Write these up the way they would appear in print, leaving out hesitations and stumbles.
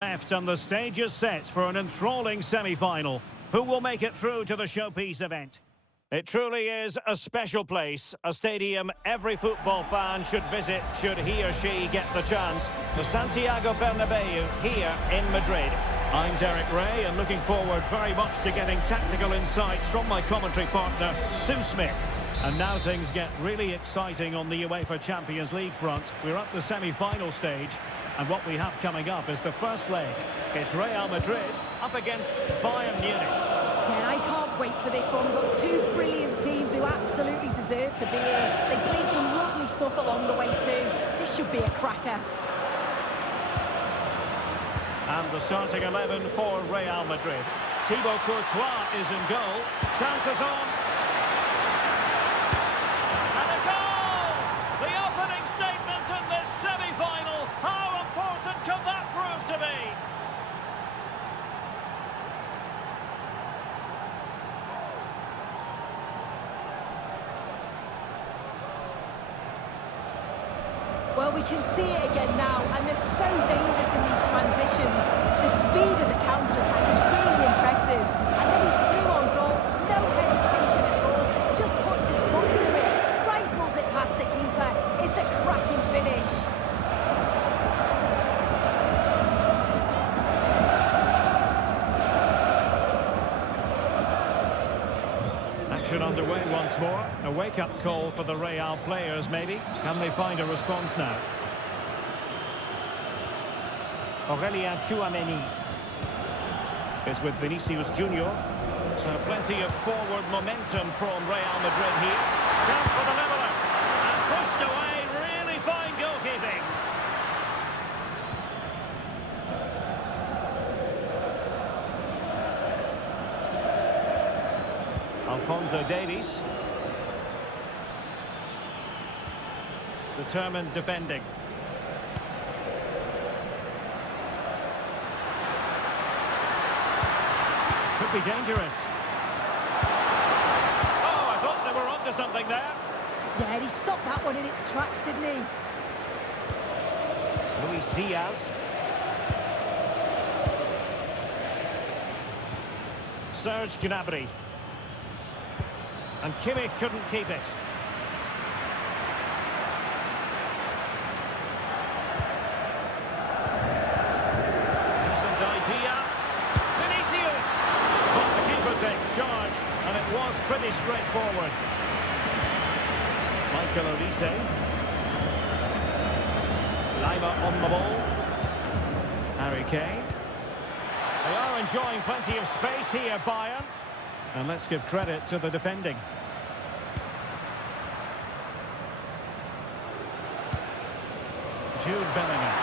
Left and the stage is set for an enthralling semi-final. Who will make it through to the showpiece event? It truly is a special place, a stadium every football fan should visit should he or she get the chance. The Santiago Bernabeu here in Madrid. I'm Derek Ray and looking forward very much to getting tactical insights from my commentary partner, Sue Smith. And now things get really exciting on the UEFA Champions League front. We're at the semi-final stage, and what we have coming up is the first leg. It's Real Madrid up against Bayern Munich. Yeah, I can't wait for this one. We've got two brilliant teams who absolutely deserve to be here. They played some lovely stuff along the way too. This should be a cracker. And the starting 11 for Real Madrid. Thibaut Courtois is in goal. Chances on. And a goal! The opening statement in this semi-final. How important can that prove to be? Well, we can see it again now, and they're so dangerous in these transitions. The speed of the counter-attack is really impressive. And then he's through on goal, no hesitation at all. Just puts his foot through it, rifles it past the keeper. It's a cracking finish. Action underway once more. A wake-up call for the Real players, maybe. Can they find a response now? Aurelien Tchouameni is with Vinicius Junior. So plenty of forward momentum from Real Madrid here. Chance for the leveller. And pushed away. Really fine goalkeeping. Alphonso Davies. Determined defending. Could be dangerous. Oh, I thought they were onto something there. Yeah, he stopped that one in its tracks, didn't he? Luis Diaz. Serge Gnabry. And Kimmich couldn't keep it. Decent idea. Vinicius! But the keeper takes charge, and it was pretty straightforward. Michael Olise. Lima on the ball. Harry Kane. They are enjoying plenty of space here, Bayern. And let's give credit to the defending. Jude Bellingham.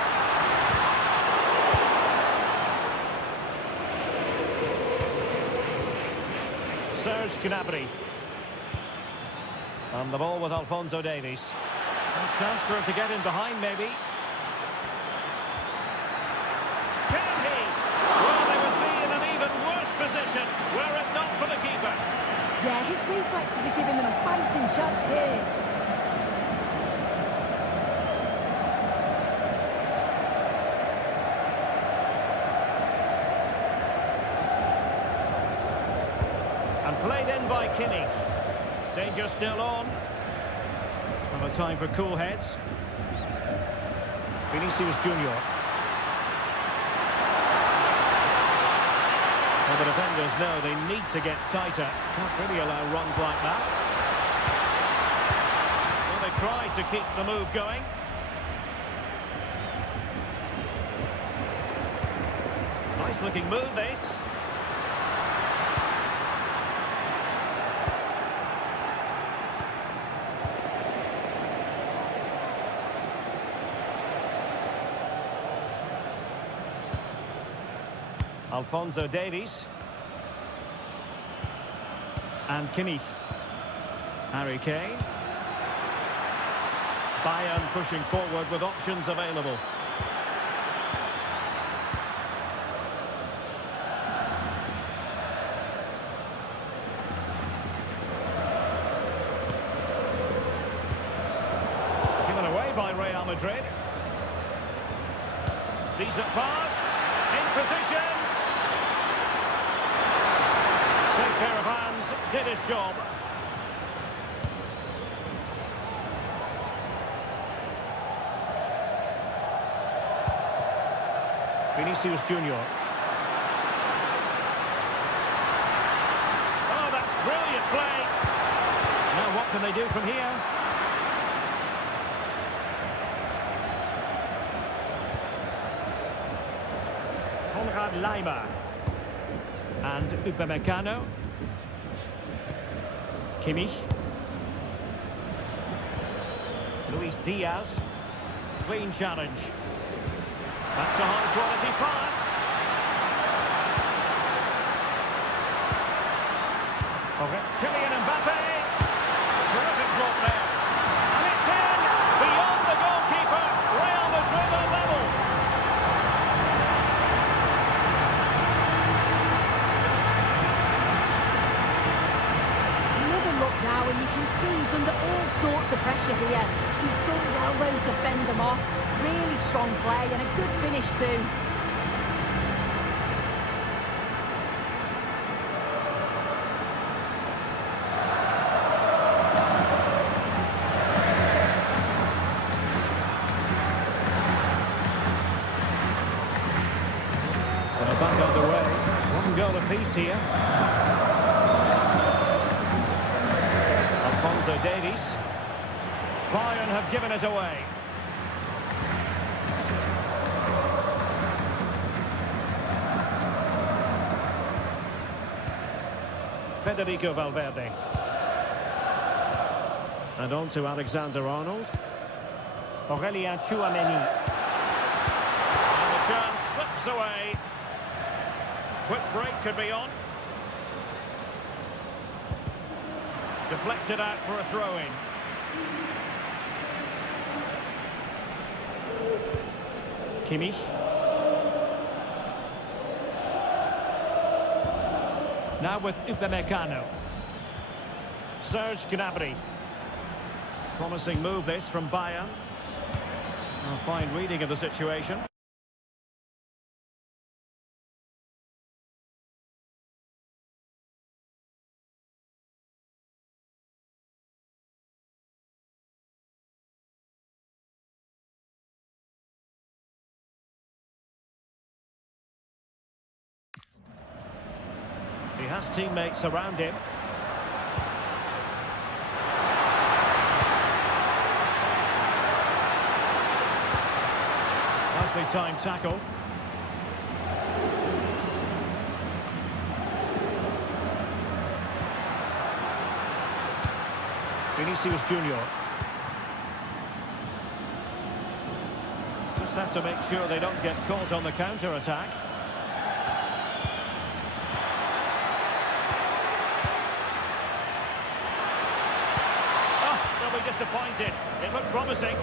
Serge Gnabry. On the ball with Alphonso Davies. A chance for him to get in behind, maybe. Can he? Well, they would be in an even worse position were it not for the keeper. Yeah, his reflexes are giving them a fighting chance here. And played in by Kimmich. Danger still on. Well, a time for cool heads. Vinicius Junior. Well, the defenders know they need to get tighter. Can't really allow runs like that. Well, they tried to keep the move going. Nice looking move, this. Alphonso Davies. And Kimmich. Harry Kane. Bayern pushing forward with options available. Given away by Real Madrid. Decent pass. Position. Safe pair of hands, did his job. Vinicius Junior. Oh, that's brilliant play. Now what can they do from here? Lima and Upamecano. Kimmich. Luis Diaz. Clean challenge. That's a high-quality pass. Okay. Kylian Mbappé. Terrific block there. And it's in! Beyond the goalkeeper. Real Madrid are level. Now, and you can see he's under all sorts of pressure here. He's done well though to fend them off. Really strong play and a good finish too. So back underway. One goal apiece here. Davies. Bayern have given us away. Federico Valverde. And on to Alexander-Arnold. Aurélien Tchouaméni. And the chance slips away. Quick break could be on. Deflected out for a throw-in. Kimmich. Now with Upamecano. Serge Gnabry. Promising move this from Bayern. A fine reading of the situation. He has teammates around him. Nicely timed tackle. Vinicius Junior. Just have to make sure they don't get caught on the counter-attack. Disappointed. It looked promising.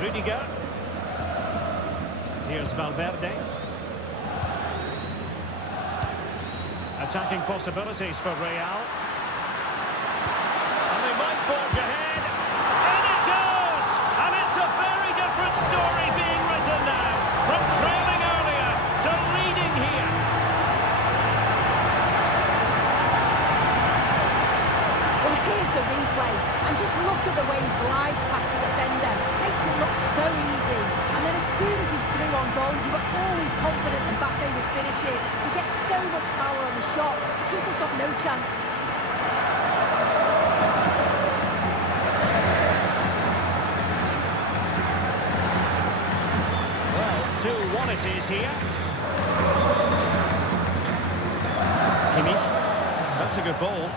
Rudiger. Here's Valverde. Attacking possibilities for Real. And they might forge ahead. And it does! And it's a very different story being written now. From trailing earlier to leading here. Well, here's the replay. And just look at the way he glides past the defender. Makes it look so easy. And then as soon as he's through on goal, you were always confident Mbappé would finish it. He gets so much power on the shot. The keeper's got no chance. Well, 2-1 it is here. Kimmich. That's a good ball.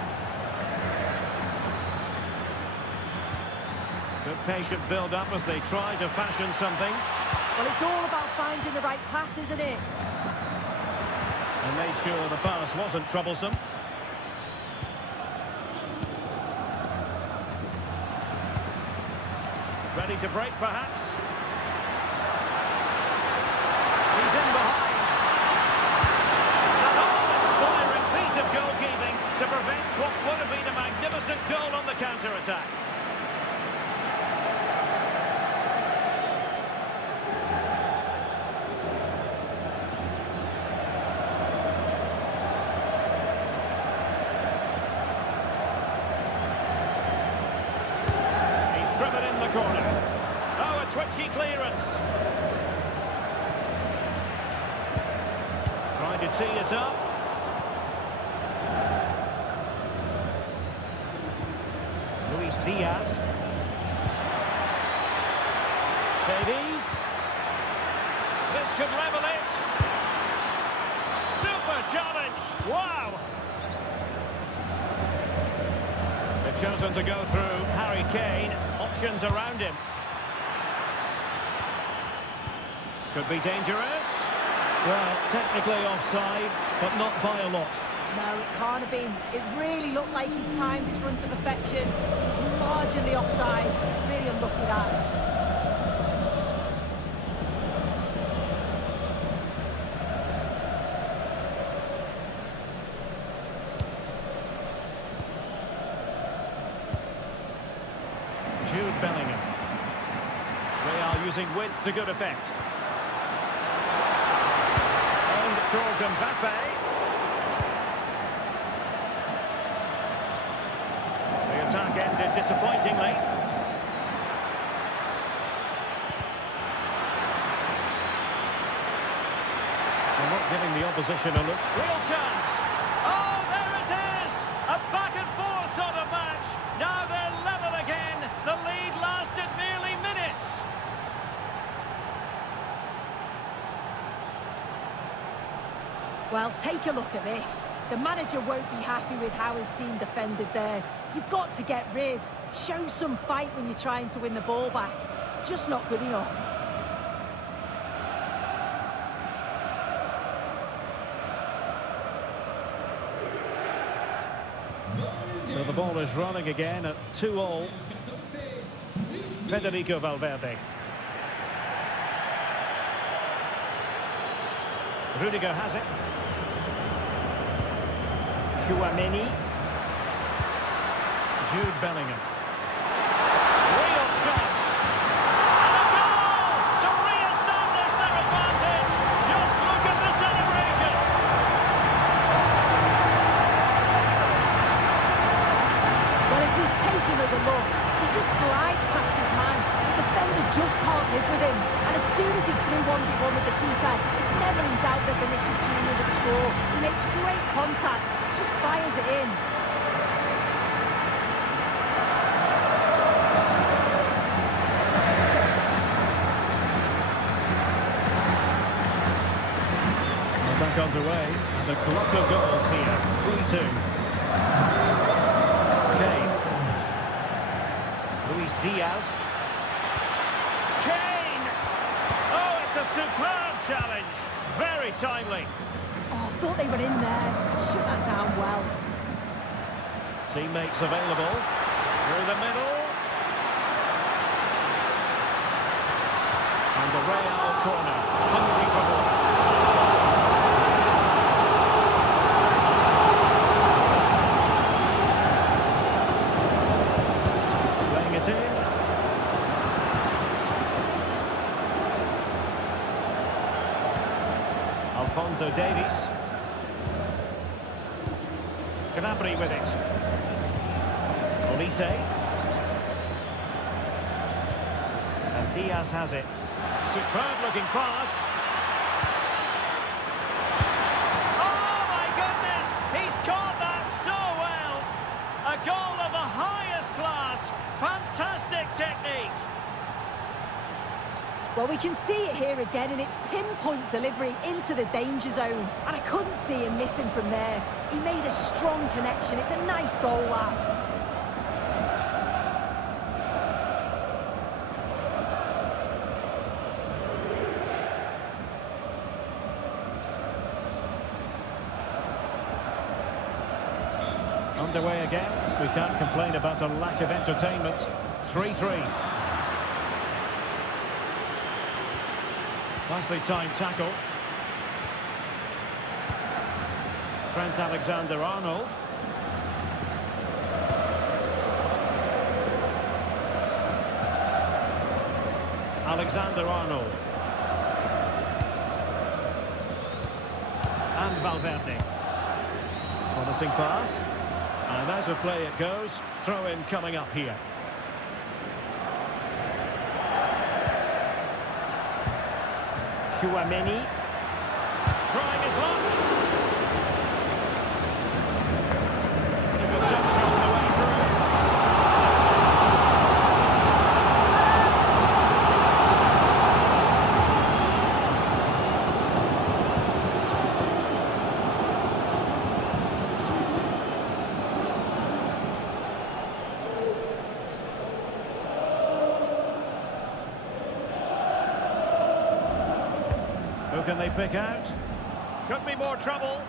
Good patient build-up as they try to fashion something. Well, it's all about finding the right pass, isn't it? And made sure the pass wasn't troublesome. Ready to break, perhaps. He's in behind. An all-inspiring twitchy clearance. Trying to tee it up. Luis Diaz. Davies. This could level it. Super challenge. Wow. They've chosen to go through Harry Kane. Options around him. Could be dangerous. Well, technically offside, but not by a lot. No, it can't have been. It really looked like he timed his run to perfection. He's marginally offside. Really unlucky that. Bellingham. They are using width to good effect. And towards Mbappé. The attack ended disappointingly. They're not giving the opposition a look. Real chance. Oh, there it is! A back and forth sort of match. Now they're level again. The lead lasted merely minutes. Well, take a look at this. The manager won't be happy with how his team defended there. You've got to get rid. Show some fight when you're trying to win the ball back. It's just not good enough. So the ball is running again at 2-2. Federico Valverde. Rudiger has it. Chouameni. Jude Bellingham. Real chance. And a goal to re-establish their advantage. Just look at the celebrations. Well, if we take another look, he just glides past his man. The defender just can't live with him. And as soon as he's through 1v1 with the keeper, it's never in doubt that Vinicius Jr. would score. He makes great contact, just fires it in. Back underway, and a glut of goals here, 3-2. Kane. Luis Diaz. Kane! Oh, it's a superb challenge. Very timely. Oh, I thought they were in there. Shut that down well. Teammates available. Through the middle. And the Real corner. Hungry for more. Alphonso Davies. Gnabry with it. Olise. And Diaz has it. Superb looking pass. Oh my goodness! He's caught that so well! A goal of the highest class. Fantastic technique. Well, we can see it here again, and it's pinpoint delivery into the danger zone. And I couldn't see him missing from there. He made a strong connection. It's a nice goal, that. Underway again. We can't complain about a lack of entertainment. 3-3. Nicely timed tackle. Trent Alexander-Arnold. Alexander-Arnold. And Valverde. Promising pass. And as a play it goes. Throw in coming up here. Tchouaméni. Trying his luck. It's a good touch on the way through. Who can they pick out? Could be more trouble.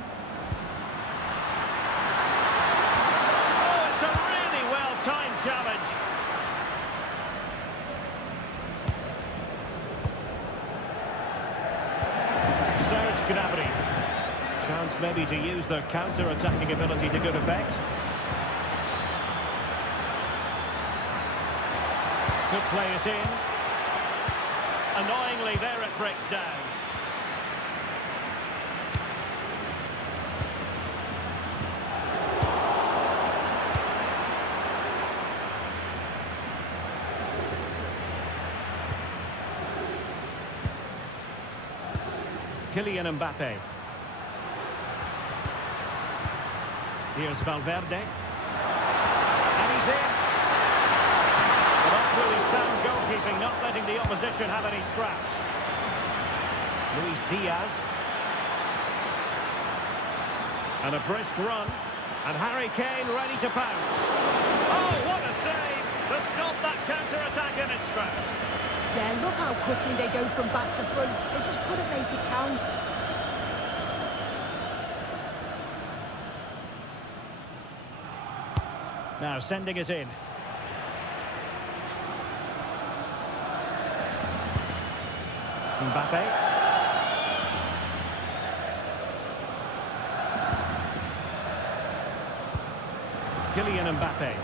Oh, it's a really well-timed challenge. Serge Gnabry. Chance maybe to use their counter-attacking ability to good effect. Could play it in. Annoyingly, there it breaks down. Kylian Mbappé. Here's Valverde. And he's in. Well, that's really sound goalkeeping, not letting the opposition have any scraps. Luis Diaz. And a brisk run. And Harry Kane ready to pounce. Oh, what a save to stop that counter-attack in its tracks. Yeah, look how quickly they go from back to front. They just couldn't make it count. Now sending it in. Mbappé. Kylian Mbappé.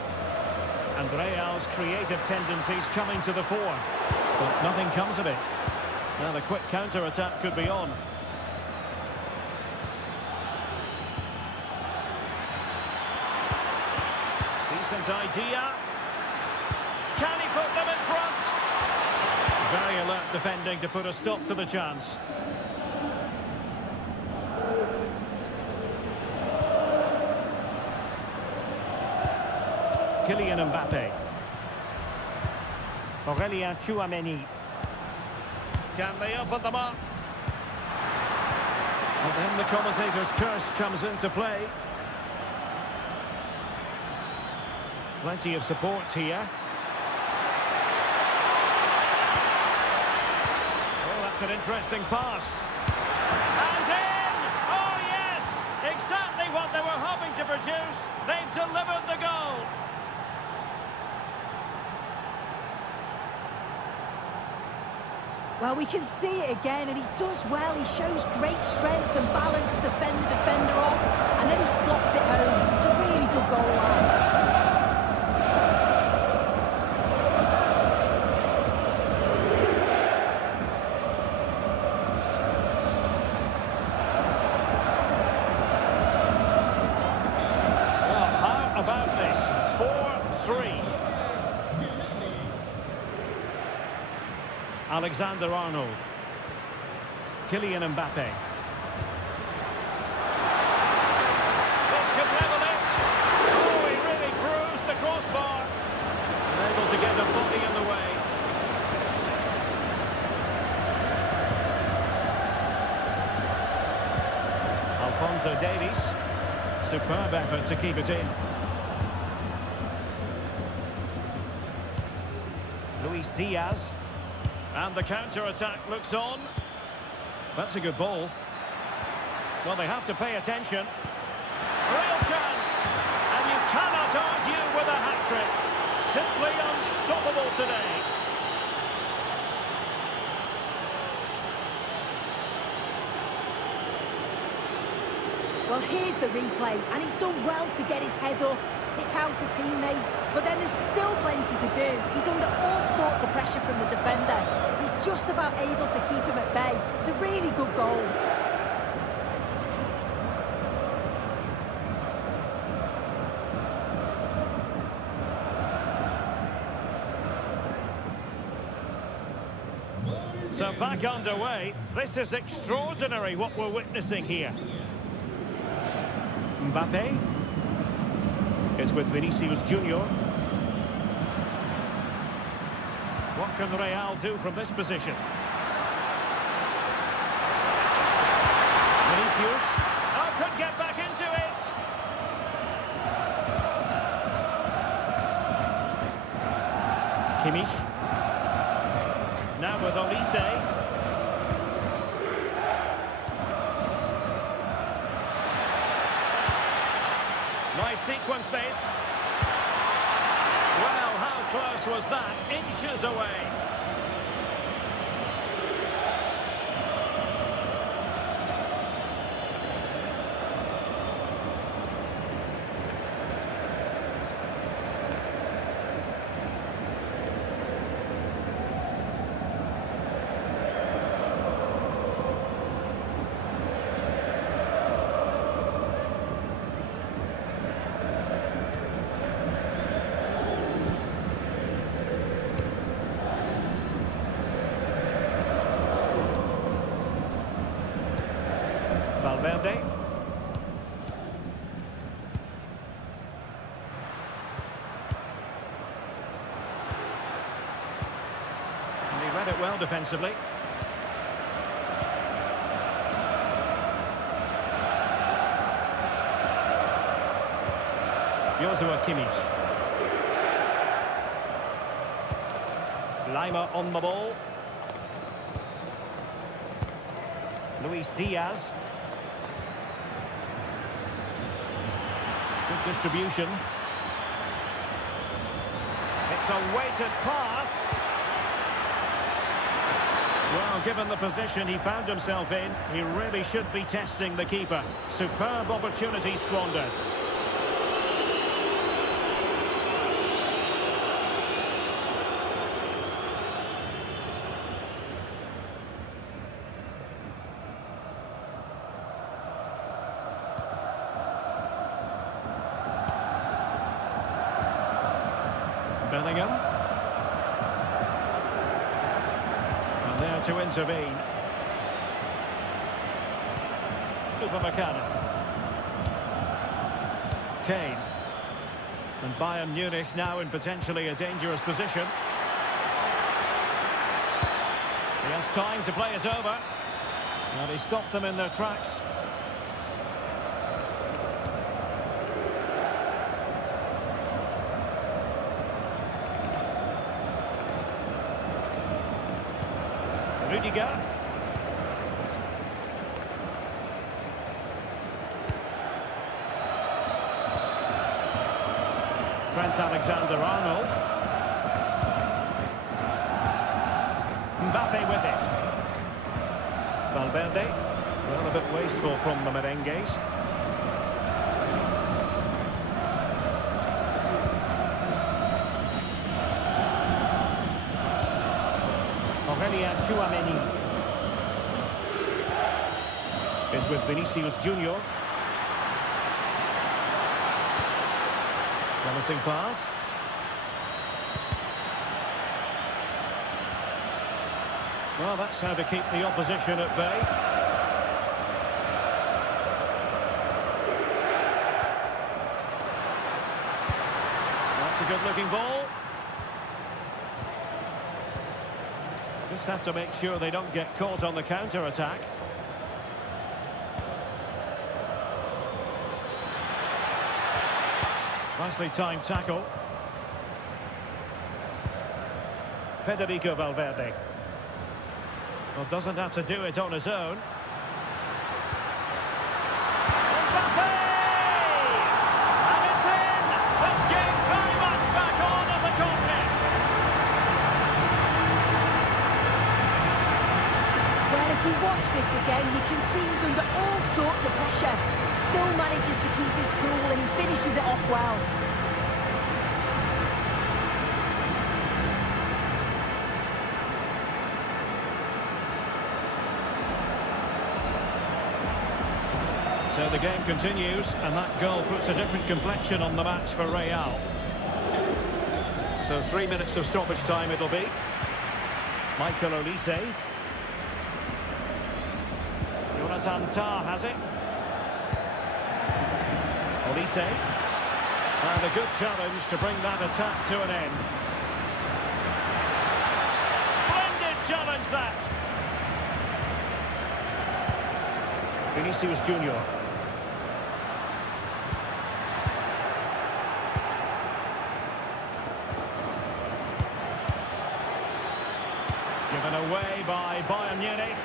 And Real's creative tendencies coming to the fore. But nothing comes of it. Now the quick counter-attack could be on. Decent idea. Can he put them in front? Very alert defending to put a stop to the chance. Kylian Mbappé. Tchouaméni. Can they open them up? And then the commentator's curse comes into play. Plenty of support here. Oh, that's an interesting pass. And in! Oh, yes! Exactly what they were hoping to produce. They've delivered the goal. Well, we can see it again, and he does well. He shows great strength and balance to fend the defender off, and then he slots it home. It's a really good goal line. Well, how about this? 4-3. Alexander-Arnold. Kylian Mbappé. This could level it. Oh, he really cruised the crossbar. Able to get a body in the way. Alphonso Davies. Superb effort to keep it in. Luis Diaz. And the counter-attack looks on. That's a good ball. Well, they have to pay attention. Real chance. And you cannot argue with a hat-trick. Simply unstoppable today. Well, here's the replay, and he's done well to get his head up, pick out a teammate, but then there's still plenty to do. He's under all sorts of pressure from the defender. He's just about able to keep him at bay. It's a really good goal. So back underway. This is extraordinary what we're witnessing here. Mbappé is with Vinicius Junior. What can Real do from this position? Vinicius. Oh, could get back into it. Kimmich. Now with Olise. Nice sequence this. Well, how close was that? Inches away. Valverde. And he read it well defensively. Joshua Kimmich. Lima on the ball. Luis Diaz. Good distribution. It's a weighted pass. Well, given the position he found himself in, he really should be testing the keeper. Superb opportunity squandered. Bellingham. And there to intervene. Upamecano. Kane. And Bayern Munich now in potentially a dangerous position. He has time to play it over. And he stopped them in their tracks. Rudiger. Trent Alexander-Arnold. Mbappé with it. Valverde. Well, a bit wasteful from the merengues. Is with Vinicius Junior. Promising pass. Well, that's how to keep the opposition at bay. That's a good-looking ball. Just have to make sure they don't get caught on the counter-attack. Nicely timed tackle. Federico Valverde. Well, doesn't have to do it on his own. Mbappé! And it's in! This game very much back on as a contest. Well, if you watch this again, you can see he's under all sorts of pressure. He still manages to keep his cool and he finishes it off well. So the game continues, and that goal puts a different complexion on the match for Real. So 3 minutes of stoppage time it'll be. Michael Olise. Jonathan Tah has it. Olise. And a good challenge to bring that attack to an end. Splendid challenge, that! Vinicius Junior. Given away by Bayern Munich.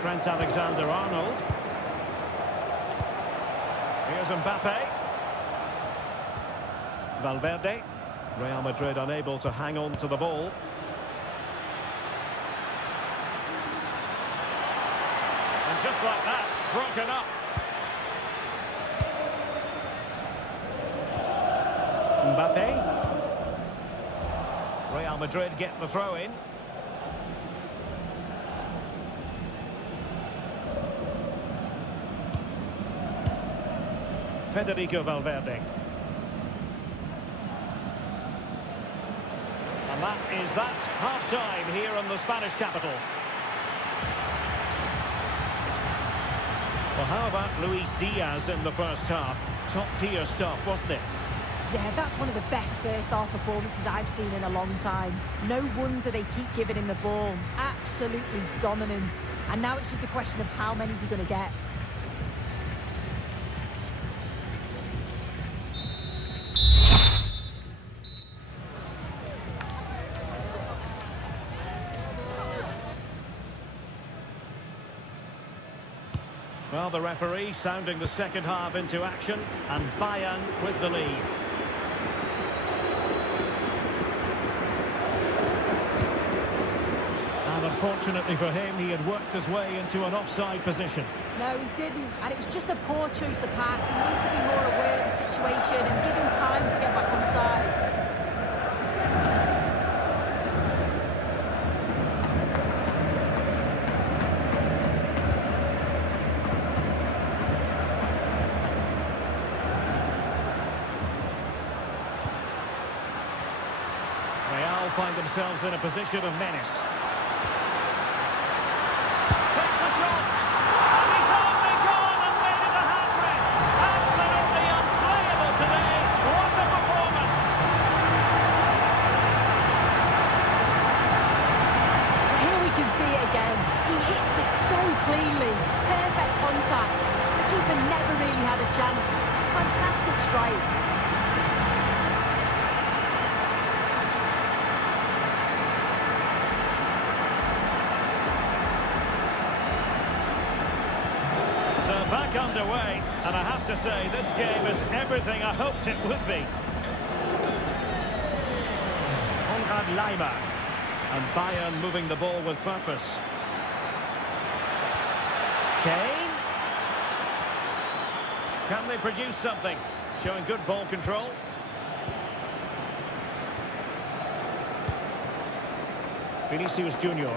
Trent Alexander-Arnold. Here's Mbappé. Valverde. Real Madrid unable to hang on to the ball. And just like that, broken up. Mbappé. Real Madrid get the throw in. Federico Valverde. And that is that, half-time here in the Spanish capital. Well, how about Luis Diaz in the first half? Top-tier stuff, wasn't it? Yeah, that's one of the best first-half performances I've seen in a long time. No wonder they keep giving him the ball. Absolutely dominant. And now it's just a question of how many is he going to get. Well, the referee sounding the second half into action, and Bayern with the lead. And unfortunately for him, he had worked his way into an offside position. No, he didn't, and it was just a poor choice of pass. He needs to be more aware of the situation and give him time to get back on side. Find themselves in a position of menace. Takes the shot, and he's only gone and made it a hat-trick. Absolutely unplayable today. What a performance! Here we can see it again. He hits it so cleanly. Perfect contact. The keeper never really had a chance. It's a fantastic strike. Back underway, and I have to say, this game is everything I hoped it would be. Konrad Laimer, and Bayern moving the ball with purpose. Kane. Can they produce something? Showing good ball control. Vinicius Junior.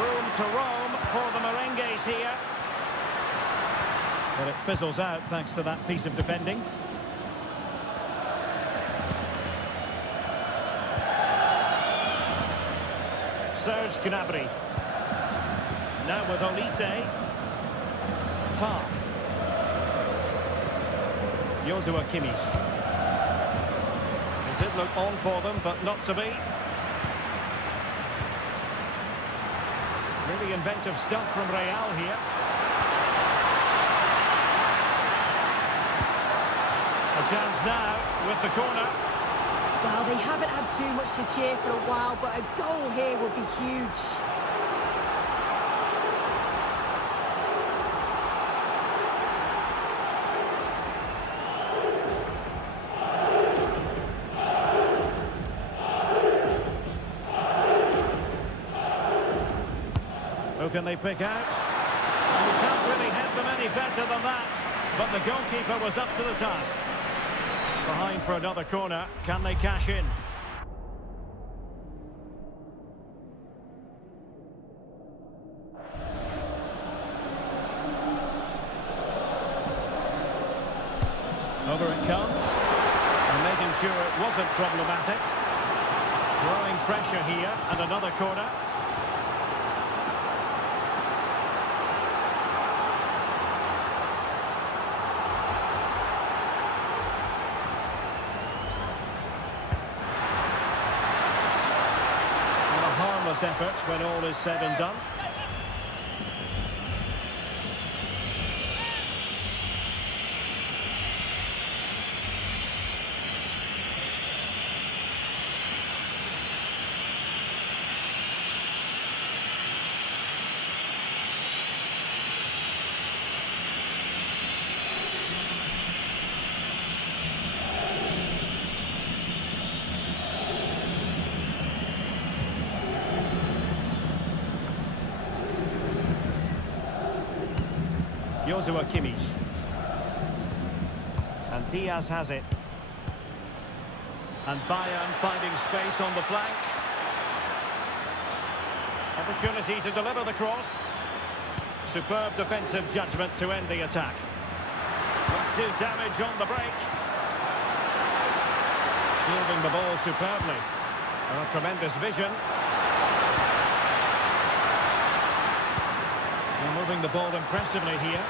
Room to roam for the Merengues here. But it fizzles out thanks to that piece of defending. Serge Gnabry. Now with Olise. Tah. Joshua Kimmich. It did look on for them, but not to be. Really inventive stuff from Real here. A chance now with the corner. Well, they haven't had too much to cheer for a while, but a goal here would be huge. Who can they pick out? You can't really head them any better than that. But the goalkeeper was up to the task. Behind for another corner. Can they cash in? Over it comes. And making sure it wasn't problematic. Growing pressure here, and another corner. Harmless effort when all is said and done. Joshua Kimmich. And Diaz has it. And Bayern finding space on the flank. Opportunity to deliver the cross. Superb defensive judgment to end the attack. Won't do damage on the break. Shielding the ball superbly. A tremendous vision. They're moving the ball impressively here.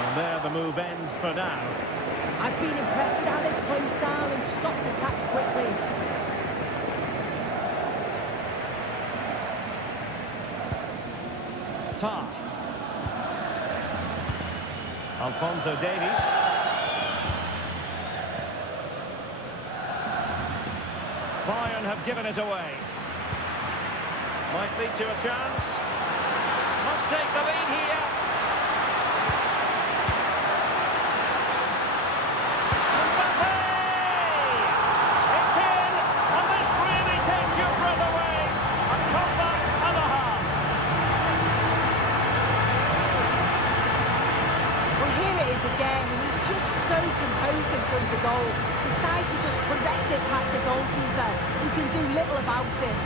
And there the move ends for now. I've been impressed with how they've closed down and stopped attacks quickly. Tar. Alphonso Davies. Bayern have given us away. Might lead to a chance. Must take the lead here. Mbappé! It's in, and this really takes your breath away. A comeback and a half. Well, here it is again, and he's just so composed in front of goal. Decides to just caress it past the goalkeeper, who can do little about it.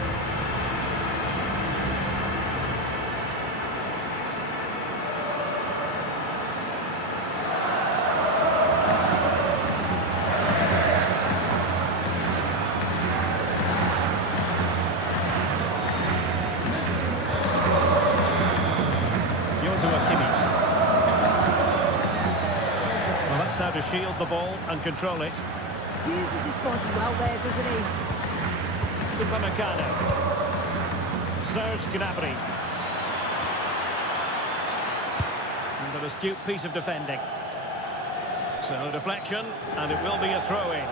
How to shield the ball and control it. Uses his body well there, doesn't he? Upamecano. Serge Gnabry. And an astute piece of defending. So deflection, and it will be a throw-in.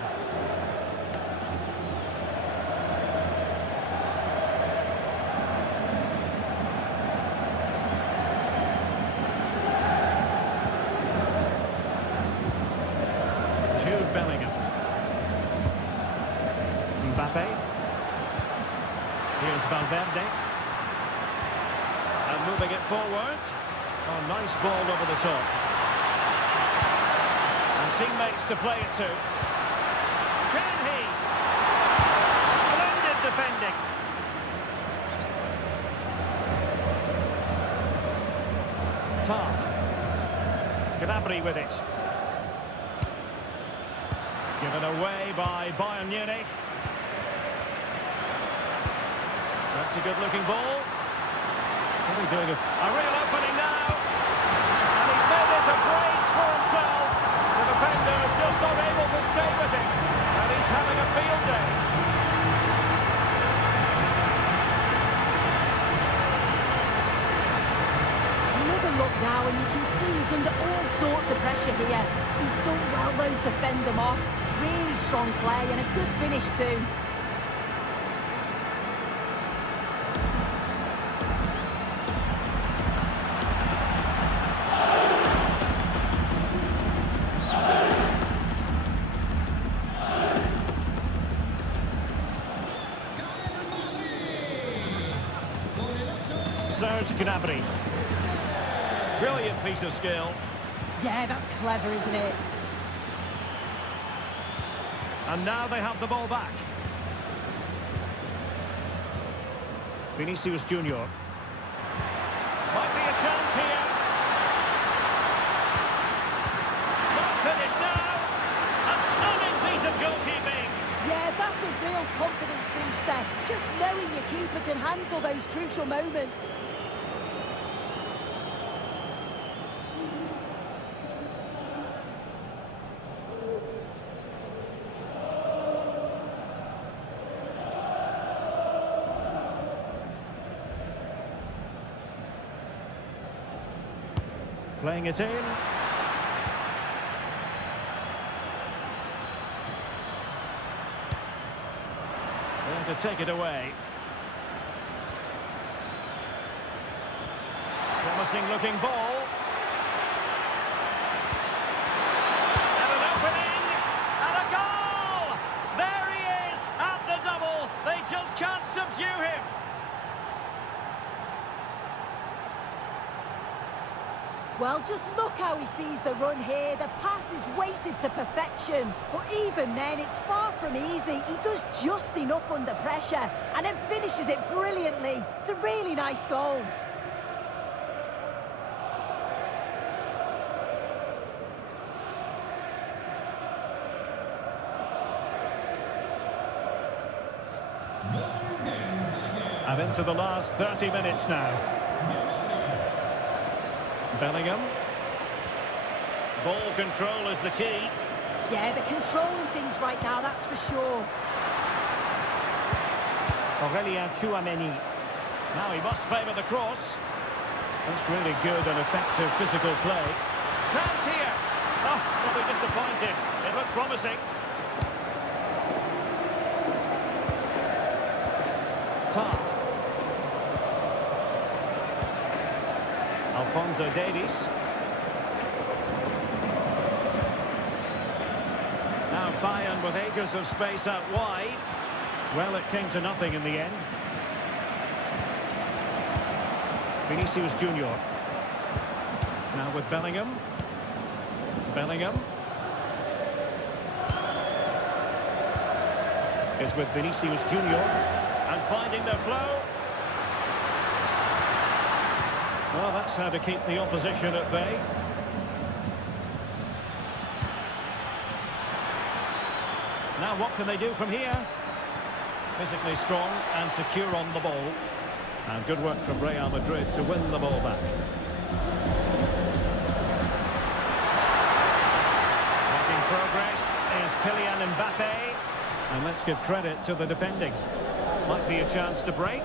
Bellingham. Mbappé. Here's Valverde. And moving it forward. Oh, nice ball over the top. And teammates to play it to. Can he? Splendid defending. Tar. Gnabry with it. Given away by Bayern Munich. That's a good-looking ball. What are we doing? A real opening now. And he's made it a brace for himself. The defender is just not able to stay with him. And he's having a field day. Another look now, and you can see he's under all sorts of pressure here. He's done well, though, to fend them off. Really strong play and a good finish too. Serge Gnabry. Brilliant piece of skill. Yeah, that's clever, isn't it? And now they have the ball back. Vinicius Junior. Might be a chance here. Not finished now. goalkeeping. Yeah, that's a real confidence booster. Just knowing your keeper can handle those crucial moments. Playing it in. There to take it away. Promising looking ball. And an opening. And a goal! There he is at the double. They just can't subdue him. Well, just look how he sees the run here. The pass is weighted to perfection. But even then, it's far from easy. He does just enough under pressure and then finishes it brilliantly. It's a really nice goal. And into the last 30 minutes now. Bellingham. Ball control is the key. Yeah, they're controlling things right now, that's for sure. Tchouaméni. Now he must favour the cross. That's really good and effective physical play. Chance here. Oh, probably disappointed. It looked promising. Tar. Alphonso Davies. Now Bayern with acres of space out wide. Well, it came to nothing in the end. Vinicius Junior. Now with Bellingham. Bellingham. Is with Vinicius Junior. And finding the flow. Well, that's how to keep the opposition at bay. Now what can they do from here? Physically strong and secure on the ball. And good work from Real Madrid to win the ball back. Making progress is Kylian Mbappé. And let's give credit to the defending. Might be a chance to break.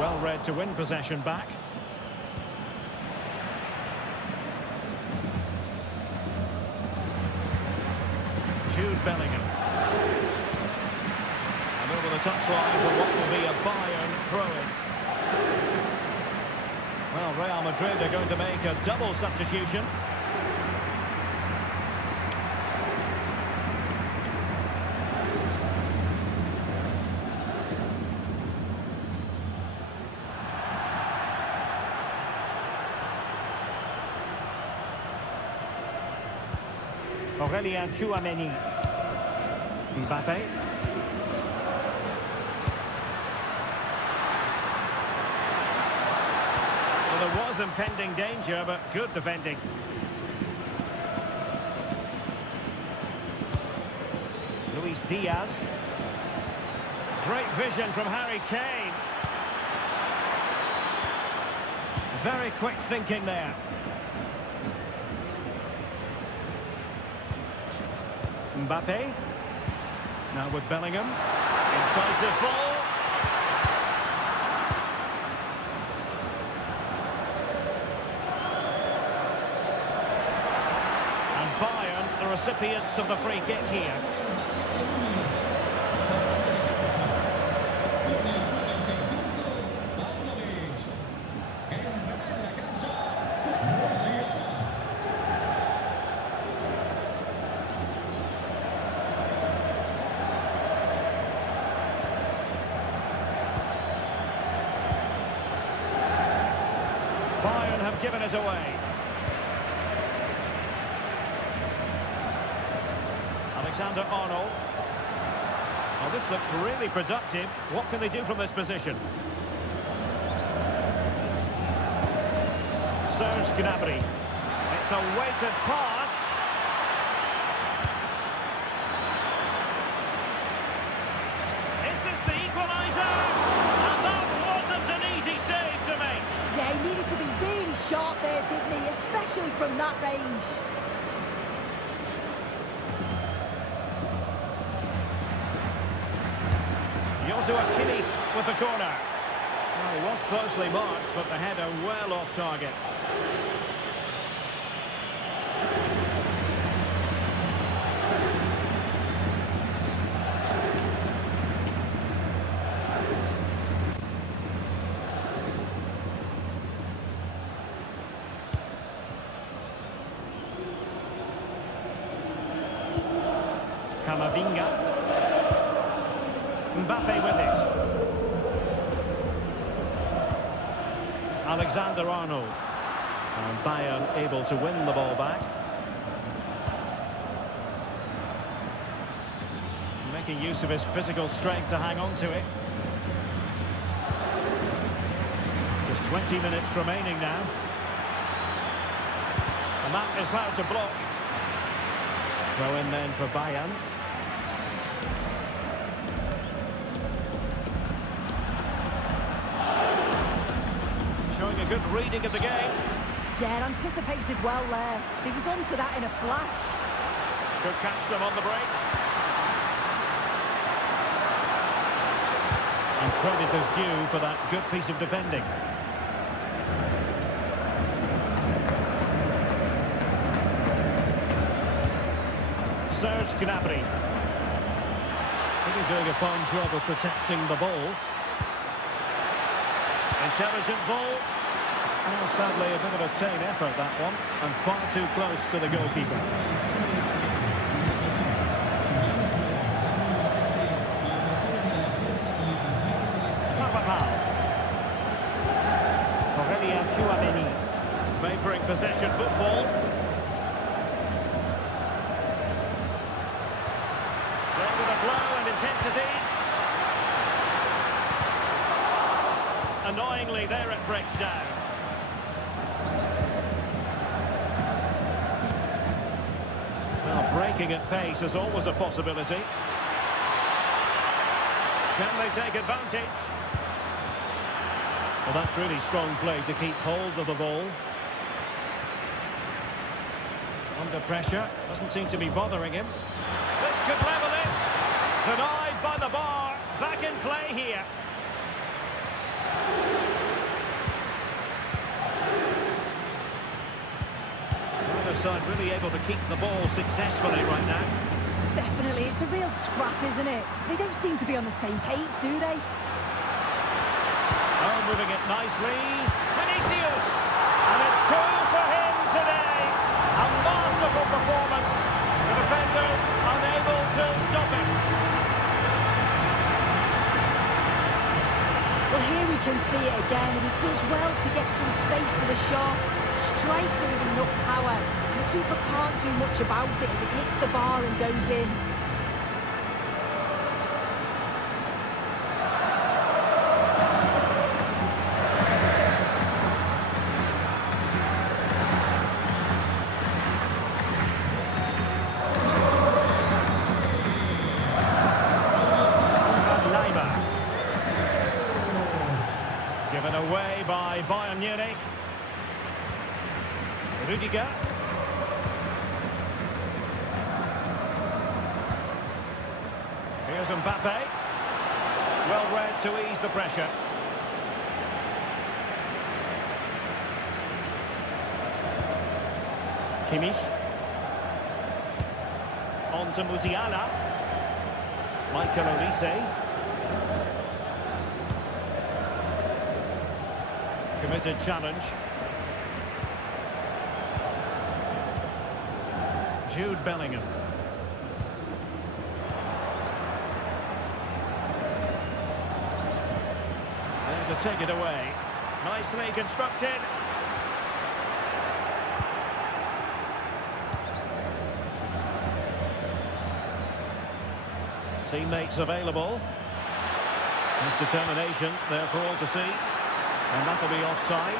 Well read to win possession back. Jude Bellingham. And over the touchline for what will be a Bayern throw-in. Well, Real Madrid are going to make a double substitution. Tchouaméni. Mbappé. Well, there was impending danger, but good defending. Luis Diaz. Great vision from Harry Kane. Very quick thinking there. Mbappé. Now with Bellingham. Incisive ball. And Bayern, the recipients of the free kick here. Bayern have given us away. Alexander-Arnold. Oh, this looks really productive. What can they do from this position? Serge Gnabry. It's a weighted pass. Is this the equaliser? And that wasn't an easy save to make. Yeah, he needed to be really sharp there, didn't he? Especially from that range. Joshua Kimmich with the corner. Well, he was closely marked, but the header well off target. Camavinga. Mbappé with it. Alexander-Arnold. And Bayern able to win the ball back. Making use of his physical strength to hang on to it. Just 20 minutes remaining now. And that is how to block. Throw in then for Bayern. Showing a good reading of the game. Yeah, anticipated well there. He was onto that in a flash. Could catch them on the break. And credit is due for that good piece of defending. Serge Gnabry. Really doing a fine job of protecting the ball. Intelligent ball. Well, sadly, a bit of a tame effort, that one. And far too close to the goalkeeper. Favouring possession football. Playing with a flow and intensity. Annoyingly, there it breaks down. Well, breaking at pace is always a possibility. Can they take advantage? Well, that's really strong play to keep hold of the ball. Under pressure, doesn't seem to be bothering him. This could level it. Denied by the bar. Back in play here. The other side really able to keep the ball successfully right now. Definitely, it's a real scrap, isn't it? They don't seem to be on the same page, do they? Oh, moving it nicely. Vinicius! And it's two for him today. A masterful performance. The defenders unable to stop it. Well, here we can see it again, and he does well to get some space for the shot. Strikes it with enough power. And the keeper can't do much about it as it hits the bar and goes in. Given away by Bayern Munich. Rudiger. Here's Mbappé. Well read to ease the pressure. Kimmich. On to Musiala. Michael Olise. Committed challenge. Jude Bellingham. There to take it away. Nicely constructed. Teammates available. His determination there for all to see. And that'll be offside.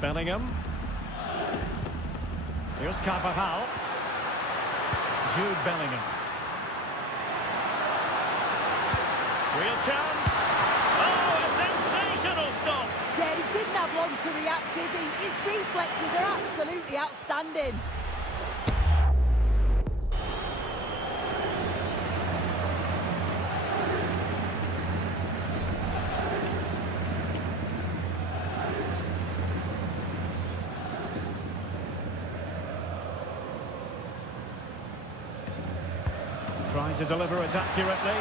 Bellingham. Here's Carvajal. Jude Bellingham. Real chance. Oh, a sensational stop. Yeah, he didn't have long to react, did he? His reflexes are absolutely outstanding. Trying to deliver it accurately.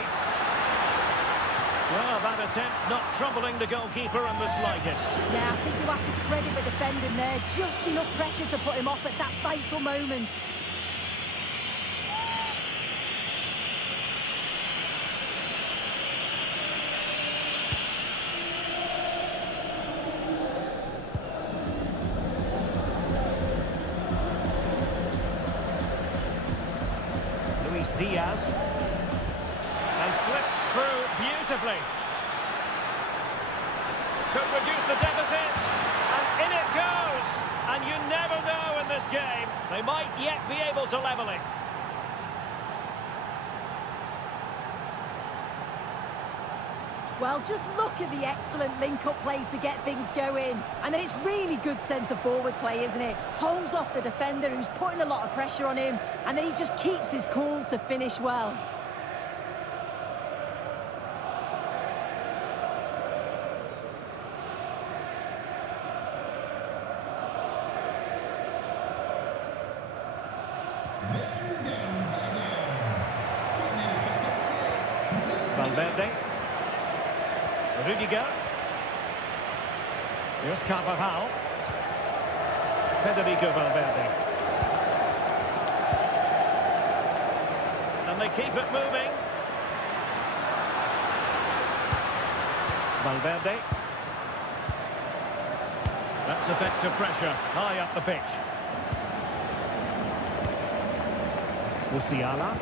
Well, that attempt not troubling the goalkeeper in the slightest. Yeah, I think you have to credit the defending there. Just enough pressure to put him off at that vital moment. Diaz and slipped through beautifully. Could reduce the deficit, and in it goes. And you never know in this game, they might yet be able to level it. Well, just look at the excellent link-up play to get things going. And then it's really good centre-forward play, isn't it? Holds off the defender who's putting a lot of pressure on him, and then he just keeps his cool to finish well. Valverde. Rudiger. Here's Carvajal. Federico Valverde. And they keep it moving. Valverde. That's effective pressure high up the pitch. Musiala.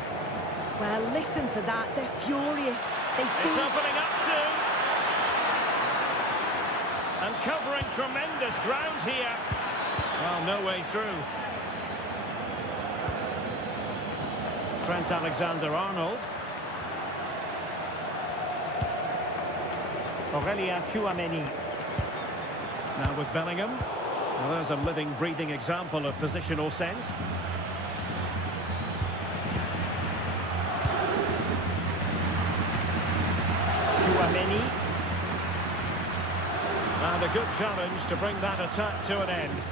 Well, listen to that. They're furious. They feel... It's opening up soon. And covering tremendous ground here. Well, no way through. Trent Alexander-Arnold. Aurelien Tchouameni. Now with Bellingham. Well, there's a living, breathing example of positional sense. Tchouameni. And a good challenge to bring that attack to an end.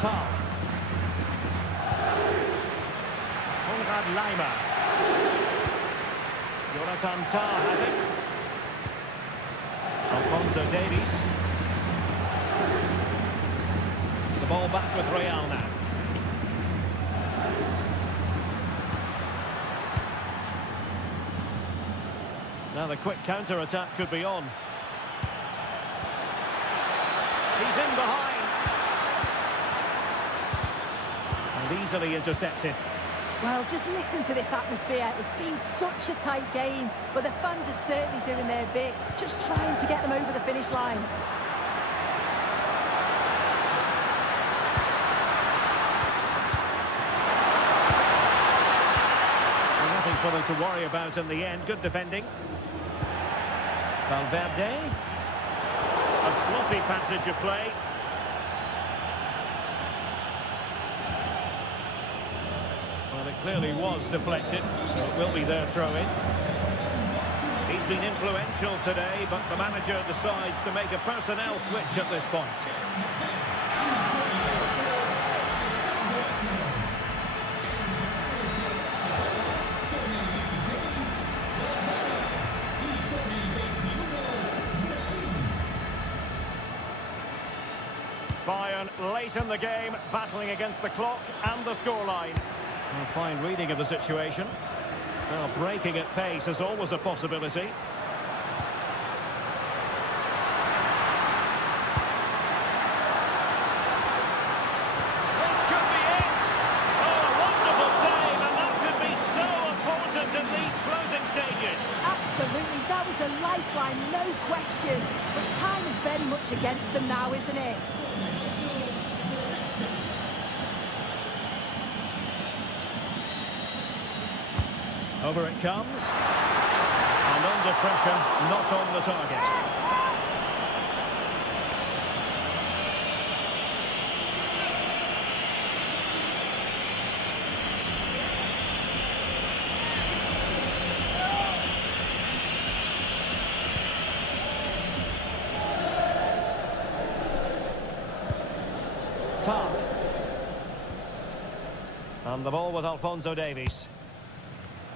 Tar. Konrad Laimer. Jonathan Tar has it. Alphonso Davies. The ball back with Real now. Now the quick counter-attack could be on. He's in behind. And easily intercepted. Well, just listen to this atmosphere. It's been such a tight game, but the fans are certainly doing their bit, just trying to get them over the finish line. And nothing for them to worry about in the end. Good defending. Valverde. A sloppy passage of play. Well, it clearly was deflected, so it will be their throw-in. He's been influential today, but the manager decides to make a personnel switch at this point. Bayern late in the game, battling against the clock and the scoreline. A fine reading of the situation. Well, breaking at pace is always a possibility. This could be it! Oh, a wonderful save, and that could be so important in these closing stages. Absolutely, that was a lifeline, no question. But time is very much against them now, isn't it? Over it comes. And under pressure, not on the target. And the ball with Alphonso Davies.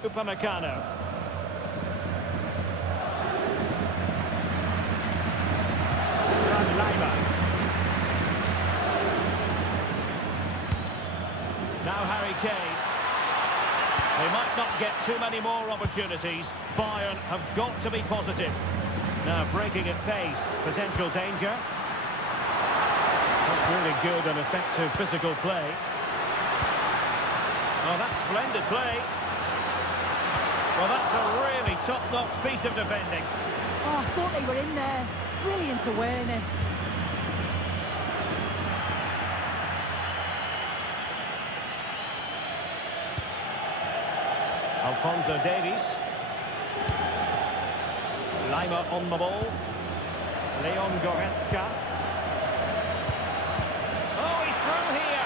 Upamecano. Now Harry Kane. They might not get too many more opportunities. Bayern have got to be positive. Now breaking at pace. Potential danger. That's really good and effective physical play. Oh, that's splendid play. Well, that's a really top-notch piece of defending. Oh, I thought they were in there. Brilliant awareness. Alphonso Davies. Lima on the ball. Leon Goretzka. Oh, he's through here.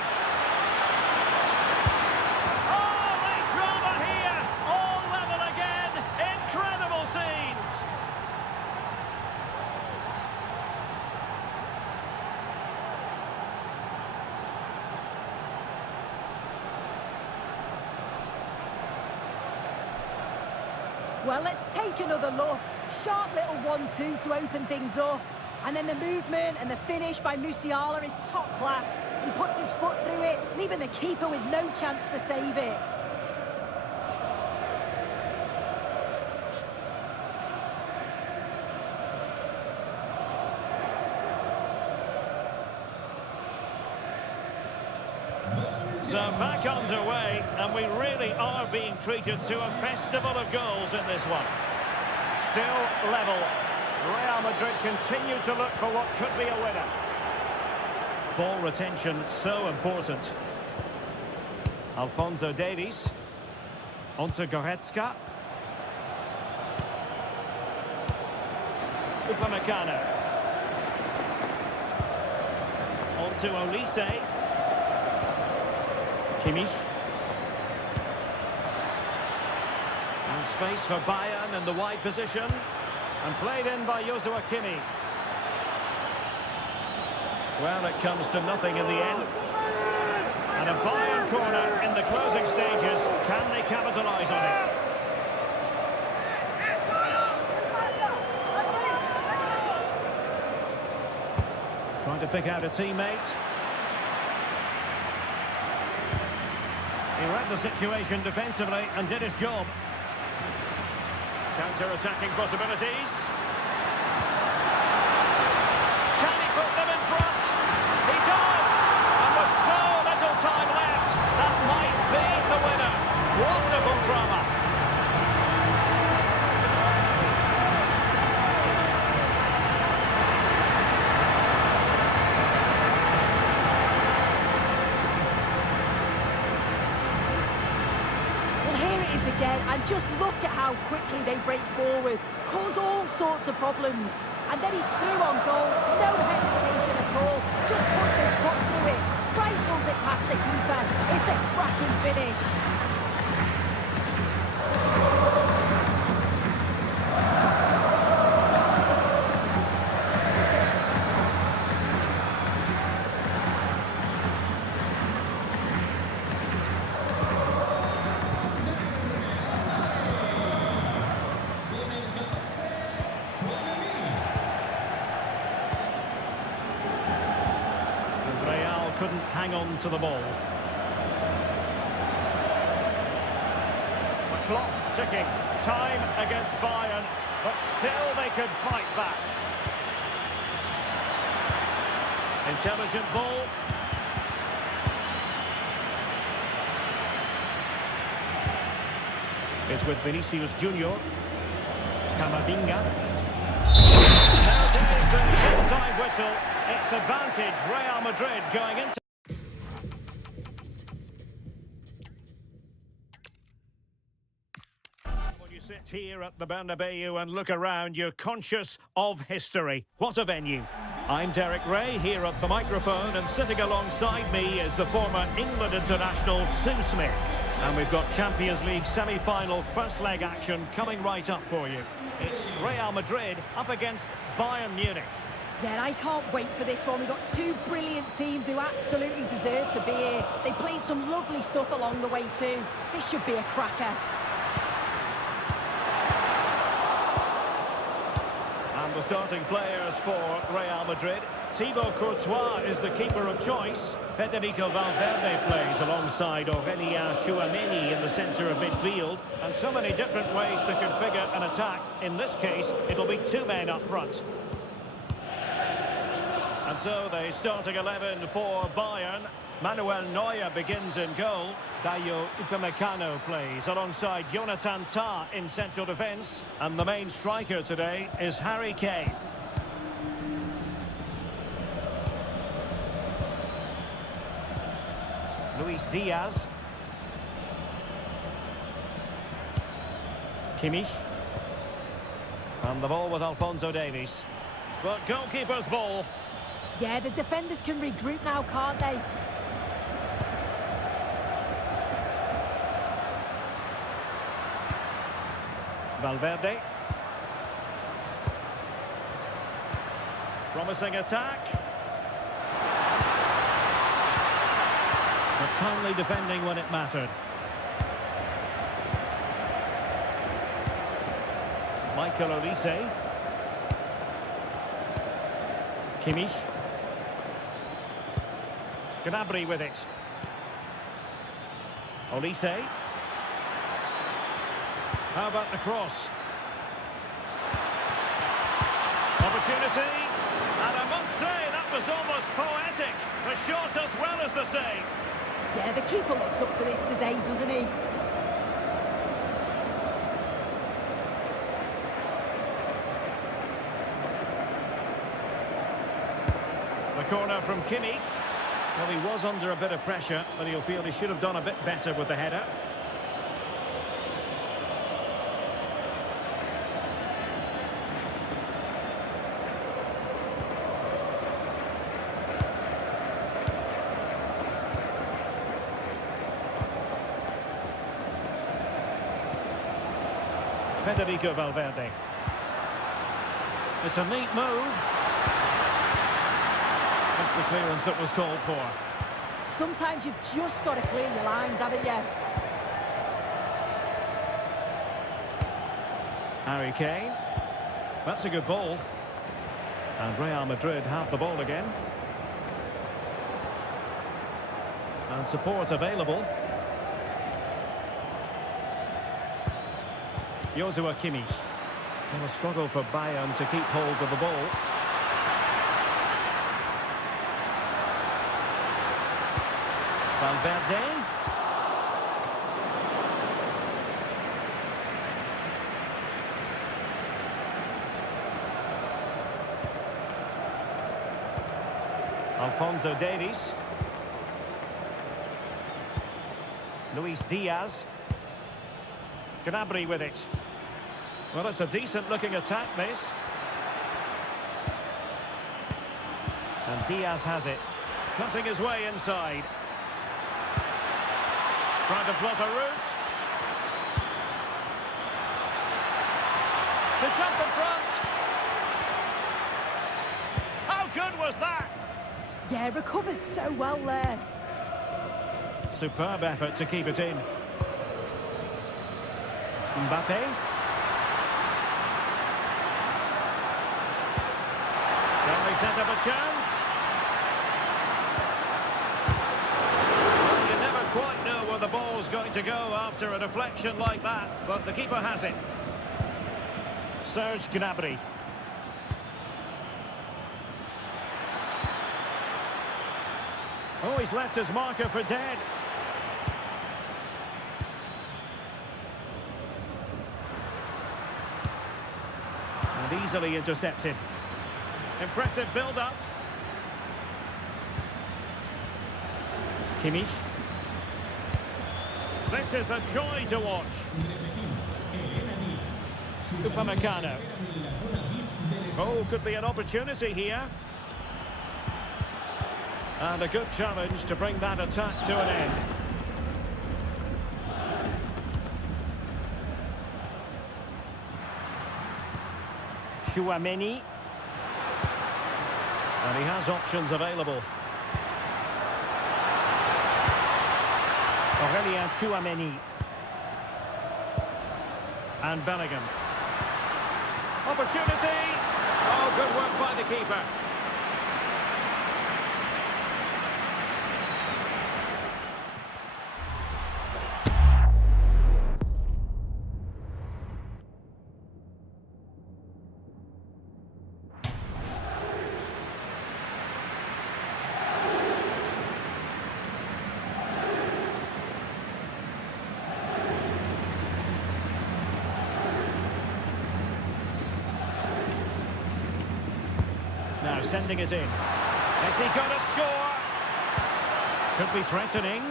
Well, let's take another look. Sharp little 1-2 to open things up. And then the movement and the finish by Musiala is top class. He puts his foot through it, leaving the keeper with no chance to save it. So back underway, and we really are being treated to a festival of goals in this one. Still level. Real Madrid continue to look for what could be a winner. Ball retention so important. Alphonso Davies. Onto Goretzka. Upamecano. Onto Olise. Kimmich. And space for Bayern in the wide position. And played in by Joshua Kimmich. Well, it comes to nothing in the end. And a Bayern corner in the closing stages. Can they capitalise on it? Trying to pick out a teammate. He read the situation defensively and did his job. Counter-attacking possibilities. Can he put them in front? He does! And with so little time left, that might be the winner. Wonderful drama. Again, and just look at how quickly they break forward, cause all sorts of problems, and then he's through on goal, no hesitation at all, just puts his foot through it, rifles it past the keeper. It's a cracking finish. couldn't hang on to the ball. The clock ticking. Time against Bayern, but still they could fight back. Intelligent ball. It's with Vinicius Junior. Camavinga. There it is, the full-time whistle. It's advantage Real Madrid going into... When you sit here at the Bernabeu and look around, you're conscious of history. What a venue. I'm Derek Ray, here at the microphone, and sitting alongside me is the former England international Sue Smith. And we've got Champions League semi-final first leg action coming right up for you. It's Real Madrid up against Bayern Munich. Yeah, I can't wait for this one. We've got two brilliant teams who absolutely deserve to be here. They played some lovely stuff along the way too. This should be a cracker. And the starting players for Real Madrid. Thibaut Courtois is the keeper of choice. Federico Valverde plays alongside Aurélien Tchouaméni in the centre of midfield. And so many different ways to configure an attack. In this case, it'll be two men up front. And so the starting 11 for Bayern. Manuel Neuer begins in goal. Dayo Upamecano plays alongside Jonathan Tah in central defence. And the main striker today is Harry Kane. Luis Diaz. Kimmich. And the ball with Alphonso Davies. But goalkeeper's ball. Yeah, the defenders can regroup now, can't they? Valverde. Promising attack. But timely defending when it mattered. Michael Olise. Kimmich. Gnabry with it. Olise. How about the cross? Opportunity. And I must say, that was almost poetic. The shot as well as the save. Yeah, the keeper looks up for this today, doesn't he? The corner from Kimmich. Well, he was under a bit of pressure, but he'll feel he should have done a bit better with the header. Federico Valverde. It's a neat move. That's the clearance that was called for. Sometimes you've just got to clear your lines, haven't you? Harry Kane. That's a good ball. And Real Madrid have the ball again. And support available. Joshua Kimmich. And a struggle for Bayern to keep hold of the ball. Valverde. Alphonso Davies. Luis Diaz. Gnabry with it. Well, it's a decent-looking attack, this. And Diaz has it. Cutting his way inside. Trying to plot a route. To jump in front. How good was that? Yeah, recovers so well there. Superb effort to keep it in. Mbappé. Can they set up a chance? to go after a deflection like that, but the keeper has it. Serge Gnabry. Oh, he's left his marker for dead. And easily intercepted. Impressive build-up. Kimmich. This is a joy to watch. Upamecano. Oh, could be an opportunity here. And a good challenge to bring that attack to an end. Tchouaméni. And he has options available. Aurélien Tchouaméni. And Bellingham. Opportunity! Oh, good work by the keeper. Now sending it in. Has he got a score? Could be threatening.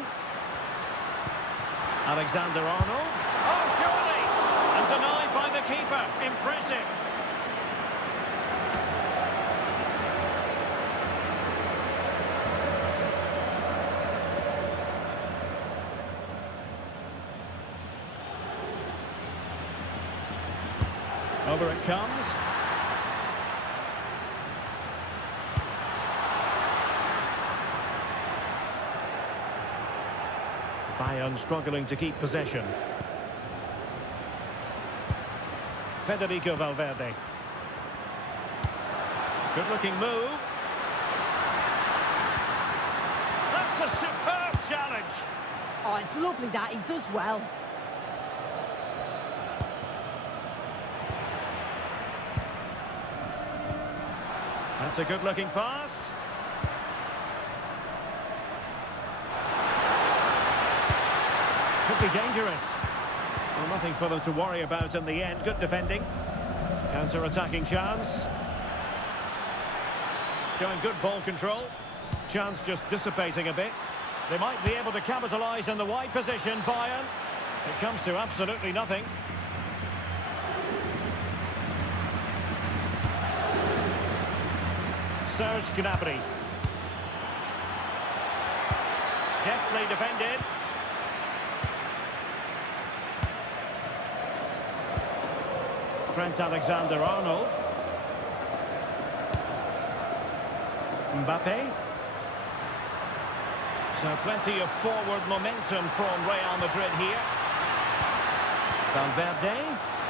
Alexander-Arnold. Oh, surely! And denied by the keeper. Impressive. Over it comes. Bayern struggling to keep possession. Federico Valverde. Good-looking move. That's a superb challenge. Oh, it's lovely that. He does well. That's a good-looking pass. Could be dangerous. Well, nothing for them to worry about in the end. Good defending. Counter-attacking chance. Showing good ball control. Chance just dissipating a bit. They might be able to capitalise in the wide position, Bayern. It comes to absolutely nothing. Serge Gnabry. Deftly defended. Trent Alexander-Arnold. Mbappé. So plenty of forward momentum from Real Madrid here. Valverde.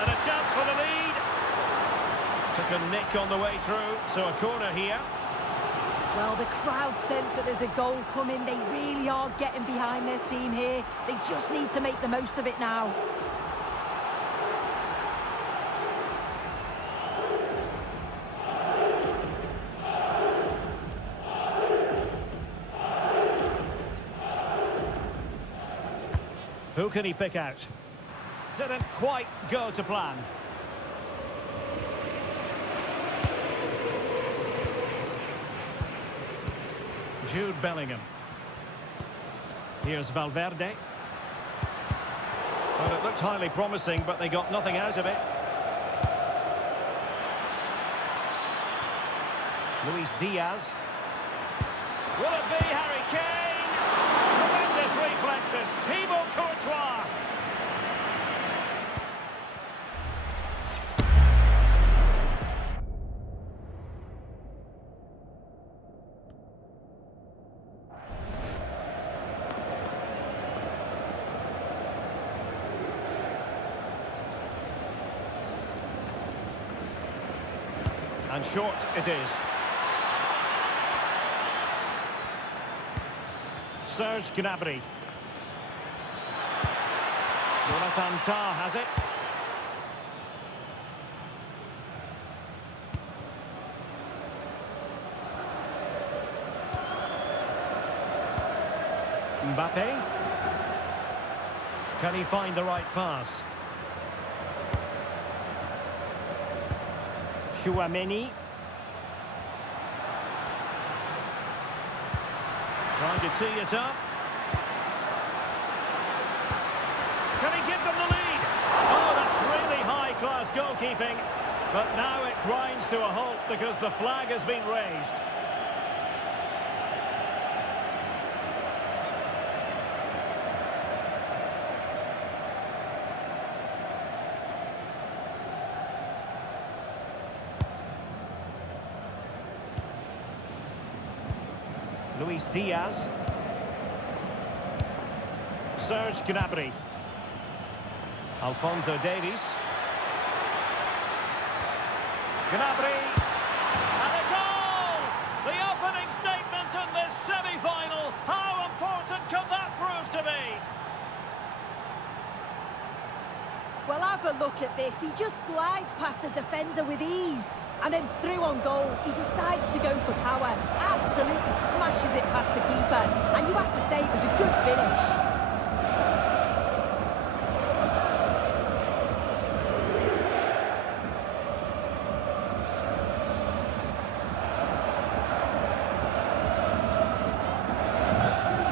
And a chance for the lead. Took a nick on the way through, so a corner here. Well, the crowd sense that there's a goal coming. They really are getting behind their team here. They just need to make the most of it now. Who can he pick out? Didn't quite go to plan. Jude Bellingham. Here's Valverde. Well, it looked highly promising, but they got nothing out of it. Luis Diaz. Will it be Harry Kane? Tremendous reflexes. Thibaut Courtois. And short it is. Serge Gnabry. Jonathan Tah has it. Mbappé. Can he find the right pass? Chouameni. Trying to tee it up. Can he give them the lead? Oh, that's really high-class goalkeeping. But now it grinds to a halt because the flag has been raised. Luis Diaz. Serge Gnabry. Alphonso Davies. Gnabry. And a goal! The opening statement in this semi-final. How important can that prove to be? Well, have a look at this. He just glides past the defender with ease. And then through on goal, he decides to go for power. Absolutely smashes it past the keeper. And you have to say it was a good finish.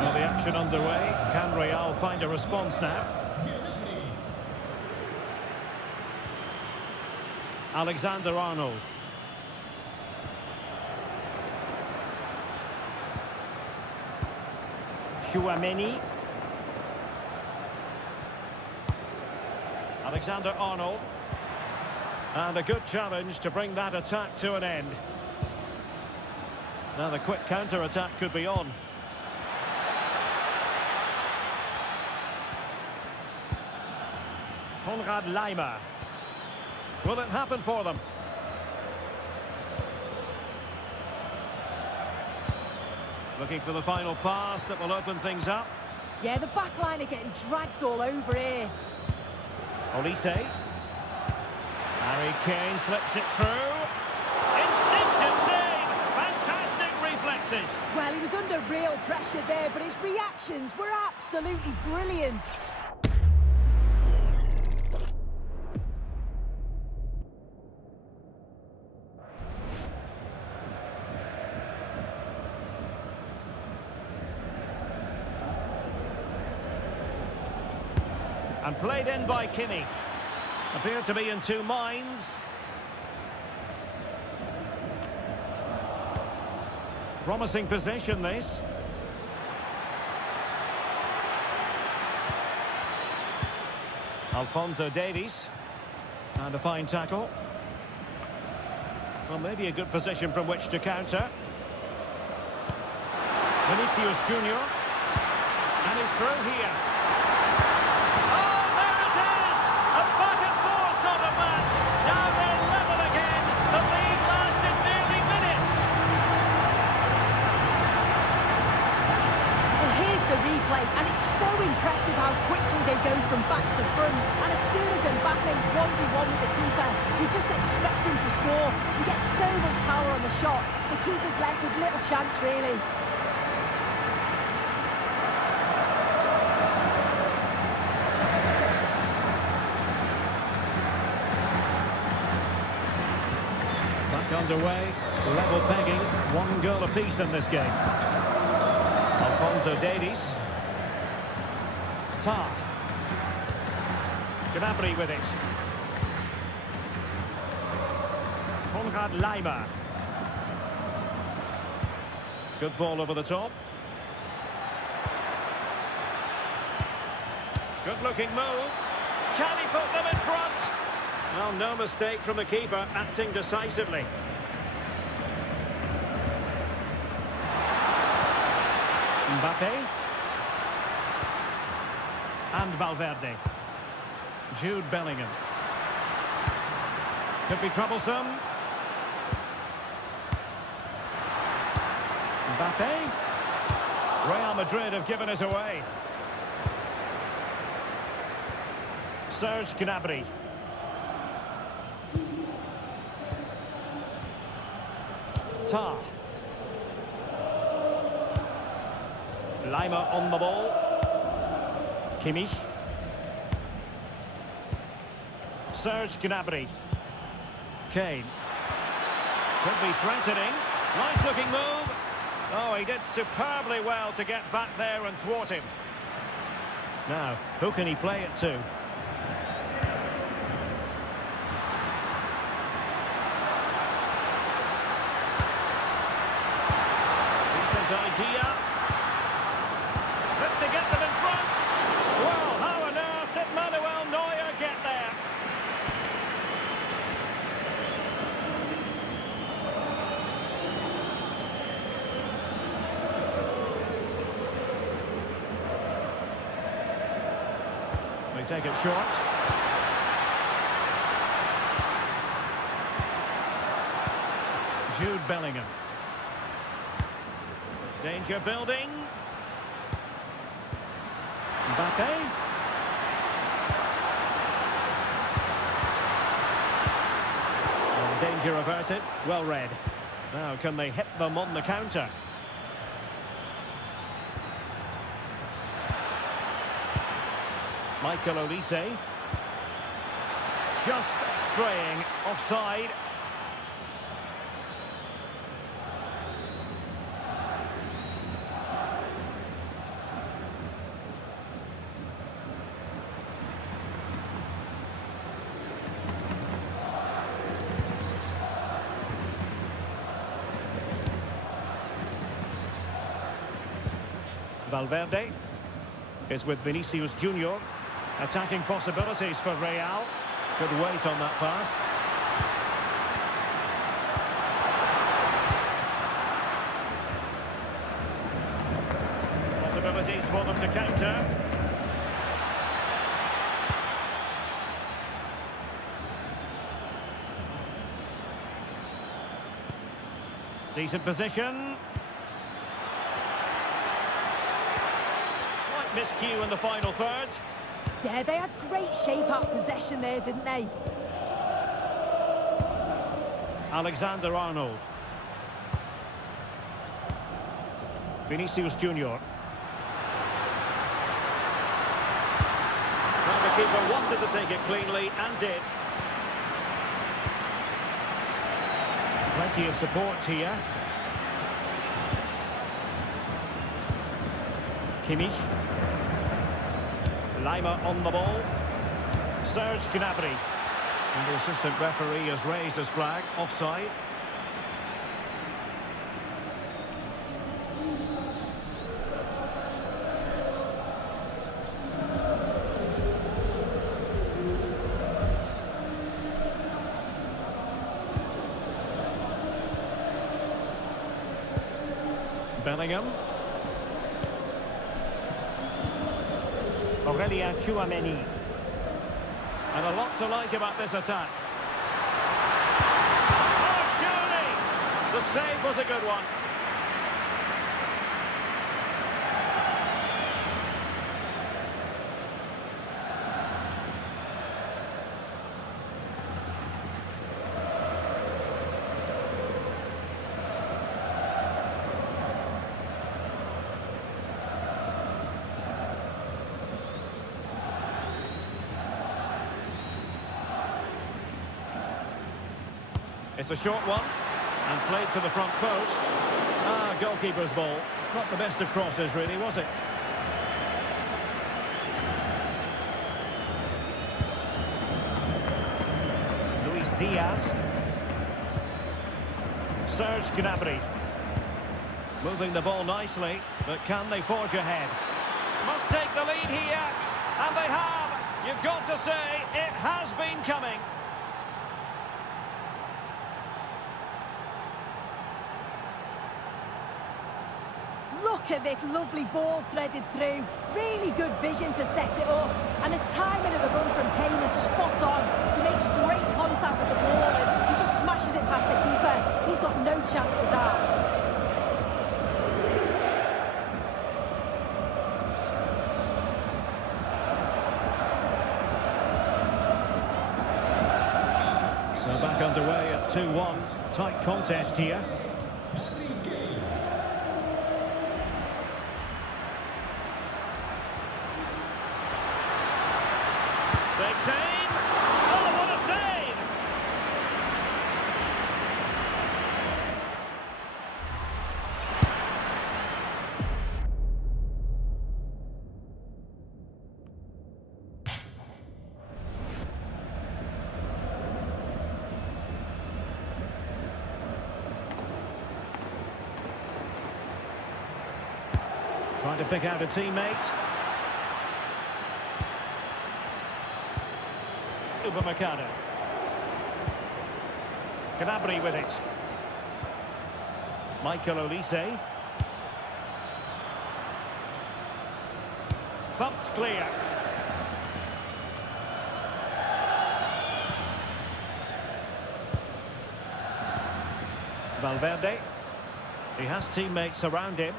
Well, the action underway. Can Real find a response now? Alexander-Arnold. Chouameni. Alexander-Arnold. And a good challenge to bring that attack to an end. Now the quick counter-attack could be on. Konrad Laimer. Will it happen for them? Looking for the final pass that will open things up. Yeah, the back line are getting dragged all over here. Olise. Harry Kane slips it through. Instinctive save! Fantastic reflexes! Well, he was under real pressure there, but his reactions were absolutely brilliant. And played in by Kimmich. Appear to be in two minds. Promising position, this. Alphonso Davies. And a fine tackle. Well, maybe a good position from which to counter. Vinicius Junior. And he's through here. And it's so impressive how quickly they go from back to front. And as soon as Mbappe's 1v1 with the keeper, you just expect him to score. He gets so much power on the shot. The keeper's left with little chance, really. Back underway, level pegging, 1 goal apiece in this game. Alphonso Davies. Tah. Gnabry with it. Konrad Laimer. Good ball over the top. Good looking move. Can he put them in front? Well, no mistake from the keeper, acting decisively. Mbappé. And Valverde. Jude Bellingham. Could be troublesome. Mbappé. Real Madrid have given us away. Serge Gnabry. Ta. Lima on the ball. Kimmich. Serge Gnabry. Kane. Could be threatening. Nice looking move. Oh, he did superbly well to get back there and thwart him. Now, who can he play it to? Decent idea. Just to get them in front. Well, how on earth did Manuel Neuer get there? They take it short. Jude Bellingham. Danger building. Mbappé. And danger averted. Well read. Now can they hit them on the counter? Michael Olise. Just straying offside. Valverde is with Vinicius Junior. Attacking possibilities for Real. Good weight on that pass. Possibilities for them to counter. Decent position. Slight miscue in the final third. Yeah, they had great shape-up possession there, didn't they? Alexander-Arnold. Vinicius Junior. Well, the keeper wanted to take it cleanly and did. Plenty of support here. Kimmich. Lima on the ball. Serge Gnabry. And the assistant referee has raised his flag. Offside. Bellingham. Aurelien Tchouameni. And a lot to like about this attack. Oh, surely! The save was a good one. It's a short one, and played to the front post. Ah, goalkeeper's ball. Not the best of crosses, really, was it? Luis Diaz. Serge Gnabry. Moving the ball nicely, but can they forge ahead? Must take the lead here, and they have. You've got to say, it has been coming. Look at this lovely ball threaded through. Really good vision to set it up. And the timing of the run from Kane is spot on. He makes great contact with the ball and he just smashes it past the keeper. He's got no chance with that. underway at 2-1. Tight contest here. Takes aim. Oh, what a save! Trying to pick out a teammate. Upamecano. Gnabry with it. Michael Olise. Thumps clear. Valverde. He has teammates around him.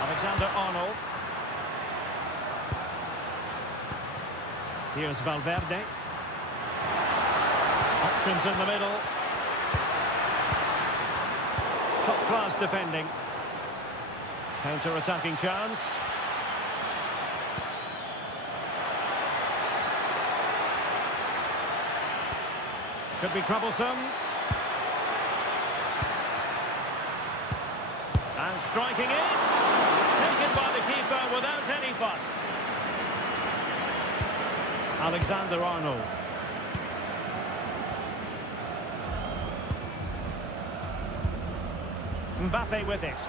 Alexander-Arnold. Here's Valverde. Options in the middle. Top-class defending. Counter-attacking chance. Could be troublesome. And striking it. Taken by the keeper without any fuss. Alexander-Arnold. Mbappé with it.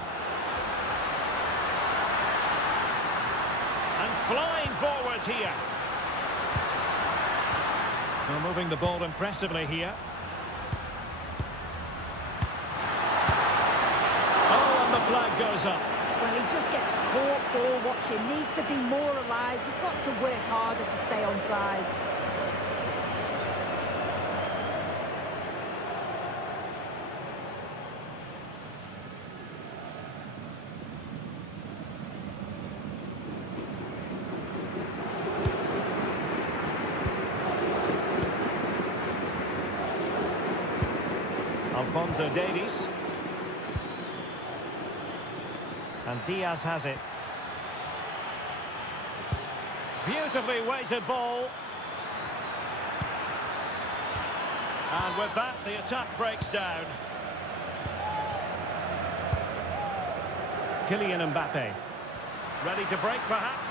And flying forwards here. Well, moving the ball impressively here. Oh, and the flag goes up. Well, he just gets caught ball watching. Needs to be more alive. You've got to work harder to stay onside. Alphonso Davies. And Diaz has it. Beautifully weighted ball. And with that, the attack breaks down. Kylian Mbappé. Ready to break, perhaps?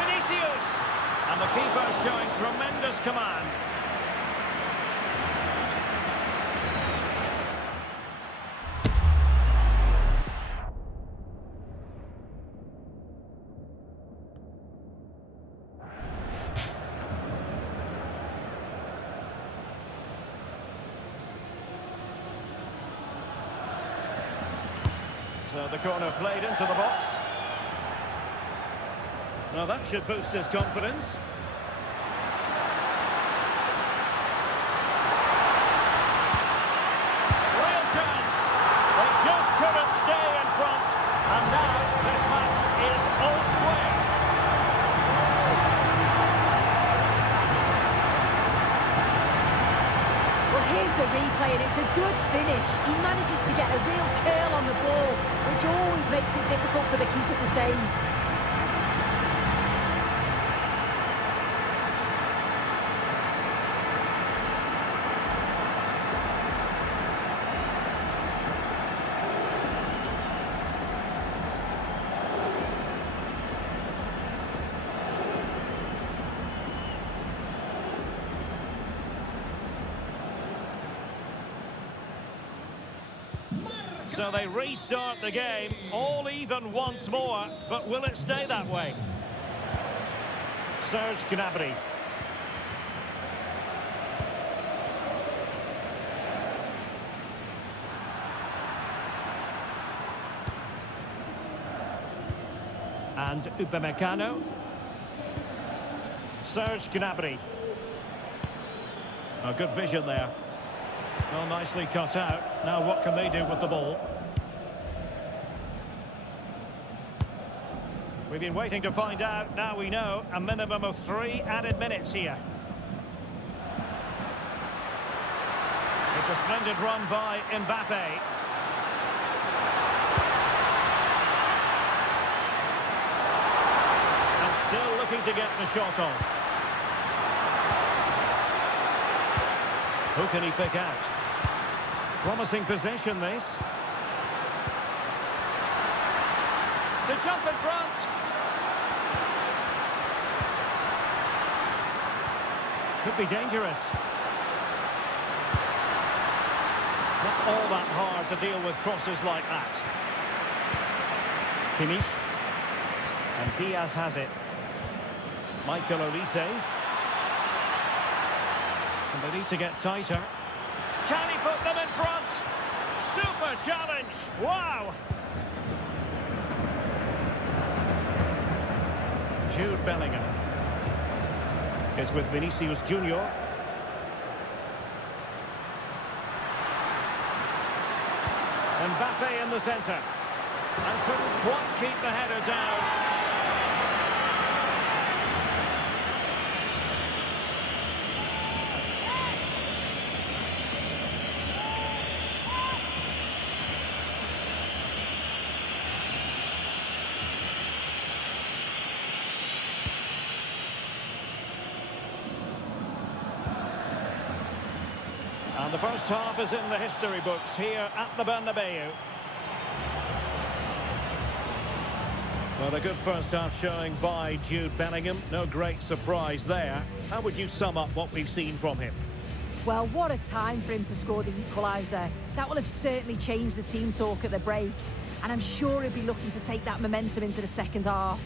Vinicius! And the keeper showing tremendous command. So the corner played into the box. Now that should boost his confidence. Real chance. They just couldn't stay in front. And now this match is all square. Well, here's the replay, and it's a good finish. He manages to get a real curl on the ball, which always makes it difficult for the keeper to save. So they restart the game, all even once more, but will it stay that way? Serge Gnabry. And Upamecano. Serge Gnabry. Oh, good vision there. Well, nicely cut out. Now what can they do with the ball? We've been waiting to find out. Now we know a minimum of 3 added minutes here. It's a splendid run by Mbappé. And still looking to get the shot off. Who can he pick out? Promising possession, this. To jump in front. Could be dangerous. Not all that hard to deal with crosses like that. Kimmich. And Diaz has it. Michael Olise. And they need to get tighter. Can he put them in front? Super challenge. Wow. Jude Bellingham is with Vinicius Junior. Mbappé in the centre. And couldn't quite keep the header down. And the first half is in the history books here at the Bernabeu. Well, a good first half showing by Jude Bellingham. No great surprise there. How would you sum up what we've seen from him? Well, what a time for him to score the equaliser. That will have certainly changed the team talk at the break. And I'm sure he'll be looking to take that momentum into the second half.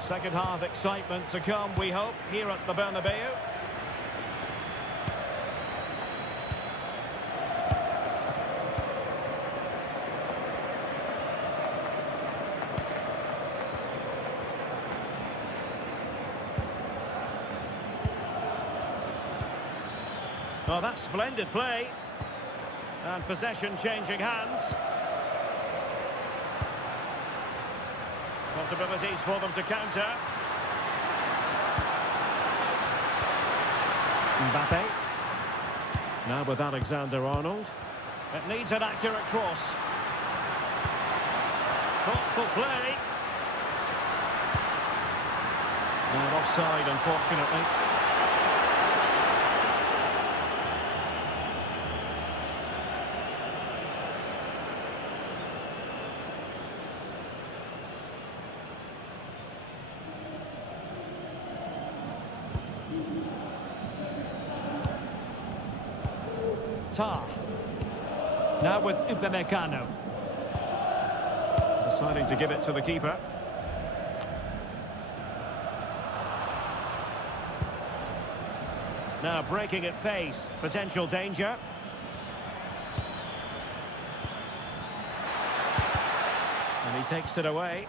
Second half excitement to come, we hope, here at the Bernabeu. Well, that's splendid play. And possession changing hands. Possibilities for them to counter. Mbappé. Now with Alexander-Arnold. It needs an accurate cross. Thoughtful play. And offside, unfortunately. Now with Upamecano. Deciding to give it to the keeper. Now breaking at pace. Potential danger. And he takes it away.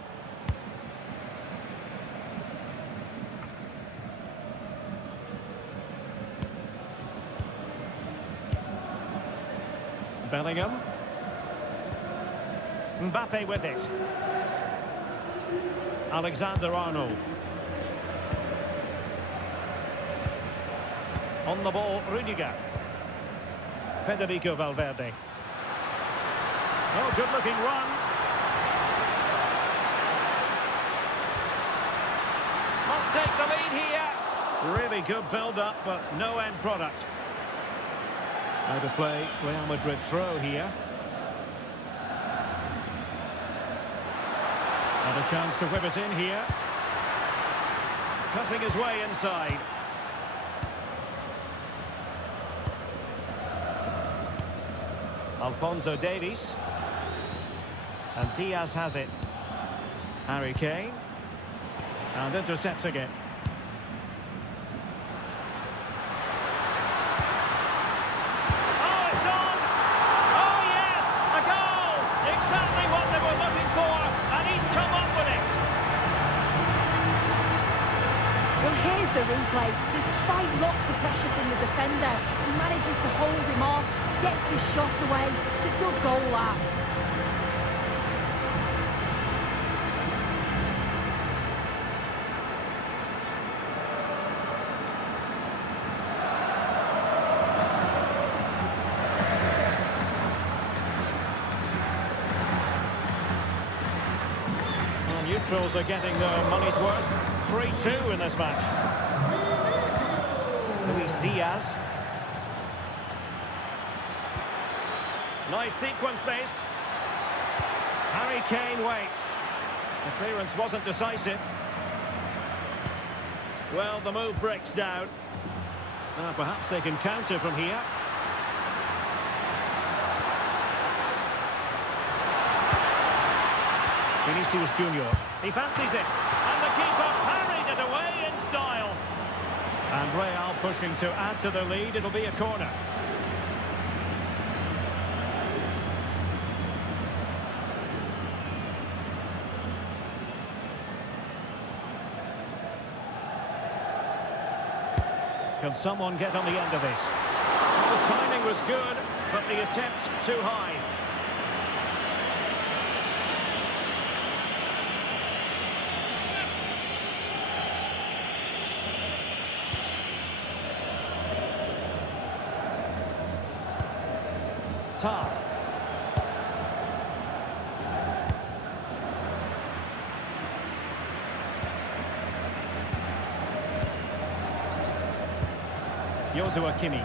Bellingham. Mbappé with it. Alexander-Arnold. On the ball, Rudiger. Federico Valverde. Oh, good-looking run. Must take the lead here. Really good build-up, but no end product. Out of play, Real Madrid throw here. And a chance to whip it in here. Cutting his way inside. Alphonso Davies. And Diaz has it. Harry Kane. And intercepts again. pressure from the defender. He manages to hold him off, gets his shot away. It's a good goal, that. Neutrals are getting their money's worth. 3-2 in this match. Luis Diaz. Nice sequence this. Harry Kane waits. The clearance wasn't decisive. Well, the move breaks down. Perhaps they can counter from here. Vinicius Junior. He fancies it. And the keeper parried it away in style. And Real pushing to add to the lead. It'll be a corner. Can someone get on the end of this? The timing was good, but the attempt too high. Tar. Joshua Kimmich.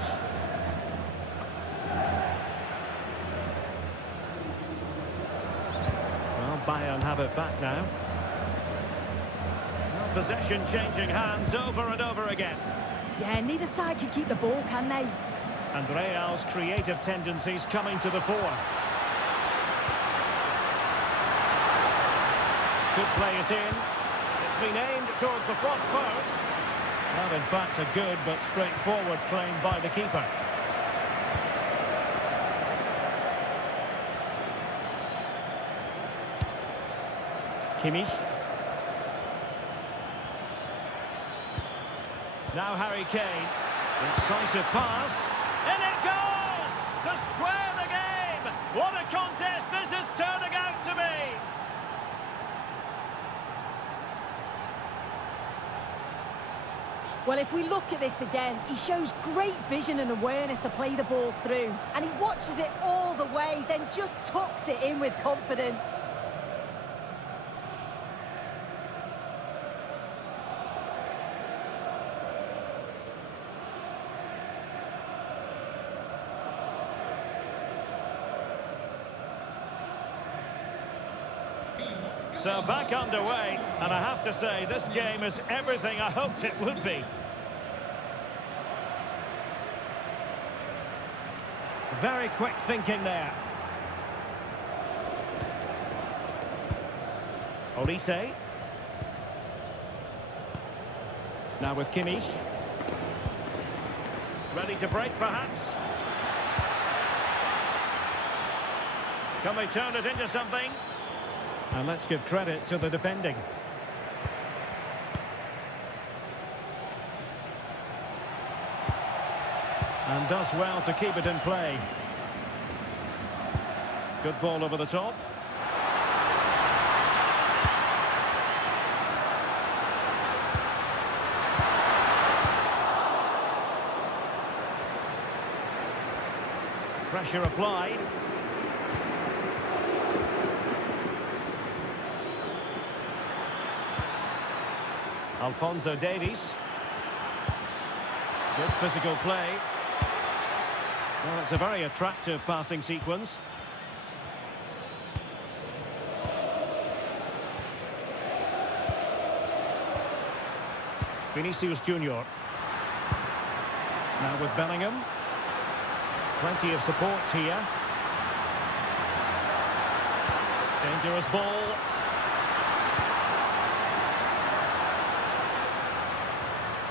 Well, Bayern have it back now. Well, possession changing hands over and over again. Yeah, neither side can keep the ball, can they? And Real's creative tendencies coming to the fore. Could play it in. It's been aimed towards the front post. Well, in fact, a good but straightforward claim by the keeper. Kimmich. Now Harry Kane. Incisive pass. In it goes! To square the game! What a contest this is turning out to be! Well, if we look at this again, he shows great vision and awareness to play the ball through. And he watches it all the way, then just tucks it in with confidence. So back underway, and I have to say, this game is everything I hoped it would be. Very quick thinking there. Olise. Now with Kimmich. Ready to break, perhaps. Can they turn it into something? And let's give credit to the defending. And does well to keep it in play. Good ball over the top. Pressure applied. Alphonso Davies. Good physical play. Well, it's a very attractive passing sequence. Vinicius Junior. Now with Bellingham. Plenty of support here. Dangerous ball.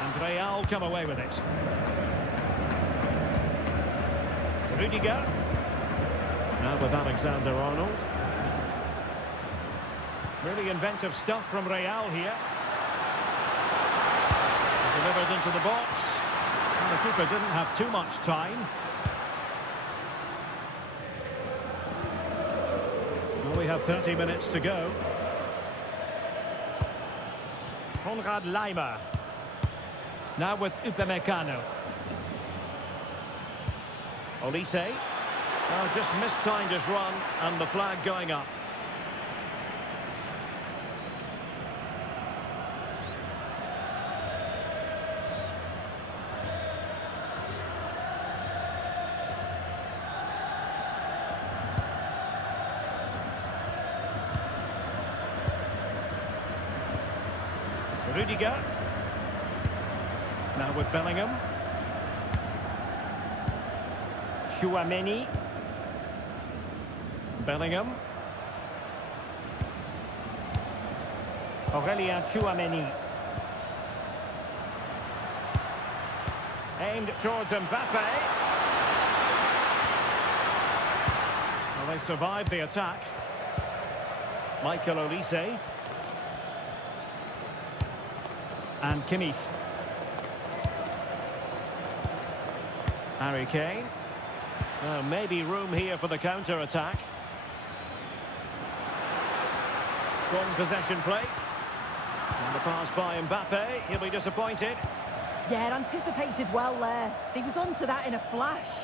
And Real come away with it. Rudiger. Now with Alexander-Arnold. Really inventive stuff from Real here. Delivered into the box. Well, the keeper didn't have too much time. Well, we have 30 minutes to go. Konrad Laimer. Now with Upamecano. Olise. Oh, just mistimed his run and the flag going up. Rudiger. Now with Bellingham. Tchouaméni. Bellingham. Aurélien Tchouaméni. Aimed towards Mbappé. Well, they survived the attack. Michael Olise. And Kimmich. Harry Kane. Well, maybe room here for the counter-attack. Strong possession play. And the pass by Mbappé. He'll be disappointed. Yeah, anticipated well there. He was onto that in a flash.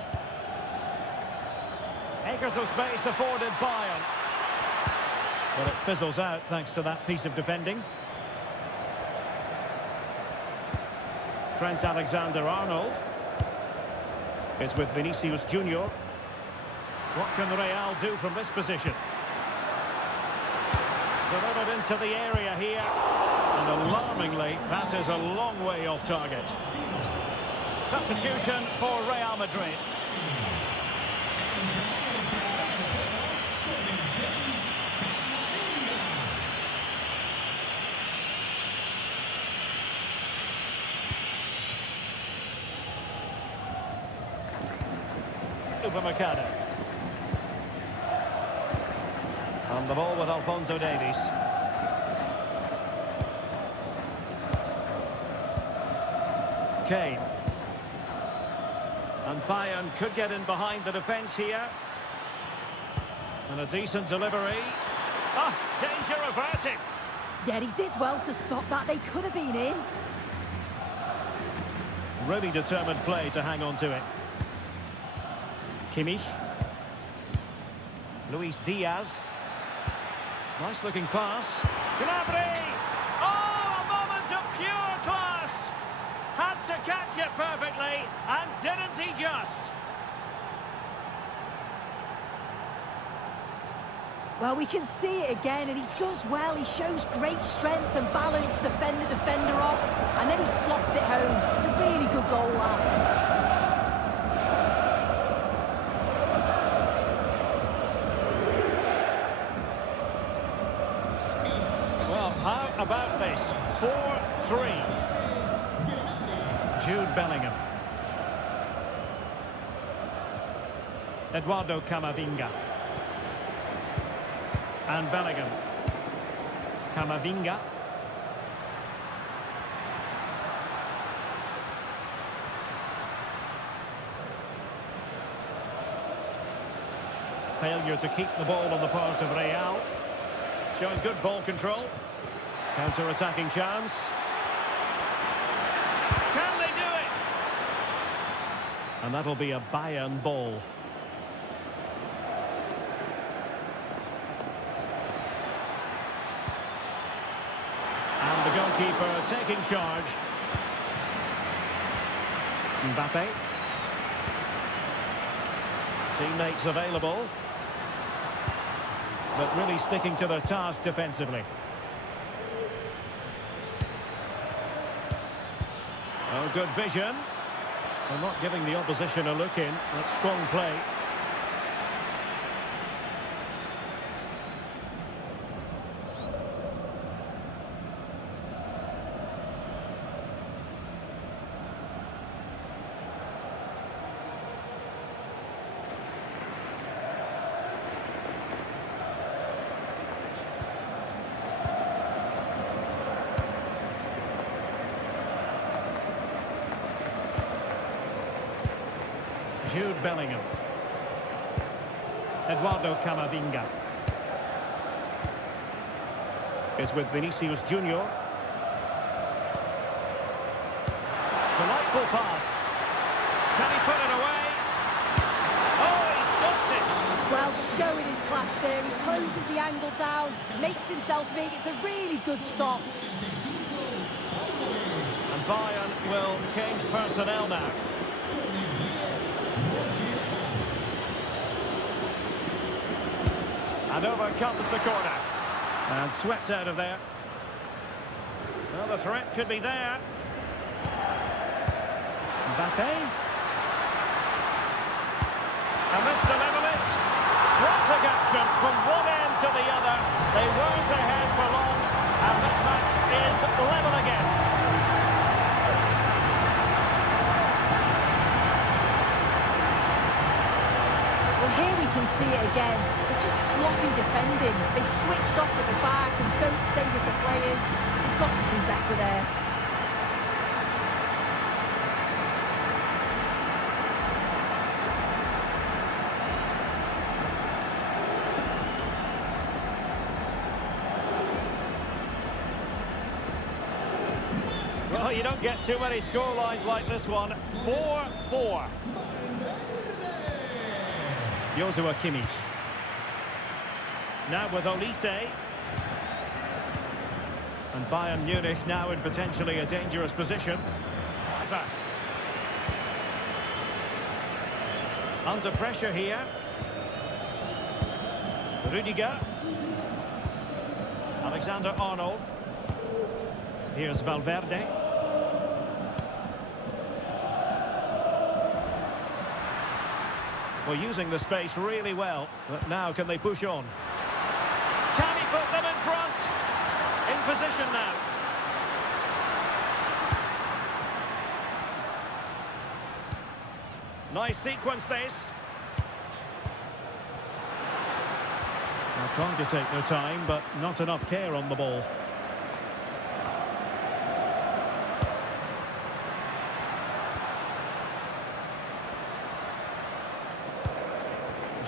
Acres of space afforded Bayern. But it fizzles out thanks to that piece of defending. Trent Alexander-Arnold is with Vinicius Junior. What can Real do from this position? Delivered into the area here. And alarmingly, that is a long way off target. Substitution for Real Madrid. Upamecano. On the ball with Alphonso Davies. Kane. And Bayern could get in behind the defence here. And a decent delivery. Ah, danger averted. Yeah, he did well to stop that. They could have been in. Really determined play to hang on to it. Kimmich. Luis Diaz. Nice looking pass. Gnabry! Oh, a moment of pure class! Had to catch it perfectly, and didn't he just? Well, we can see it again, and he does well. He shows great strength and balance to fend the defender off, and then he slots it home. It's a really good goal, that. How about this? 4-3. Jude Bellingham. Eduardo Camavinga. And Bellingham. Camavinga. Failure to keep the ball on the part of Real. Showing good ball control. Counter-attacking chance. Can they do it? And that'll be a Bayern ball. And the goalkeeper taking charge. Mbappé. Teammates available. But really sticking to their task defensively. Oh, good vision. They're not giving the opposition a look in. That's strong play. Jude Bellingham. Eduardo Camavinga. Is with Vinicius Junior. Delightful pass. Can he put it away? Oh, he stopped it. Well, showing his class there. He closes the angle down, makes himself big. It's a really good stop. And Bayern will change personnel now. And over comes the corner. And swept out of there. Well, the threat could be there. Mbappé. And this to level it. Frantic action from one end to the other. They weren't ahead for long. And this match is level again. Well, here we can see it again. It's just sloppy defending. They've switched off at the back and don't stay with the players. They've got to do better there. Well, you don't get too many scorelines like this one. 4-4. Joshua Kimmich. Now with Olise. And Bayern Munich now in potentially a dangerous position. Under pressure here. Rudiger. Alexander-Arnold. Here's Valverde. Well, using the space really well, but now can they push on? Can he put them in front? In position now. Nice sequence this. They're trying to take their time, but not enough care on the ball.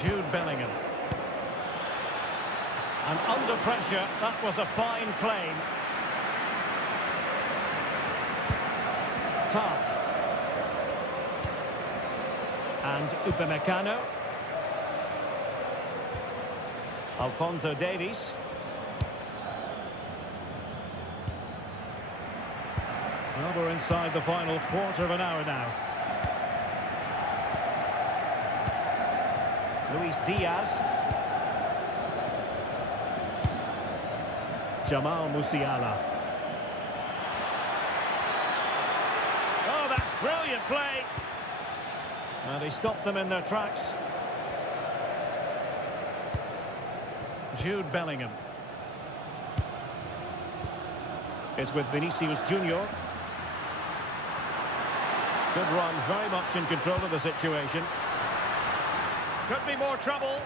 Jude Bellingham. And under pressure, that was a fine claim. Tar. And Upamecano. Alphonso Davies. Well, we're inside the final quarter of an hour now. Luis Diaz. Jamal Musiala. Oh, that's brilliant play. And he stopped them in their tracks. Jude Bellingham. It's with Vinicius Junior. Good run, very much in control of the situation. Could be more trouble.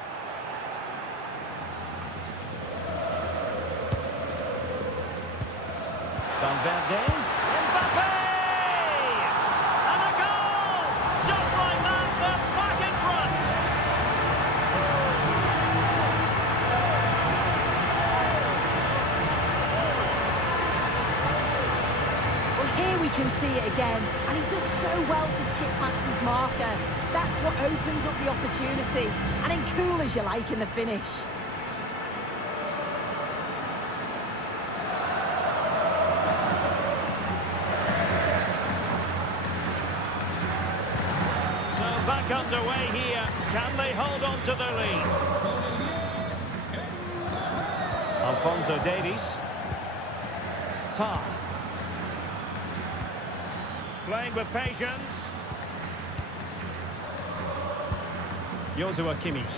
Valverde. Mbappé! And a goal! Just like that, they're back in front. Well, here we can see it again, and he does so well to skip past his marker. That's what opens up the opportunity, and then cool as you like in the finish. So back underway here. Can they hold on to their lead? Alphonso Davies. Tar. Playing with patience. Joshua Kimmich.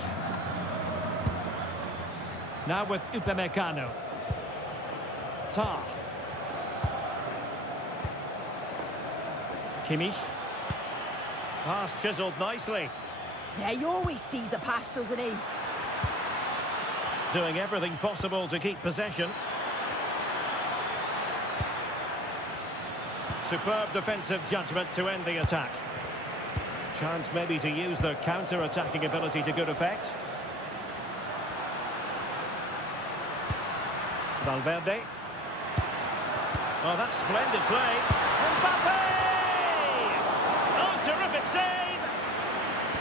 Now with Upamecano. Tar. Kimmich. Pass chiselled nicely. Yeah, he always sees a pass, doesn't he? Doing everything possible to keep possession. Superb defensive judgment to end the attack. Chance maybe to use their counter-attacking ability to good effect. Valverde. Oh, that's splendid play. Mbappé! Oh, terrific save!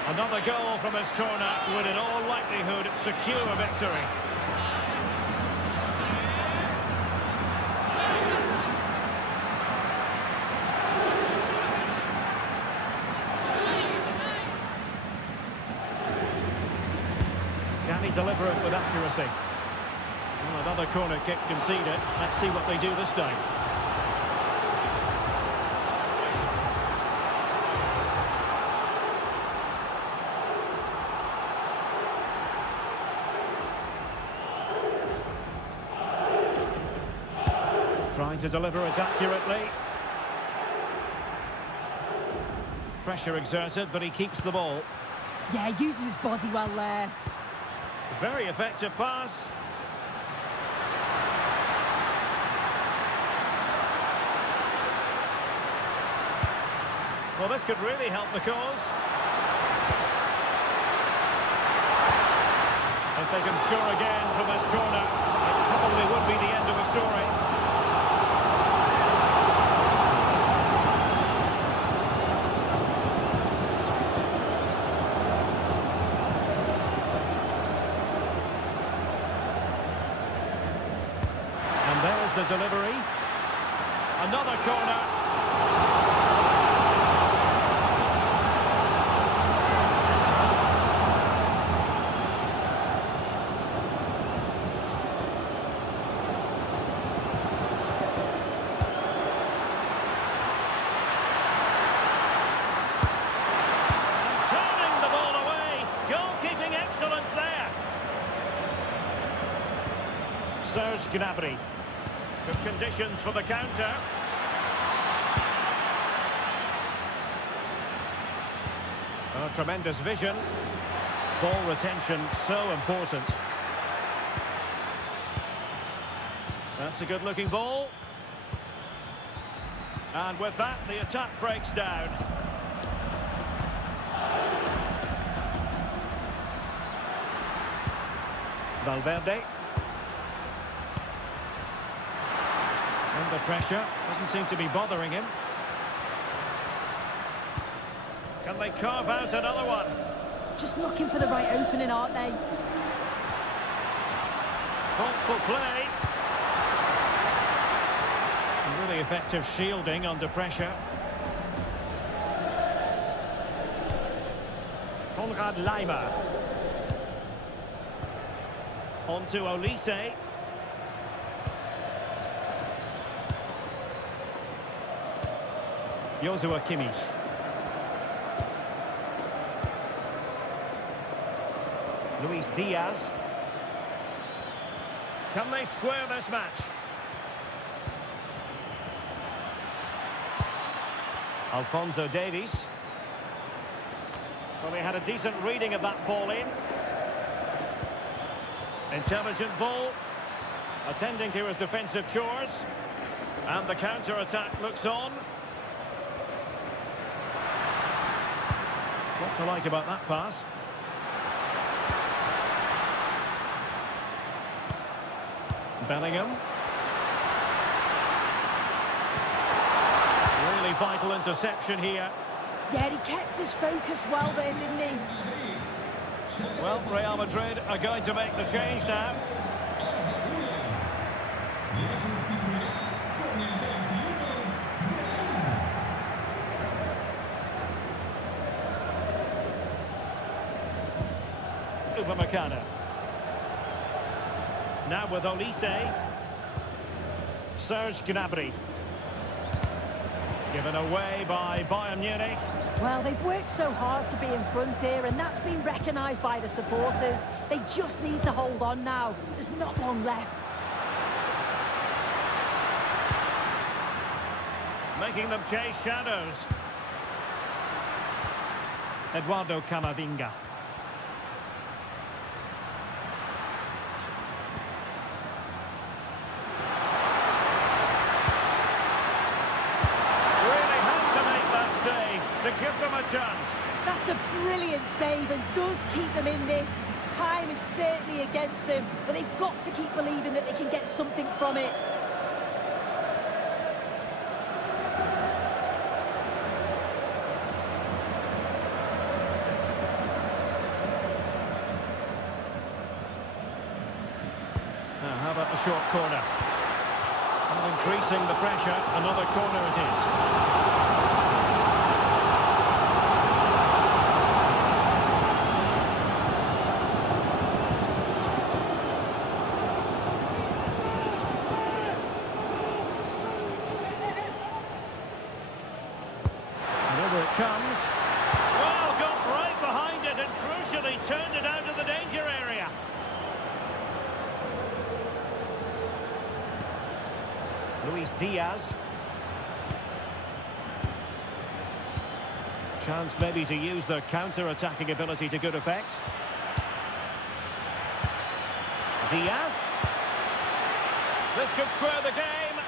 Another goal from his corner would in all likelihood secure a victory. Can he deliver it with accuracy? Well, another corner kick conceded. Let's see what they do this time. Trying to deliver it accurately. Pressure exerted, but he keeps the ball. Yeah, uses his body well there. Very effective pass. Well, this could really help the cause. If they can score again from this corner, it probably would be the end of the story. And there's the delivery. Another corner. Excellence there. Serge Gnabry. Good conditions for the counter. Oh, tremendous vision. Ball retention so important. That's a good-looking ball. And with that, the attack breaks down. Valverde. Under pressure. Doesn't seem to be bothering him. Can they carve out another one? Just looking for the right opening, aren't they? Thoughtful play. Really effective shielding under pressure. Konrad Laimer. On to Olise. Joshua Kimmich. Luis Diaz. Can they square this match? Alphonso Davies. Well, he had a decent reading of that ball in. Intelligent ball. Attending to his defensive chores. And the counter-attack looks on. What to like about that pass? Bellingham. Really vital interception here. Yeah, he kept his focus well there, didn't he? Well, Real Madrid are going to make the change now. Upamecano. Now with Olise. Serge Gnabry. Given away by Bayern Munich. Well, they've worked so hard to be in front here, and that's been recognised by the supporters. They just need to hold on now. There's not long left. Making them chase shadows. Eduardo Camavinga. To give them a chance. That's That's a brilliant save and does keep them in this. Time is certainly against them, but they've got to keep believing that they can get something from it. Now, how about the short corner? And increasing the pressure, another corner it is. It comes. Well, got right behind it and crucially turned it out of the danger area. Luis Diaz. Chance maybe to use their counter-attacking ability to good effect. Diaz. This could square the game.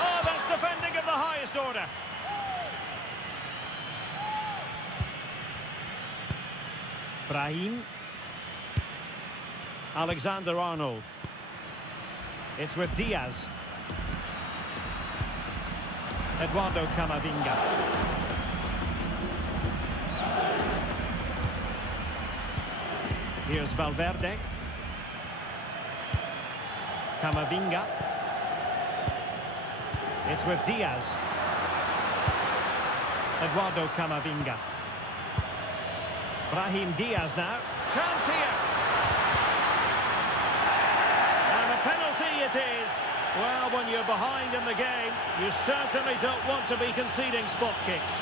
Oh, that's defending of the highest order. Brahim. Alexander-Arnold. It's with Diaz. Eduardo Camavinga. Here's Valverde. Camavinga. It's with Diaz. Eduardo Camavinga. Brahim Diaz now. Chance here. And a penalty it is. Well, when you're behind in the game, you certainly don't want to be conceding spot kicks.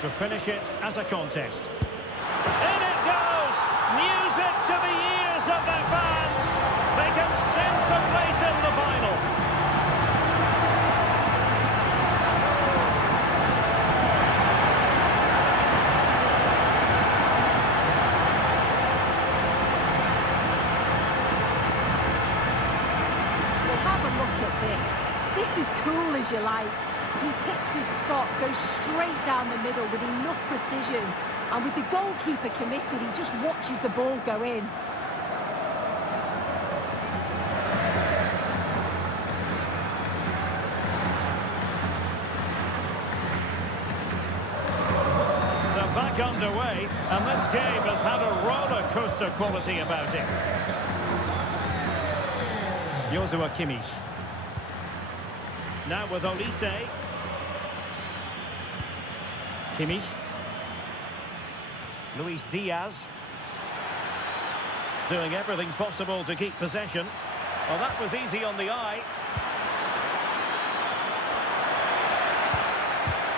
To finish it as a contest. In it goes! Music to the ears of their fans. They can sense a place in the final. Well, have a look at this. This is cool as you like. He picks his spot, goes straight down the middle with enough precision. And with the goalkeeper committed, he just watches the ball go in. So back underway, and this game has had a roller coaster quality about it. Joshua Kimmich. Now with Olise. Kimmich. Luis Diaz. Doing everything possible to keep possession. Well, that was easy on the eye.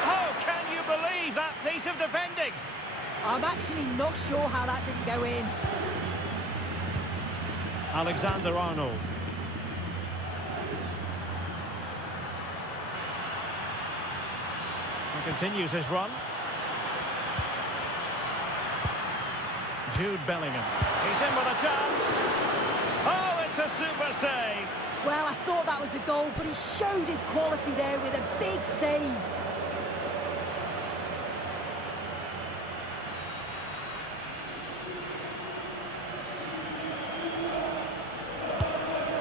Oh, can you believe that piece of defending? I'm actually not sure how that didn't go in. Alexander-Arnold. Continues his run. Jude Bellingham. He's in with a chance. Oh, it's a super save. Well, I thought that was a goal, but he showed his quality there with a big save.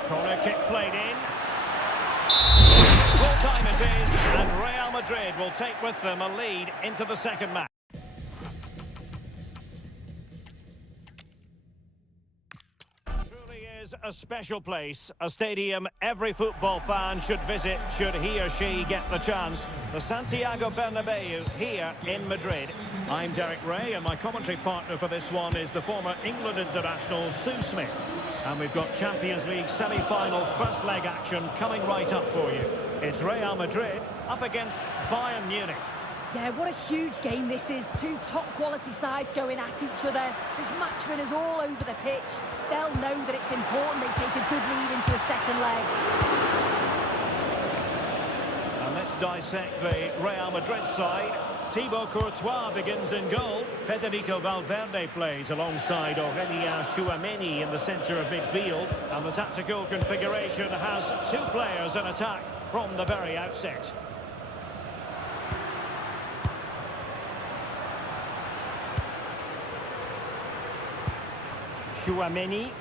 Corner kick played in. Full time it is, and Real Madrid will take with them a lead into the second match. Truly is a special place, a stadium every football fan should visit should he or she get the chance. The Santiago Bernabeu here in Madrid. I'm Derek Ray, and my commentary partner for this one is the former England international Sue Smith. And we've got Champions League semi-final first leg action coming right up for you. It's Real Madrid up against Bayern Munich. Yeah, what a huge game this is. Two top-quality sides going at each other. There's match winners all over the pitch. They'll know that it's important they take a good lead into the second leg. dissect the Real Madrid side. Thibaut Courtois begins in goal. Federico Valverde plays alongside Aurélien Tchouameni in the centre of midfield. And the tactical configuration has two players in attack from the very outset. Tchouameni.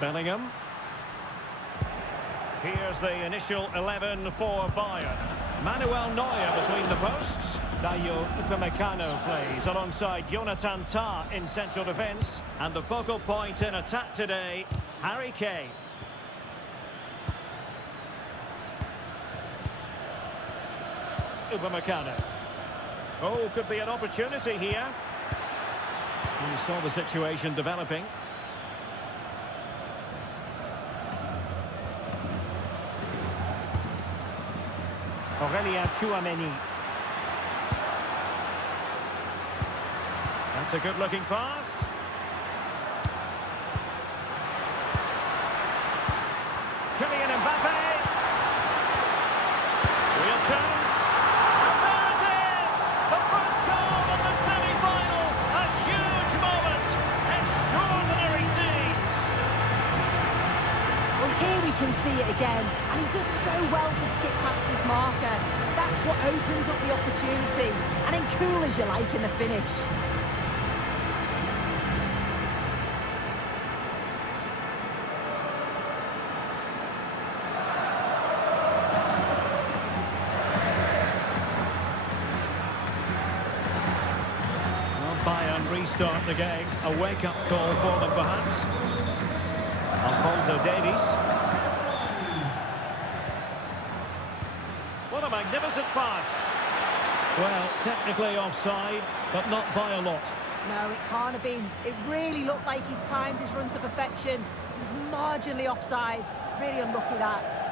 Bellingham. Here's the initial 11 for Bayern. Manuel Neuer between the posts. Dayo Upamecano plays alongside Jonathan Tah in central defence. And the focal point in attack today, Harry Kane. Upamecano. Oh, could be an opportunity here. We saw the situation developing. Aurélien Tchouameni. That's a good-looking pass. Kylian Mbappé. Real chance. And there it is! The first goal of the semi-final. A huge moment. Extraordinary scenes. Well, here we can see it again, and he does so well to skip past his marker. That's what opens up the opportunity, and then cool as you like in the finish. Well, Bayern restart the game. A wake-up call for them, perhaps. Alphonso Davies. What a magnificent pass. Well, technically offside, but not by a lot. No, it can't have been. It really looked like he timed his run to perfection. He's marginally offside. Really unlucky that.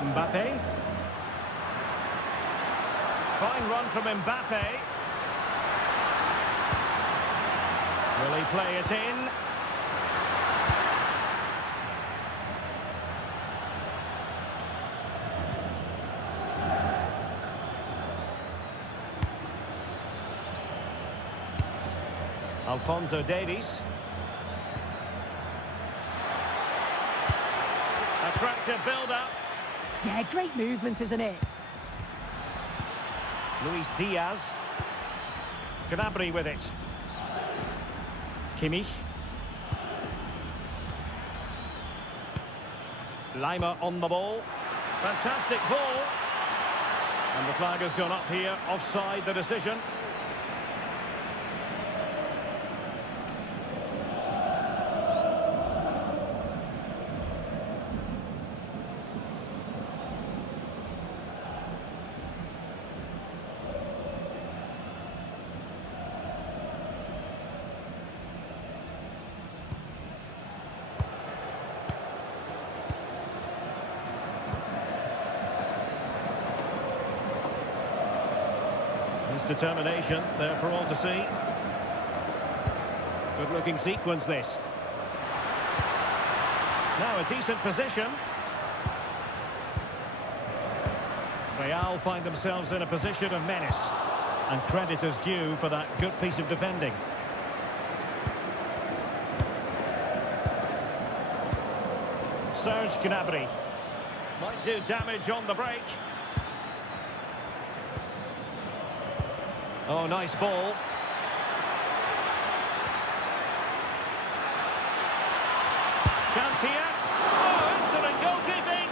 Mbappé. Fine run from Mbappé. Will he play it in? Alphonso Davies. Attractive build-up. Yeah, great movement, isn't it? Luis Diaz. Gnabry with it. Kimmich. Lima on the ball. Fantastic ball. And the flag has gone up here. Offside the decision. Determination there for all to see. Good looking sequence this. Now a decent position. Real find themselves in a position of menace, and credit is due for that good piece of defending. Serge Gnabry might do damage on the break. Oh, nice ball. Chance here. Oh, excellent goalkeeping.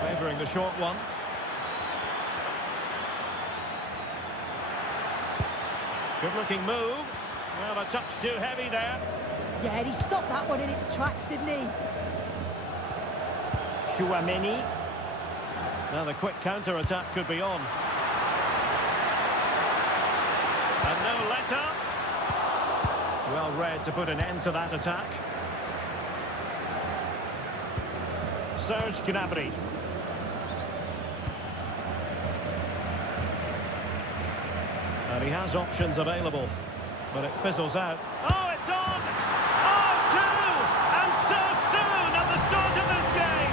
Favouring the short one. Good-looking move. Well, a touch too heavy there. Yeah, and he stopped that one in its tracks, didn't he? Chouameni. Now the quick counter-attack could be on. And no let-up. Well read to put an end to that attack. Serge Gnabry. And he has options available, but it fizzles out. Oh, it's on! Oh, two! And so soon at the start of this game!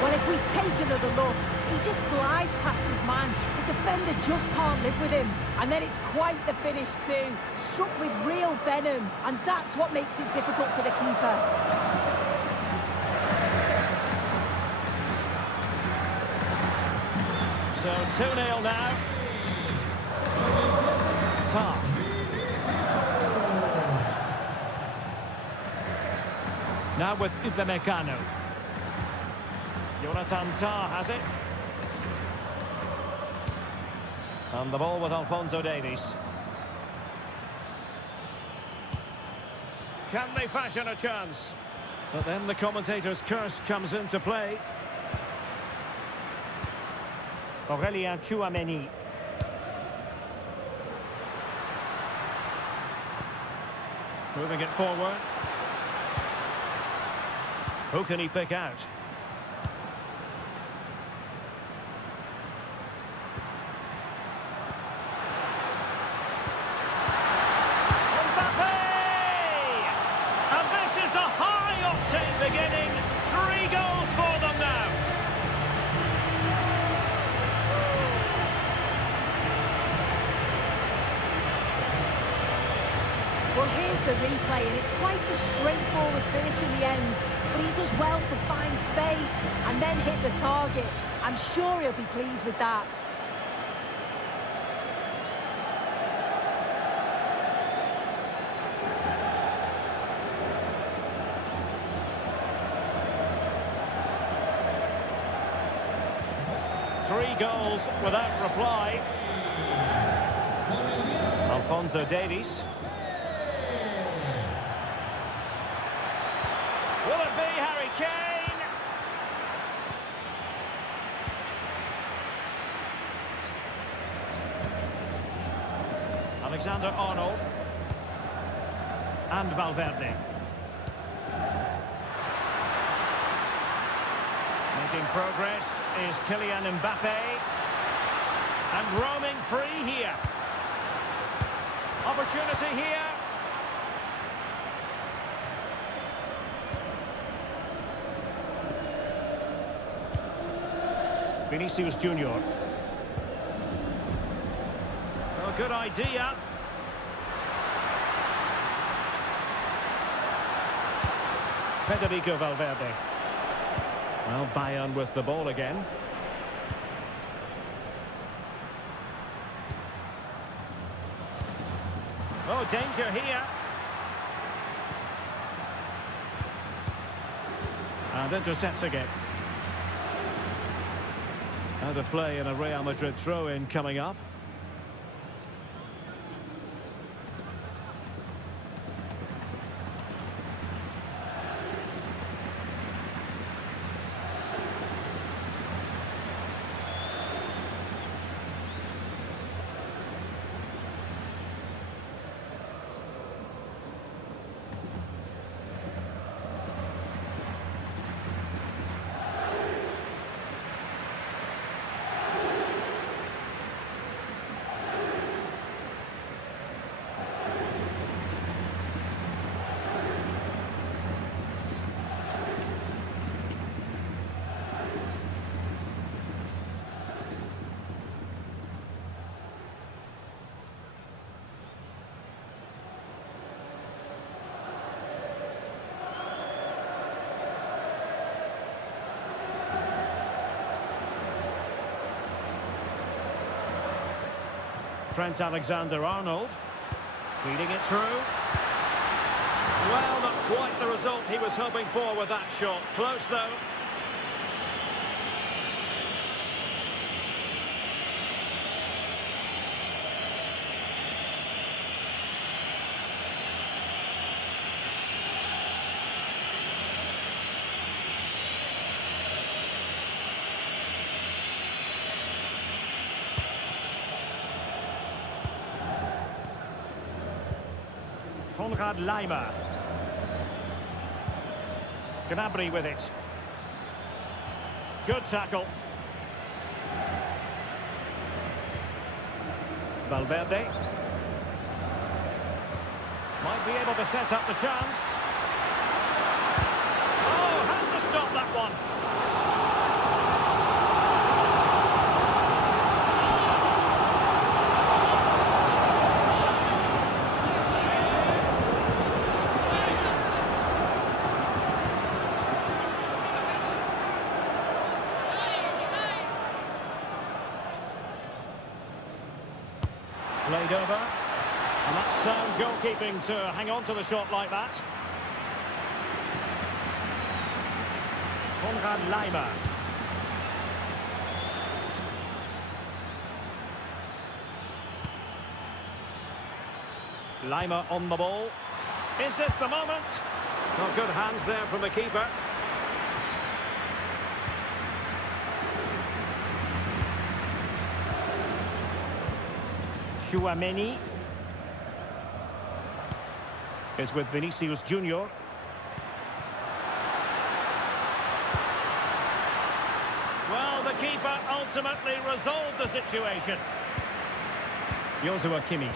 Well, if we take another look, he just glides past his man. The defender just can't live with him. And then it's quite the finish too. Struck with real venom. And that's what makes it difficult for the keeper. So 2-0 now. Tar. Now with Upamecano. Jonathan Tah has it. And the ball with Alphonso Davies. Can they fashion a chance? But then the commentator's curse comes into play. Aurélien Tchouameni. Moving it forward. Who can he pick out? Beginning, 3 goals for them now. Well, here's the replay, and it's quite a straightforward finish in the end. But he does well to find space and then hit the target. I'm sure he'll be pleased with that. Three goals without reply. Alphonso Davies. Will it be Harry Kane? Alexander-Arnold. And Valverde. Making progress is Kylian Mbappé. And roaming free here. Opportunity here. Vinicius Junior. Well, good idea. Federico Valverde. Well, Bayern with the ball again. Oh, danger here. And intercepts again. And a play in a Real Madrid throw-in coming up. Trent Alexander-Arnold feeding it through. Well, not quite the result he was hoping for with that shot. Close, though. Laimer. Gnabry with it. Good tackle. Valverde. Might be able to set up the chance. Oh, had to stop that one. Played over, and that's sound goalkeeping to hang on to the shot like that. Laimer. Laimer on the ball. Is this the moment? Well, good hands there from the keeper. Chouameni is with Vinicius Junior. Well, the keeper ultimately resolved the situation. Joshua Kimmich.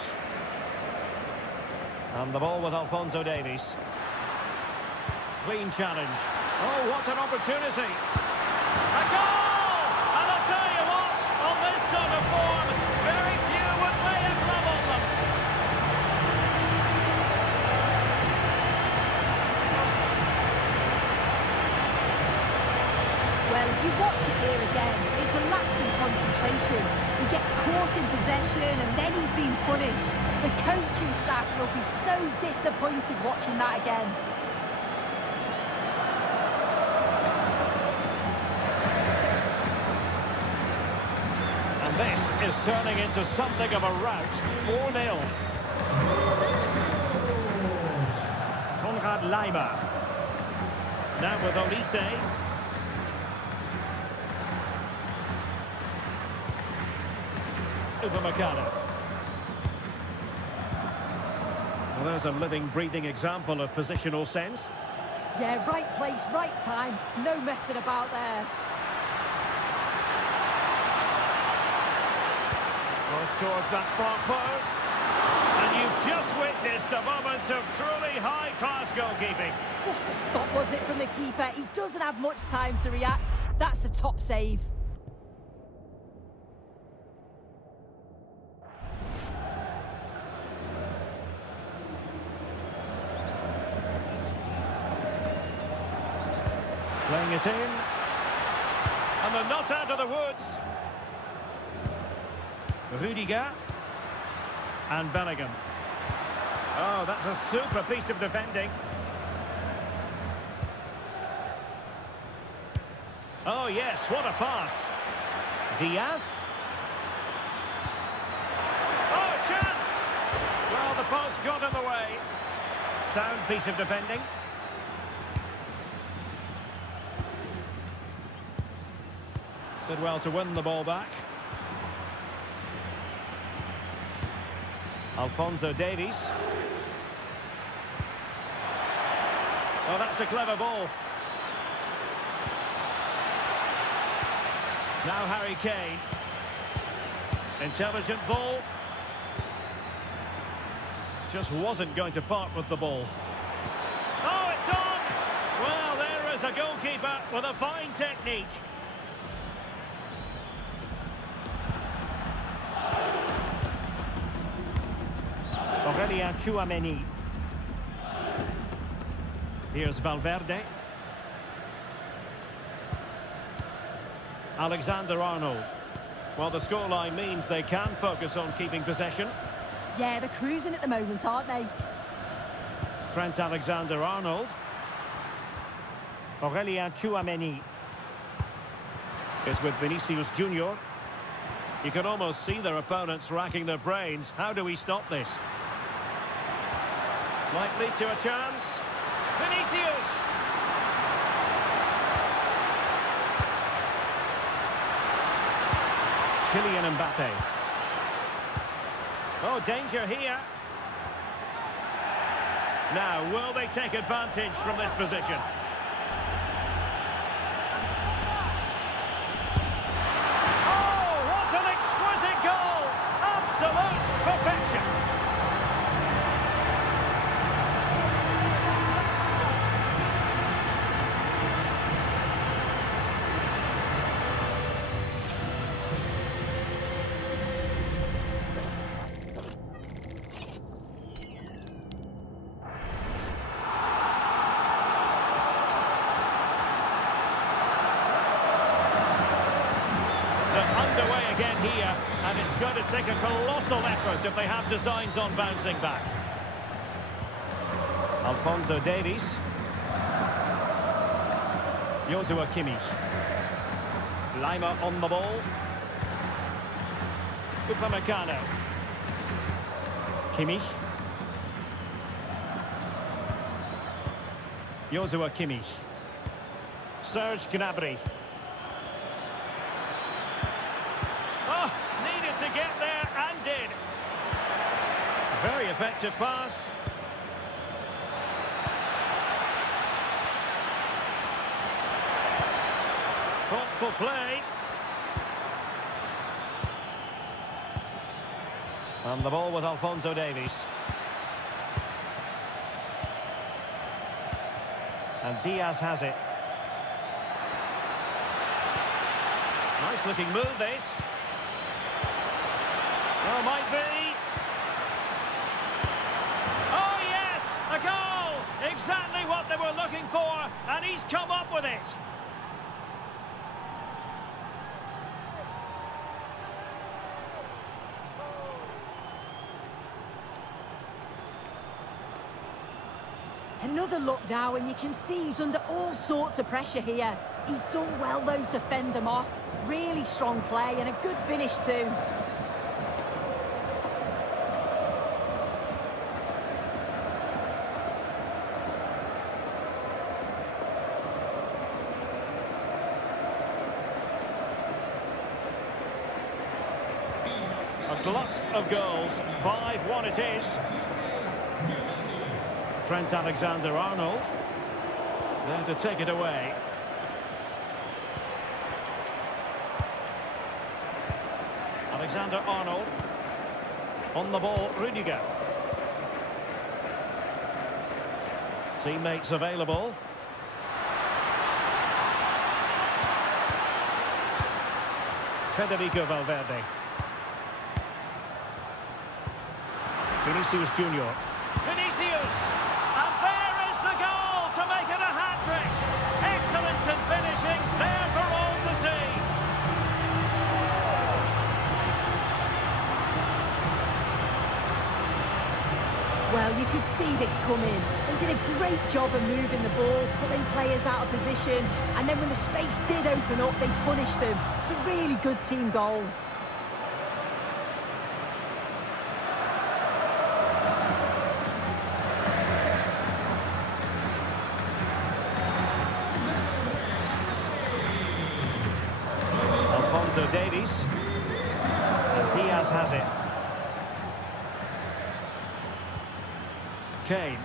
And the ball with Alphonso Davies. Clean challenge. Oh, what an opportunity. A goal! And I'll tell you what, on this sort of form, very few would lay a glove on them. Well, if you watch it here again, it's a lapse in concentration. He gets caught in possession and then he's been punished. The coaching staff will be so disappointed watching that again. And this is turning into something of a rout. 4-0. Konrad Laimer. Now with Olise. Upamecano. Well, there's a living, breathing example of positional sense. Yeah, right place, right time. No messing about there. Goes towards that far post. And you've just witnessed a moment of truly high-class goalkeeping. What a stop was it from the keeper. He doesn't have much time to react. That's a top save. Playing it in. And they're not out of the woods. Rudiger. And Bellingham. Oh, that's a super piece of defending. Oh, yes, what a pass. Diaz. Oh, chance! Well, the post got in the way. Sound piece of defending. Did well to win the ball back. Alphonso Davies. Oh, that's a clever ball. Now Harry Kane. Intelligent ball. Just wasn't going to part with the ball. Oh, it's on! Well, there is a goalkeeper with a fine technique. Chouameni. Here's Valverde. Alexander-Arnold. Well, the scoreline means they can focus on keeping possession. Yeah, they're cruising at the moment, aren't they? Trent Alexander-Arnold. Aurelien Tchouameni is with Vinicius Junior. You can almost see their opponents racking their brains. How do we stop this? Might lead to a chance. Vinicius! Kylian Mbappé. Oh, danger here. Now, will they take advantage from this position? Oh, what an exquisite goal! Absolute perfection! Underway again here, and it's going to take a colossal effort if they have designs on bouncing back. Alphonso Davies. Joshua Kimmich. Lima on the ball. Upamecano. Kimmich. Joshua Kimmich. Serge Gnabry. Oh, needed to get there and did. Very effective pass. Thoughtful play. And the ball with Alphonso Davies. And Diaz has it. Nice looking move this. Oh, might be. Oh, yes! A goal! Exactly what they were looking for, and he's come up with it. Another look now, and you can see he's under all sorts of pressure here. He's done well, though, to fend them off. Really strong play and a good finish, too. A glut of goals. 5-1 it is. Trent Alexander-Arnold. There to take it away. Alexander-Arnold. On the ball, Rudiger. Teammates available. Federico Valverde. Vinicius Junior. Vinicius! And there is the goal to make it a hat-trick. Excellence in finishing, there for all to see. Well, you could see this coming. They did a great job of moving the ball, pulling players out of position, and then when the space did open up, they punished them. It's a really good team goal. Alphonso Davies. And Diaz has it. Kane.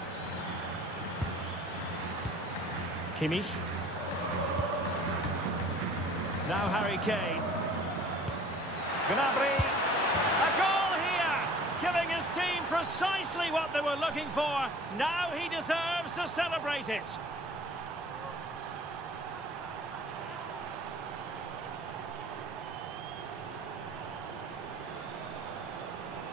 Kimmich. Now Harry Kane. Gnabry. A goal here, giving his team precisely what they were looking for. Now he deserves to celebrate it.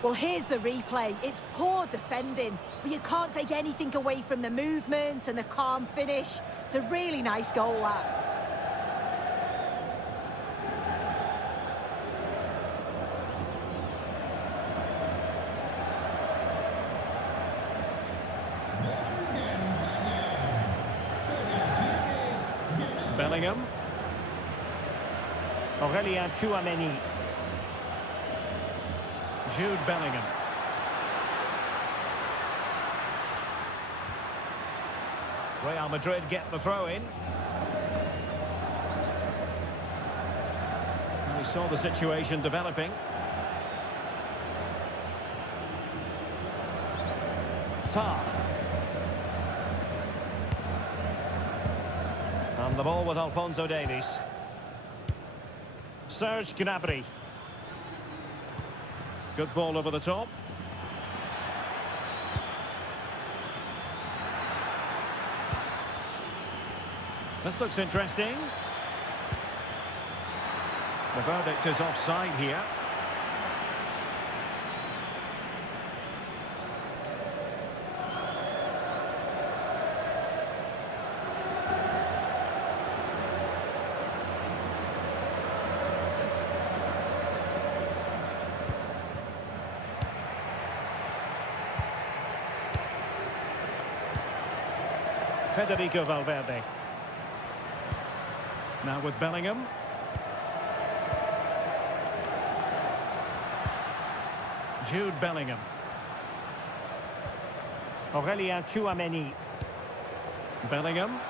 Well, here's the replay. It's poor defending, but you can't take anything away from the movement and the calm finish. It's a really nice goal, that. Bellingham. Aurelien Tchouameni. Jude Bellingham. Real Madrid get the throw in. And we saw the situation developing. Tar. And the ball with Alphonso Davies. Serge Gnabry. Good ball over the top. This looks interesting. The verdict is offside here. Federico Valverde. Now with Bellingham. Jude Bellingham. Aurelien Tchouameni. Bellingham.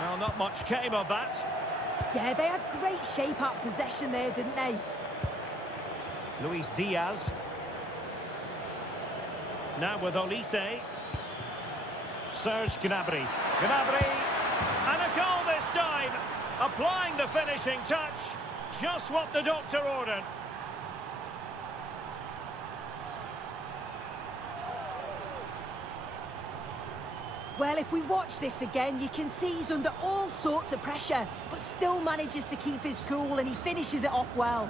Well, not much came of that. Yeah, they had great shape out possession there, didn't they? Luis Diaz. Now with Olise. Serge Gnabry. Gnabry. And a goal this time. Applying the finishing touch. Just what the doctor ordered. Well, if we watch this again, you can see he's under all sorts of pressure, but still manages to keep his cool, and he finishes it off well.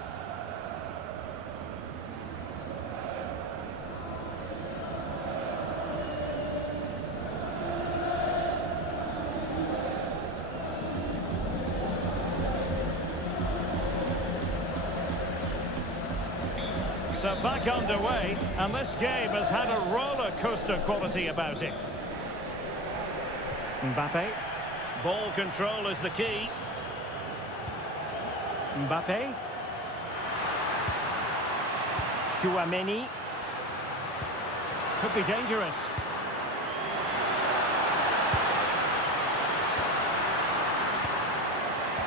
So back underway, and this game has had a roller coaster quality about it. Mbappé. Ball control is the key. Mbappé. Tchouameni. Could be dangerous.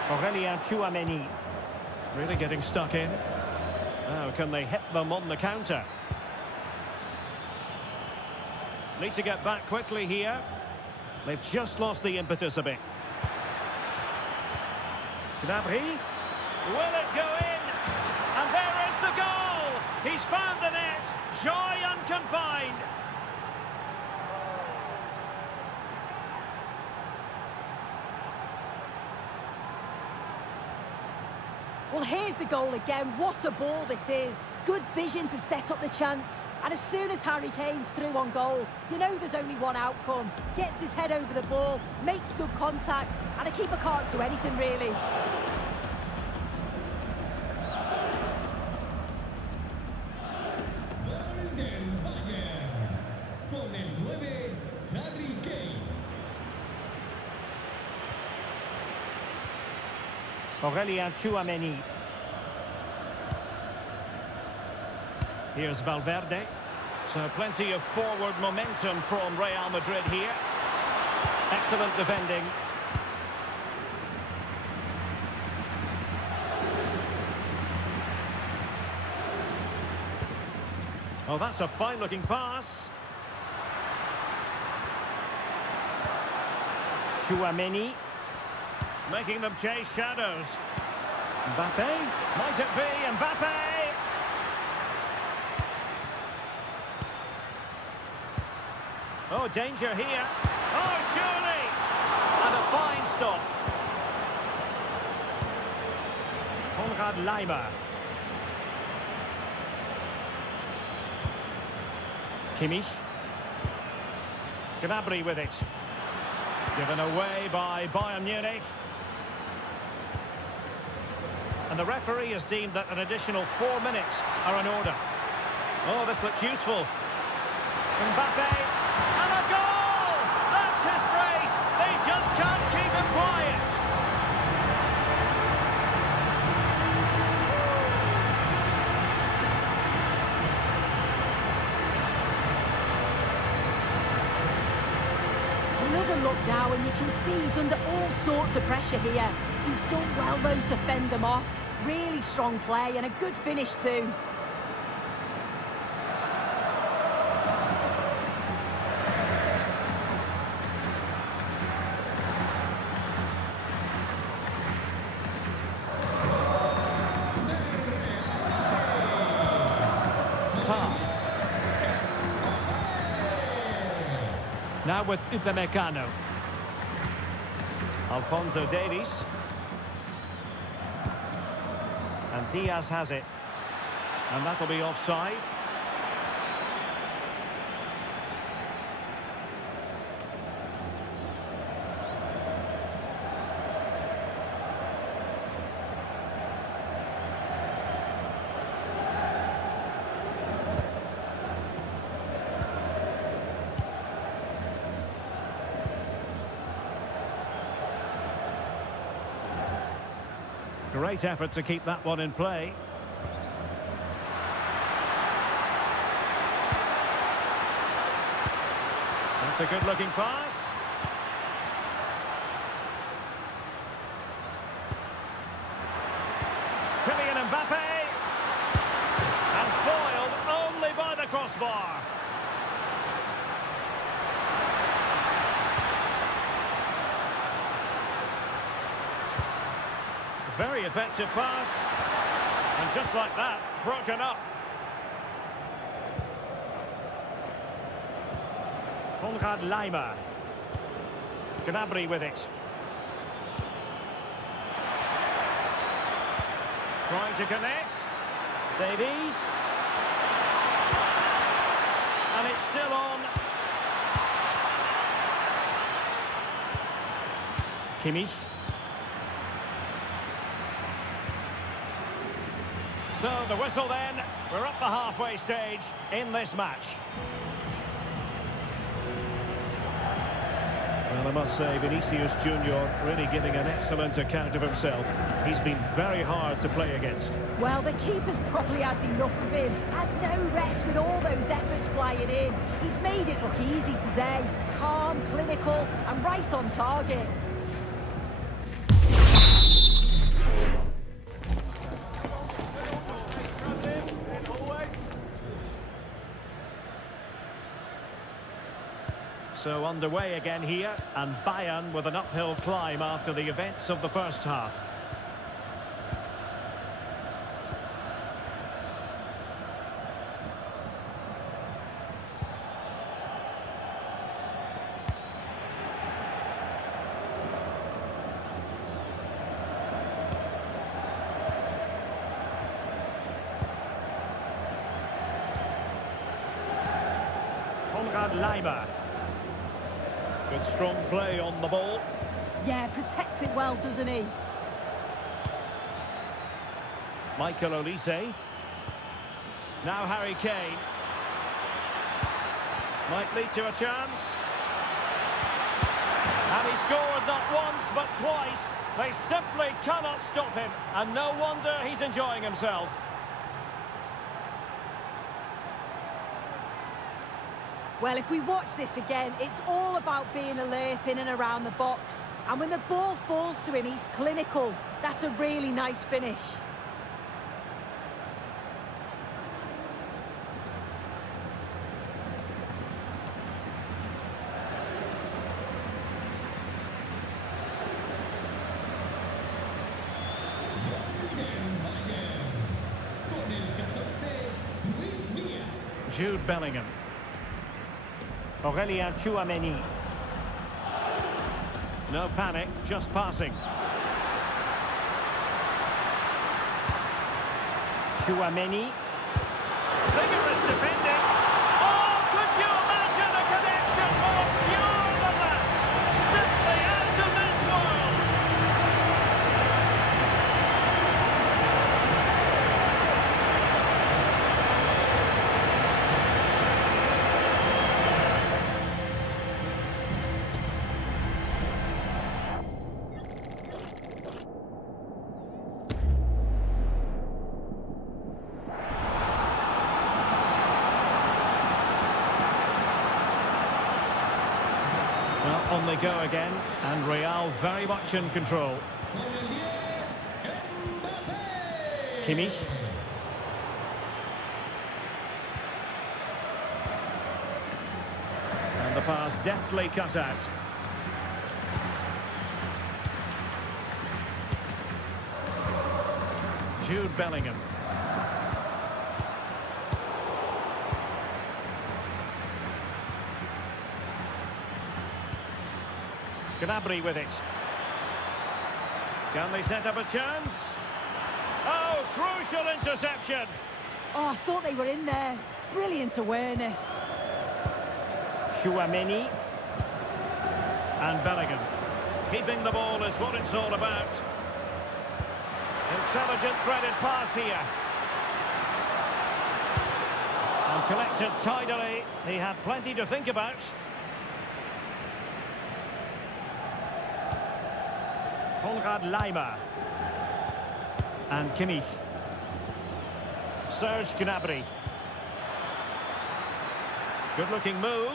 Aurelien Tchouameni. Really getting stuck in. Now, can they hit them on the counter? Need to get back quickly here. They've just lost the impetus a bit. Gnabry. Will it go in? And there is the goal! He's found the net. Joy unconfined. Well, here's the goal again. What a ball this is. Good vision to set up the chance. And as soon as Harry Kane's through on goal, you know there's only one outcome. Gets his head over the ball, makes good contact, and a keeper can't do anything really. Con el 9, Harry Kane. Aurelien Tchouameni. Here's Valverde. So plenty of forward momentum from Real Madrid here. Excellent defending. Oh, that's a fine-looking pass. Tchouameni. Making them chase shadows. Mbappé. Might it be Mbappé? Oh, danger here. Oh, surely! And a fine stop. Konrad Leimer. Kimmich. Gnabry with it. Given away by Bayern Munich. And the referee has deemed that an additional 4 minutes are in order. Oh, this looks useful. Mbappé. And a goal! That's his brace. They just can't. Another look now, and you can see he's under all sorts of pressure here. He's done well, though, to fend them off. Really strong play and a good finish, too. Now with Upamecano. Alphonso Davies. And Diaz has it. And that'll be offside. Great effort to keep that one in play. That's a good-looking pass. Kylian Mbappé. And foiled only by the crossbar. Very effective pass, and just like that, broken up. Konrad Laimer. Gnabry with it. Trying to connect. Davies. And it's still on. Kimmich. So the whistle then, we're up the halfway stage in this match. Well, I must say, Vinicius Junior really giving an excellent account of himself. He's been very hard to play against. Well, the keeper's probably had enough of him. Had no rest with all those efforts flying in. He's made it look easy today. Calm, clinical, and right on target. So underway again here, and Bayern with an uphill climb after the events of the first half. Konrad Laimer. Good strong play on the ball. Yeah, protects it well, doesn't he? Michael Olise. Now Harry Kane. Might lead to a chance. And he scored not once, but twice. They simply cannot stop him. And no wonder he's enjoying himself. Well, if we watch this again, it's all about being alert in and around the box. And when the ball falls to him, he's clinical. That's a really nice finish. Jude Bellingham. Aurelien Tchouameni. No panic, just passing. Tchouameni. Vigorous defending. Oh, could you imagine a connection more pure than that? Simply out of this world. on they go again, and Real very much in control. Con el 10, Mbappé. Kimmich. And the pass deftly cut out. Jude Bellingham. Gnabry with it. Can they set up a chance? Oh, crucial interception! Oh, I thought they were in there. Brilliant awareness. Tchouaméni. And Bellingham. Keeping the ball is what it's all about. Intelligent threaded pass here. And collected tidily. He had plenty to think about. Konrad Laimer. And Kimmich. Serge Gnabry. Good looking move.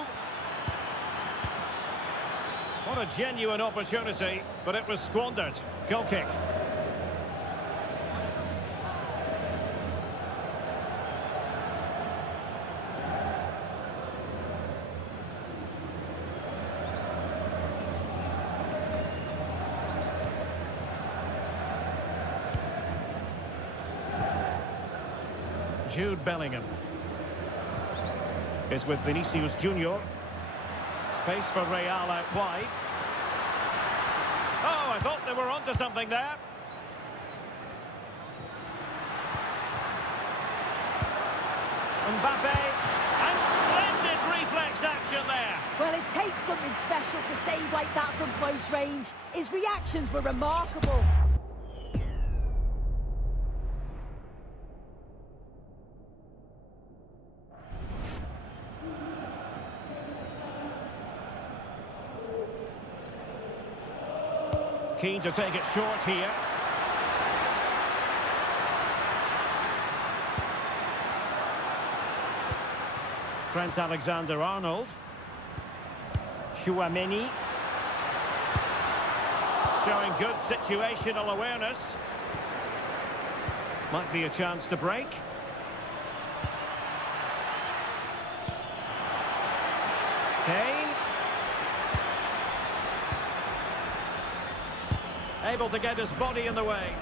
What a genuine opportunity, but it was squandered. Goal kick. Jude Bellingham is with Vinicius Junior. Space for Real out wide. Oh, I thought they were onto something there. Mbappé, and splendid reflex action there. Well, it takes something special to save like that from close range. His reactions were remarkable. Keen to take it short here. Trent Alexander-Arnold. Tchouaméni. Showing good situational awareness. Might be a chance to break. Kane. Able to get his body in the way.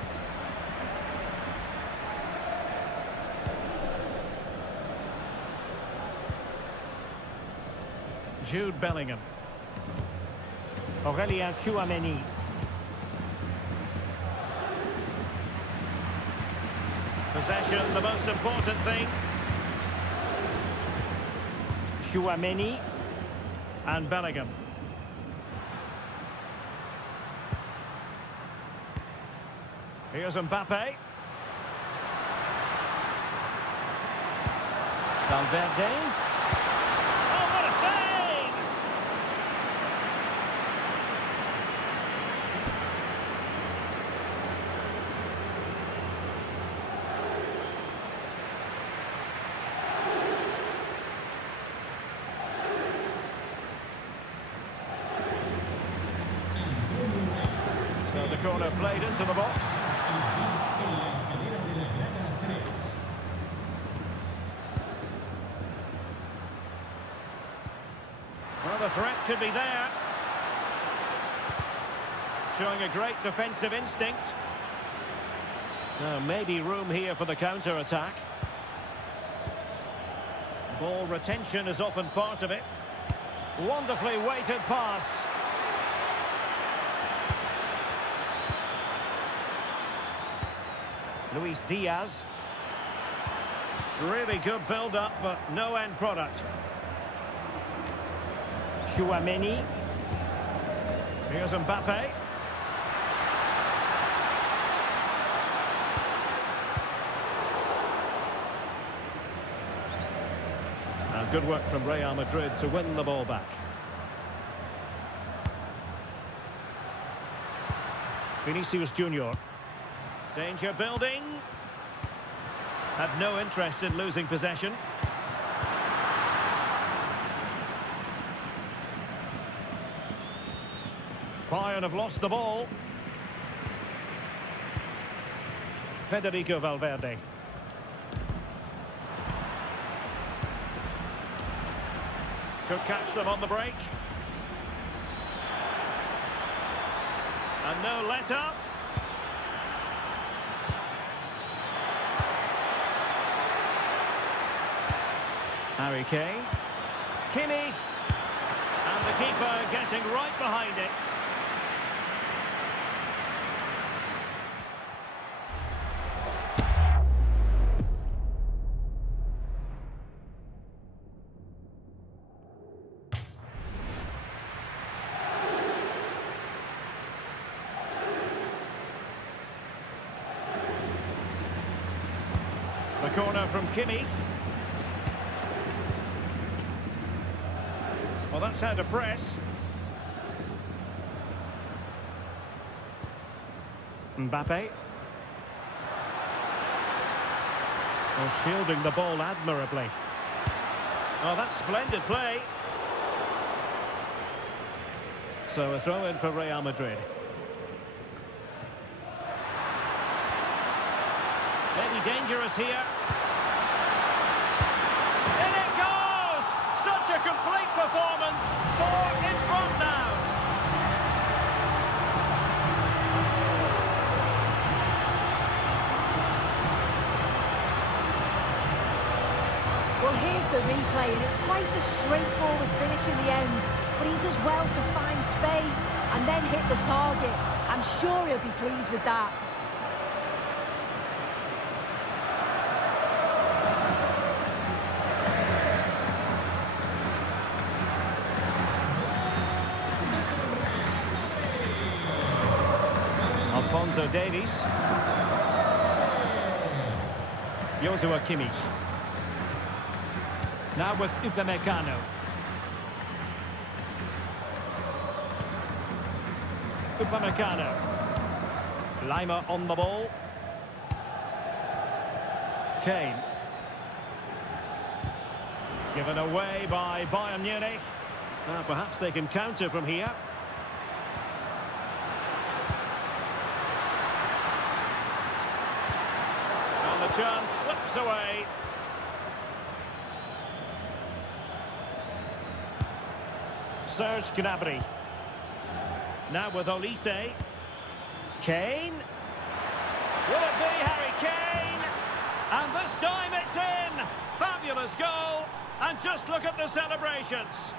Jude Bellingham. Aurélien Tchouaméni. Possession, the most important thing. Tchouaméni and Bellingham. Here's Mbappé. Valverde. Oh, what a save! So the corner played into the box. Well, the threat could be there. Showing a great defensive instinct. Now, maybe room here for the counter-attack. Ball retention is often part of it. Wonderfully weighted pass. Luis Diaz. Really good build-up, but no end product. Tchouaméni. Here's Mbappé. And good work from Real Madrid to win the ball back. Vinicius Junior. Danger building. Had no interest in losing possession. Bayern have lost the ball. Federico Valverde. Could catch them on the break. And no let-up. Harry Kane. Kimmich. And the keeper getting right behind it. The corner from Kimmich. Well, that's how to press. Mbappé. Well, shielding the ball admirably. Oh, that's splendid play. So a throw in for Real Madrid. Maybe dangerous here. In it goes! Such a complete performance. 4 in front now. Well, here's the replay, and it's quite a straightforward finish in the end. But he does well to find space and then hit the target. I'm sure he'll be pleased with that. Alphonso Davies. Joshua Kimmich. Now with Upamecano. Upamecano. Lima on the ball. Kane. Given away by Bayern Munich. Now perhaps they can counter from here. And the chance slips away. Serge Gnabry. Now with Olise. Kane. Will it be Harry Kane? And this time it's in! Fabulous goal! And just look at the celebrations.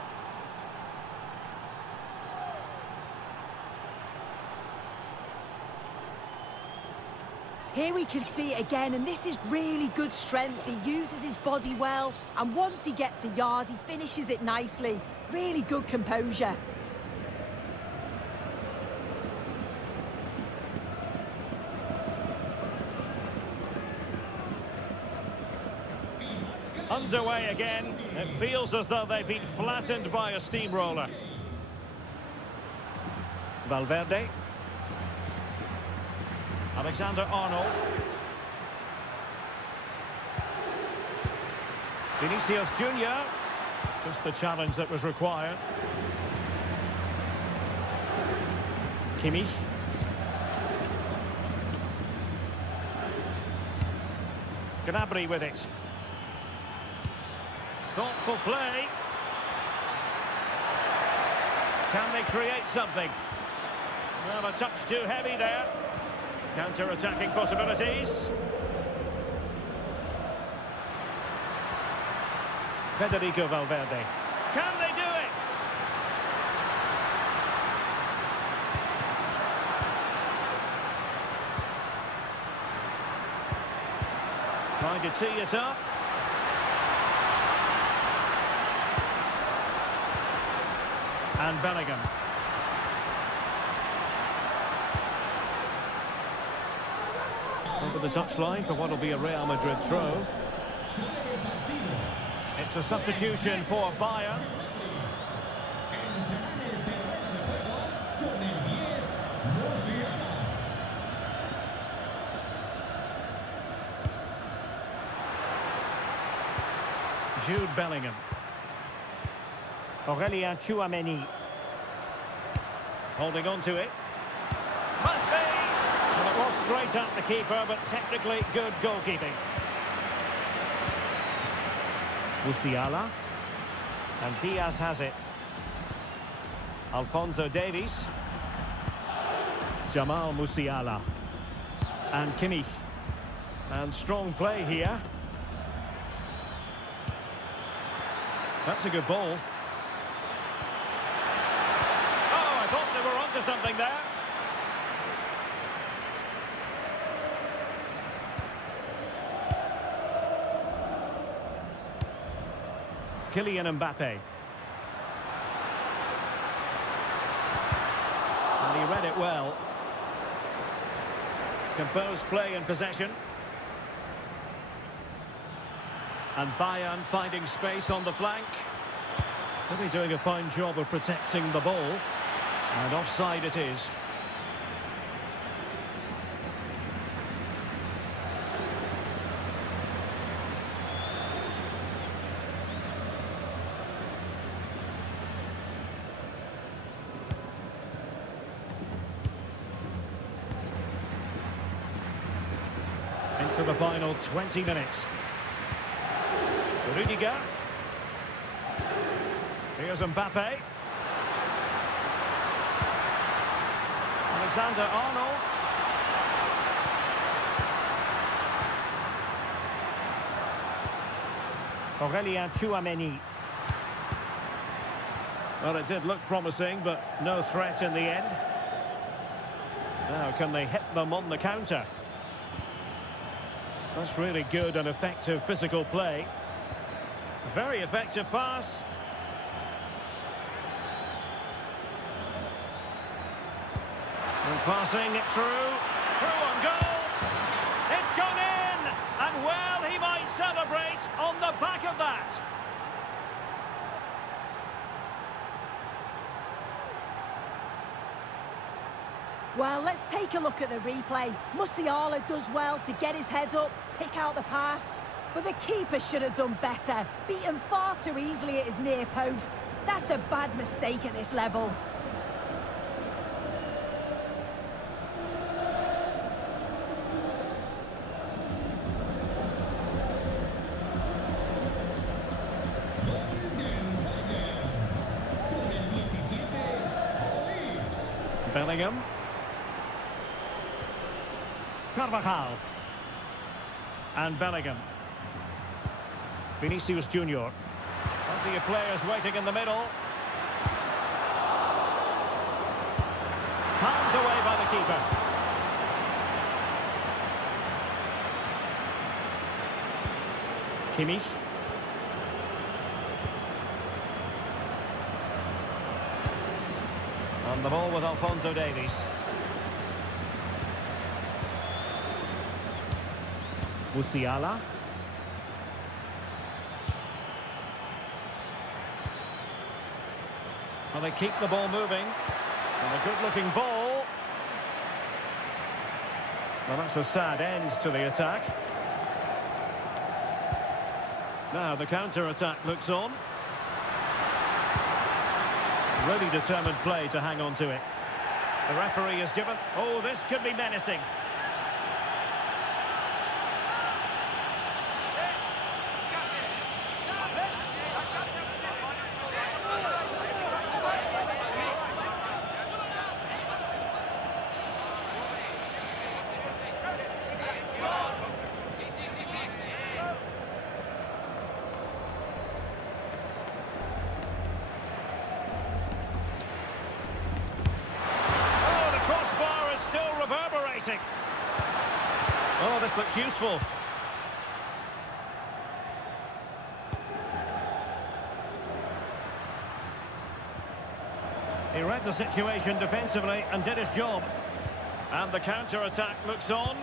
Here we can see it again, and this is really good strength. He uses his body well, and once he gets a yard, he finishes it nicely. Really good composure. Underway again. It feels as though they've been flattened by a steamroller. Valverde. Alexander-Arnold. Vinicius Junior. Just the challenge that was required. Kimmich. Gnabry with it. Thoughtful play. Can they create something? Well, a touch too heavy there. Counter-attacking possibilities. Federico Valverde. Can they do it? Trying to tee it up. And Bellingham. Over the touchline for what will be a Real Madrid throw. It's a substitution for Bayern. Jude Bellingham. Aurélien Tchouameni. Holding on to it. Must be! Well, it was straight at the keeper, but technically good goalkeeping. Musiala. And Diaz has it. Alphonso Davies. Jamal Musiala. And Kimmich. And strong play here. That's a good ball. Oh, I thought they were onto something there. Kylian Mbappé. And he read it well. Composed play in possession. And Bayern finding space on the flank. Really doing a fine job of protecting the ball. And offside it is. Into the final 20 minutes. Rudiger. Here's Mbappé. Alexander-Arnold. Aurélien Tchouaméni. Well, it did look promising, but no threat in the end. Now, can they hit them on the counter? That's really good and effective physical play. Very effective pass. And passing it through on goal. It's gone in, and well, he might celebrate on the back of that. Well, let's take a look at the replay. Musiala does well to get his head up, pick out the pass. But the keeper should have done better. Beaten far too easily at his near post. That's a bad mistake at this level. Bellingham. Carvajal. And Bellingham. Vinicius Junior. Plenty of players waiting in the middle. Palmed away by the keeper. Kimmich. On the ball with Alphonso Davies. Musiala. Well, they keep the ball moving. And a good-looking ball. Well, that's a sad end to the attack. Now the counter-attack looks on. Really determined play to hang on to it. The referee is given... Oh, this could be menacing. Oh, this looks useful. He read the situation defensively and did his job. And the counter-attack looks on.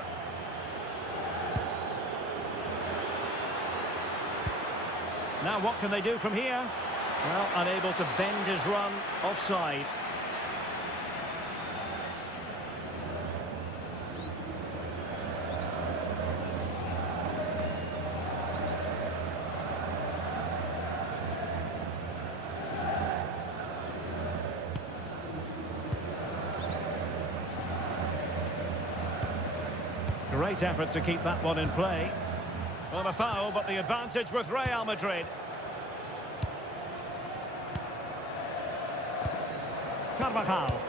Now what can they do from here? Well, unable to bend his run, offside. Great effort to keep that one in play. Well, a foul, but the advantage with Real Madrid. Carvajal.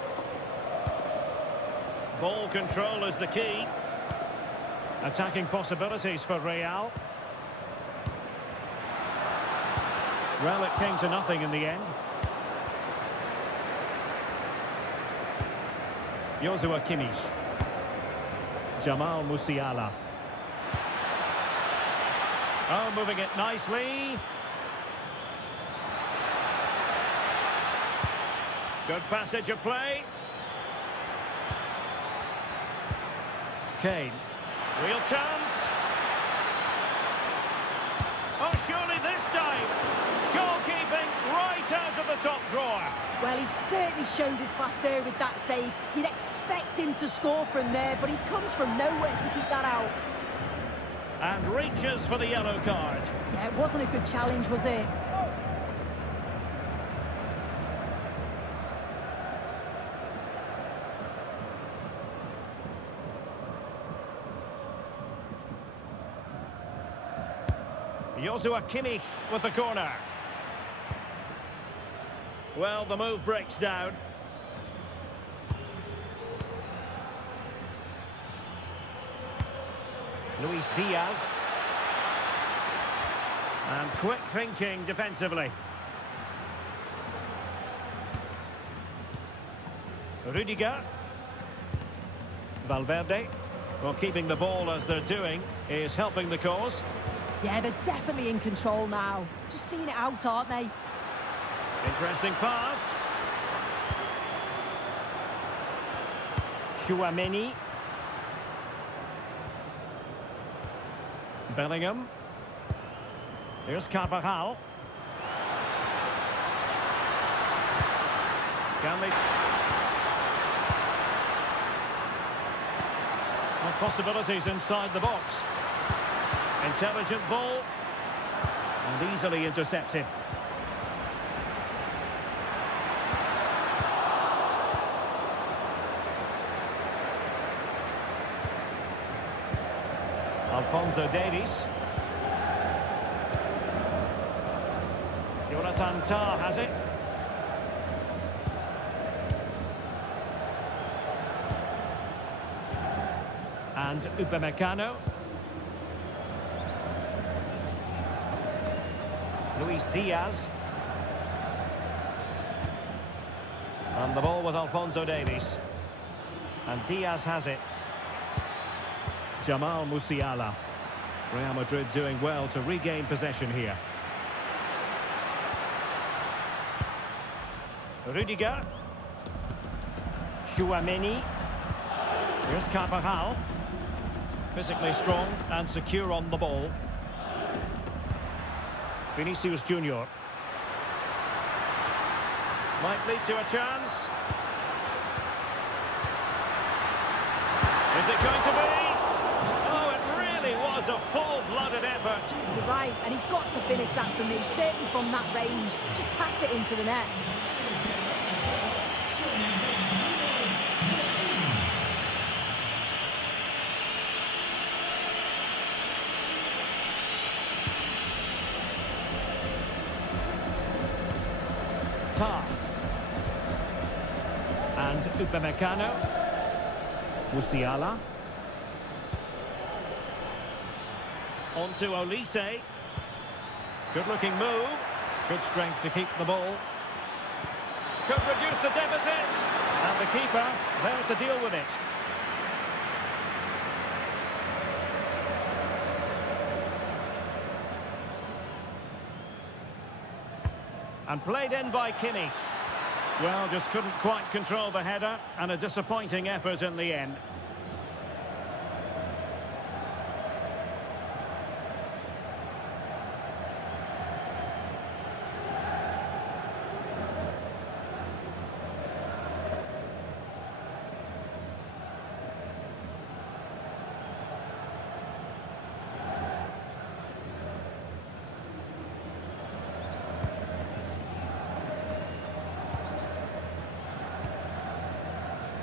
Ball control is the key. Attacking possibilities for Real. Well, it came to nothing in the end. Joshua Kimmich. Jamal Musiala. Oh, moving it nicely. Good passage of play. Kane. Real chance. Oh, surely this time. Goalkeeping right out of the top drawer. Well, he certainly showed his class there with that save. You'd expect him to score from there, but he comes from nowhere to keep that out. And reaches for the yellow card. Yeah, it wasn't a good challenge, was it? Joshua Kimmich with the corner. Well, the move breaks down. Luis Diaz. And quick thinking defensively. Rudiger. Valverde. Well, keeping the ball as they're doing is helping the cause. Yeah, they're definitely in control now. Just seeing it out, aren't they? Interesting pass. Chouameni. Bellingham. Here's Carvajal. Can they... Well, possibilities inside the box. Intelligent ball. And easily intercepted. Alphonso Davies. Jonathan Tah has it. And Upamecano. Luis Diaz. And the ball with Alphonso Davies. And Diaz has it. Jamal Musiala. Real Madrid doing well to regain possession here. Rudiger. Chouameni. Here's Carvajal. Physically strong and secure on the ball. Vinicius Junior. Might lead to a chance. Is it going to be? Oh, it really was a full-blooded effort. You're right, and he's got to finish that for me, certainly from that range. Just pass it into the net. Tah. And Upamecano. Musiala. On to Olise. Good-looking move. Good strength to keep the ball. Could reduce the deficit. And the keeper there to deal with it. And played in by Kimmich. Well, just couldn't quite control the header, and a disappointing effort in the end.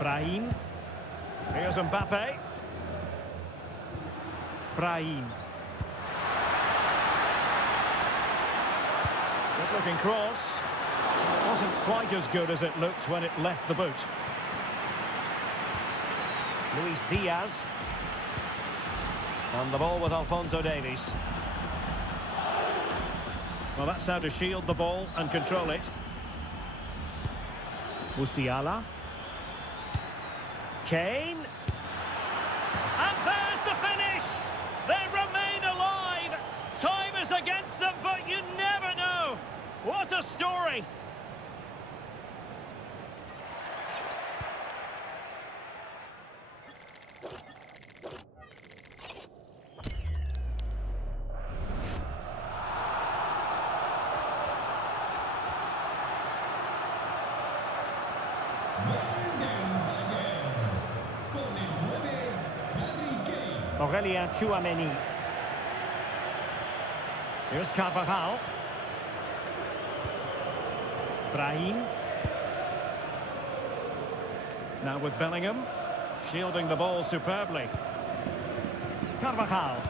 Brahim. Here's Mbappé. Brahim. Good looking cross. Wasn't quite as good as it looked when it left the boot. Luis Diaz. And the ball with Alphonso Davies. Well, that's how to shield the ball and control it. Musiala. Kane. And there's the finish! They remain alive! Time is against them, but you never know! What a story! Kylian. Here's Carvajal. Brahim. Now with Bellingham. Shielding the ball superbly. Carvajal.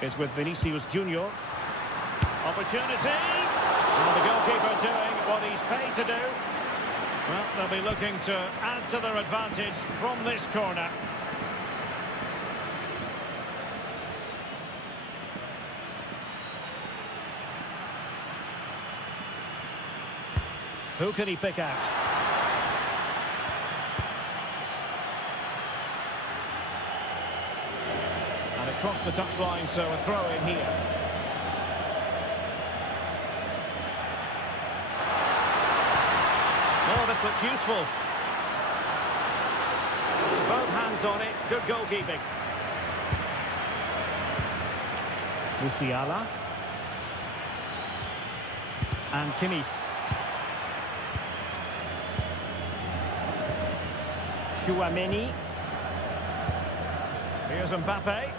Is with Vinicius Junior. Opportunity. And the goalkeeper doing what he's paid to do. Well, they'll be looking to add to their advantage from this corner. Who can he pick out? And it crossed the touchline, so a throw in here. Oh, this looks useful. Both hands on it, good goalkeeping. Musiala. And Kimmich. Chouameni. Here's Mbappé.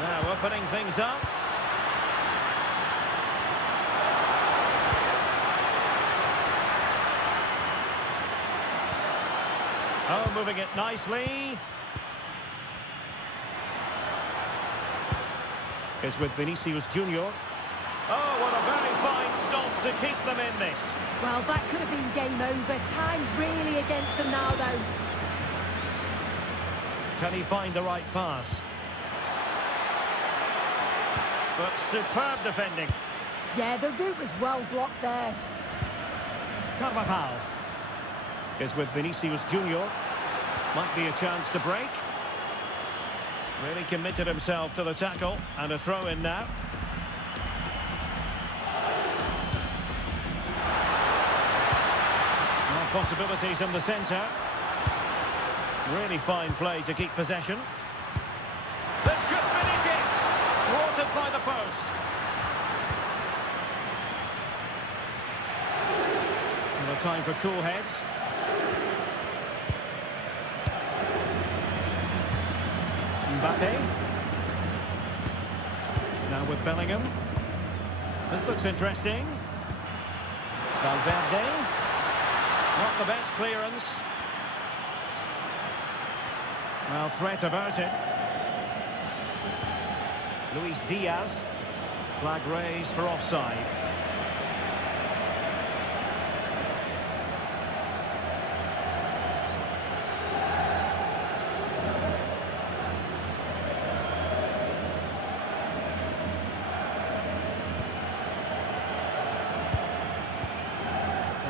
Now opening things up. Oh, moving it nicely. Is with Vinicius Junior. Oh, what a very fine stop to keep them in this. Well, that could have been game over. Time really against them now, though. Can he find the right pass? But superb defending. Yeah, the route was well blocked there. Carvajal is with Vinicius Junior. Might be a chance to break. Really committed himself to the tackle. And a throw in now. Possibilities in the centre. Really fine play to keep possession. This could finish it! Thwarted by the post. And a time for cool heads. Mbappé. Now with Bellingham. This looks interesting. Valverde. Not the best clearance. Well, threat averted. Luis Diaz. Flag raised for offside.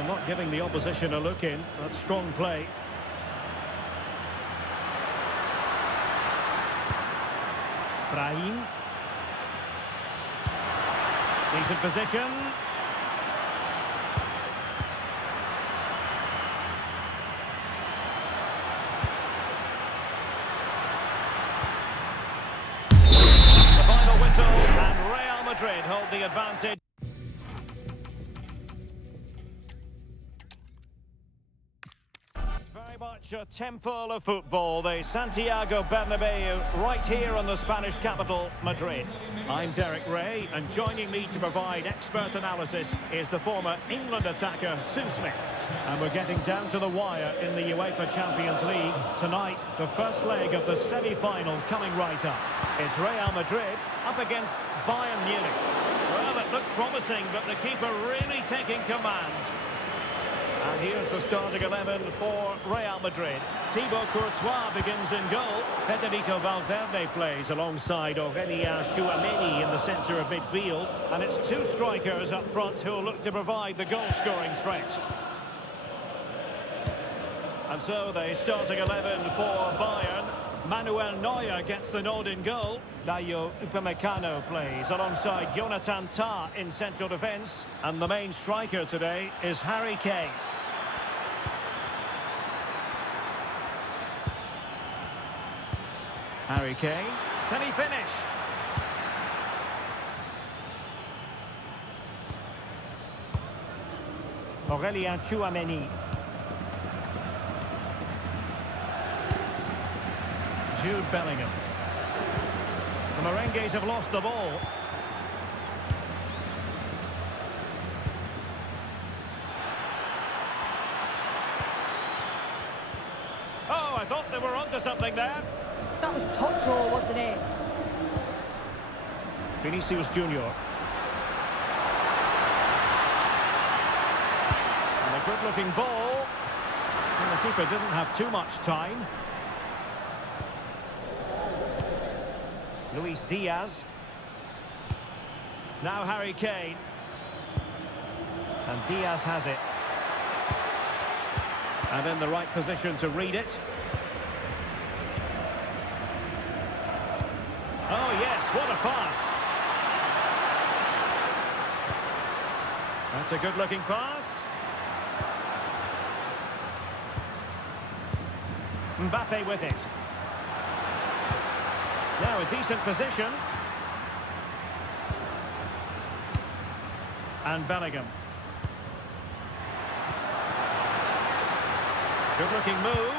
Not giving the opposition a look in. That's strong play. Brahim. Decent position. The final whistle, and Real Madrid hold the advantage. Very much such a temple of football, the Santiago Bernabeu, right here in the Spanish capital, Madrid. I'm Derek Ray, and joining me to provide expert analysis is the former England attacker, Sue Smith. And we're getting down to the wire in the UEFA Champions League. Tonight, the first leg of the semi-final coming right up. It's Real Madrid up against Bayern Munich. Well, it looked promising, but the keeper really taking command. And here's the starting 11 for Real Madrid. Thibaut Courtois begins in goal. Federico Valverde plays alongside Aurélien Tchouameni in the centre of midfield. And it's two strikers up front who will look to provide the goal-scoring threat. And so the starting 11 for Bayern. Manuel Neuer gets the nod in goal. Dayo Upamecano plays alongside Jonathan Tah in central defence. And the main striker today is Harry Kane. Harry Kane, can he finish? Aurélien Tchouameni. Jude Bellingham. The Merengues have lost the ball. Oh, I thought they were onto something there. That was top draw, wasn't it? Vinicius Junior. And a good-looking ball. And the keeper didn't have too much time. Luis Diaz. Now Harry Kane. And Diaz has it. And in the right position to read it. Oh, yes, what a pass. That's a good-looking pass. Mbappé with it. Now a decent position. And Bellingham. Good-looking move.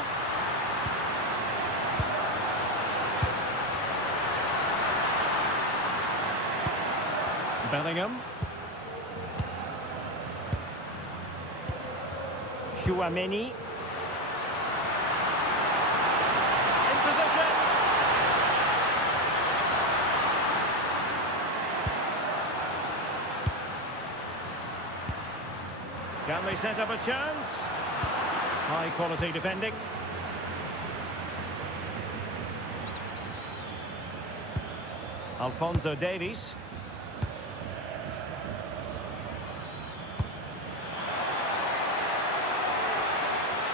Bellingham. Tchouameni. In position. Can they set up a chance? High quality defending. Alphonso Davies.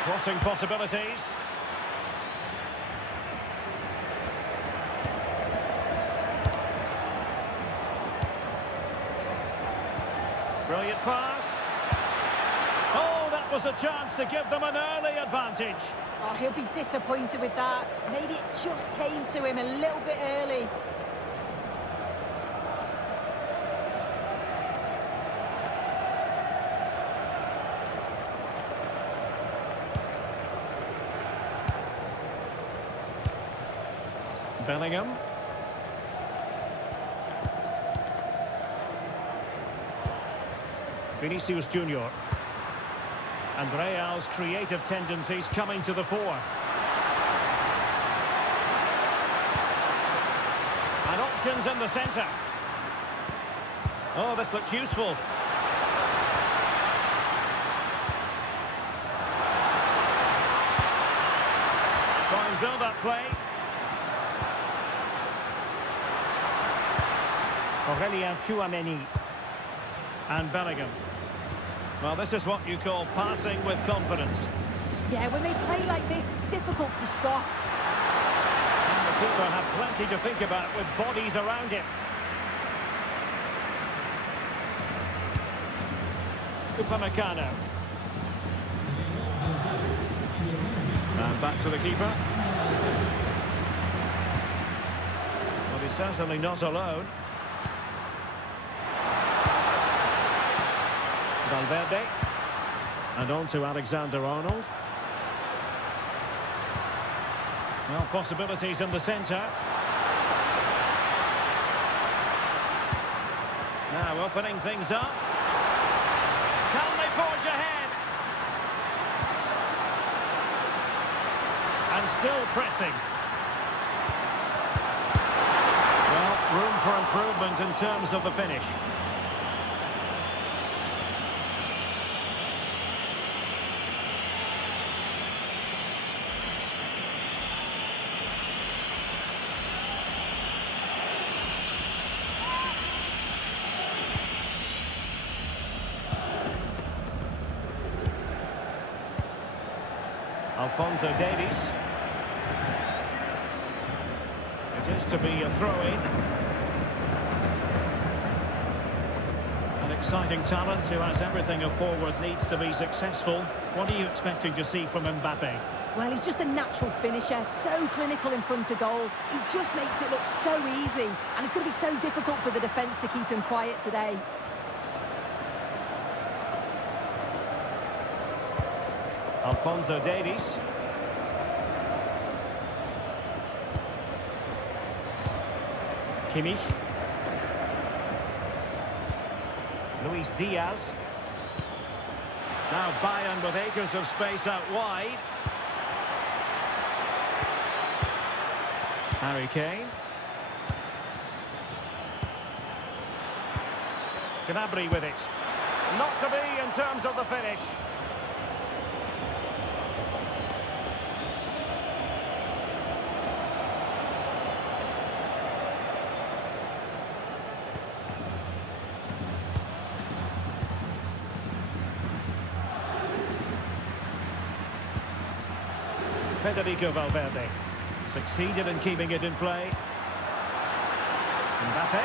Crossing possibilities. Brilliant pass. Oh, that was a chance to give them an early advantage. Oh, he'll be disappointed with that. Maybe it just came to him a little bit early. Bellingham. Vinicius Junior. And Real's creative tendencies coming to the fore. And options in the centre. Oh, this looks useful. Fine build-up play. Aurélien Tchouameni. And Bellingham. Well, this is what you call passing with confidence. Yeah, when they play like this, it's difficult to stop. And the keeper had plenty to think about with bodies around him. Upamecano. And back to the keeper. Well, he's certainly not alone. Valverde. And on to Alexander-Arnold. Well, possibilities in the centre. Now opening things up. Can they forge ahead? And still pressing. Well, room for improvement in terms of the finish. Alphonso Davies. It is to be a throw-in. An exciting talent who has everything a forward needs to be successful. What are you expecting to see from Mbappé? Well, he's just a natural finisher, so clinical in front of goal. He just makes it look so easy, and it's going to be so difficult for the defence to keep him quiet today. Alphonso Davies. Kimmich. Luis Diaz. Now Bayern with acres of space out wide. Harry Kane. Gnabry with it. Not to be in terms of the finish. Federico Valverde succeeded in keeping it in play. Mbappé.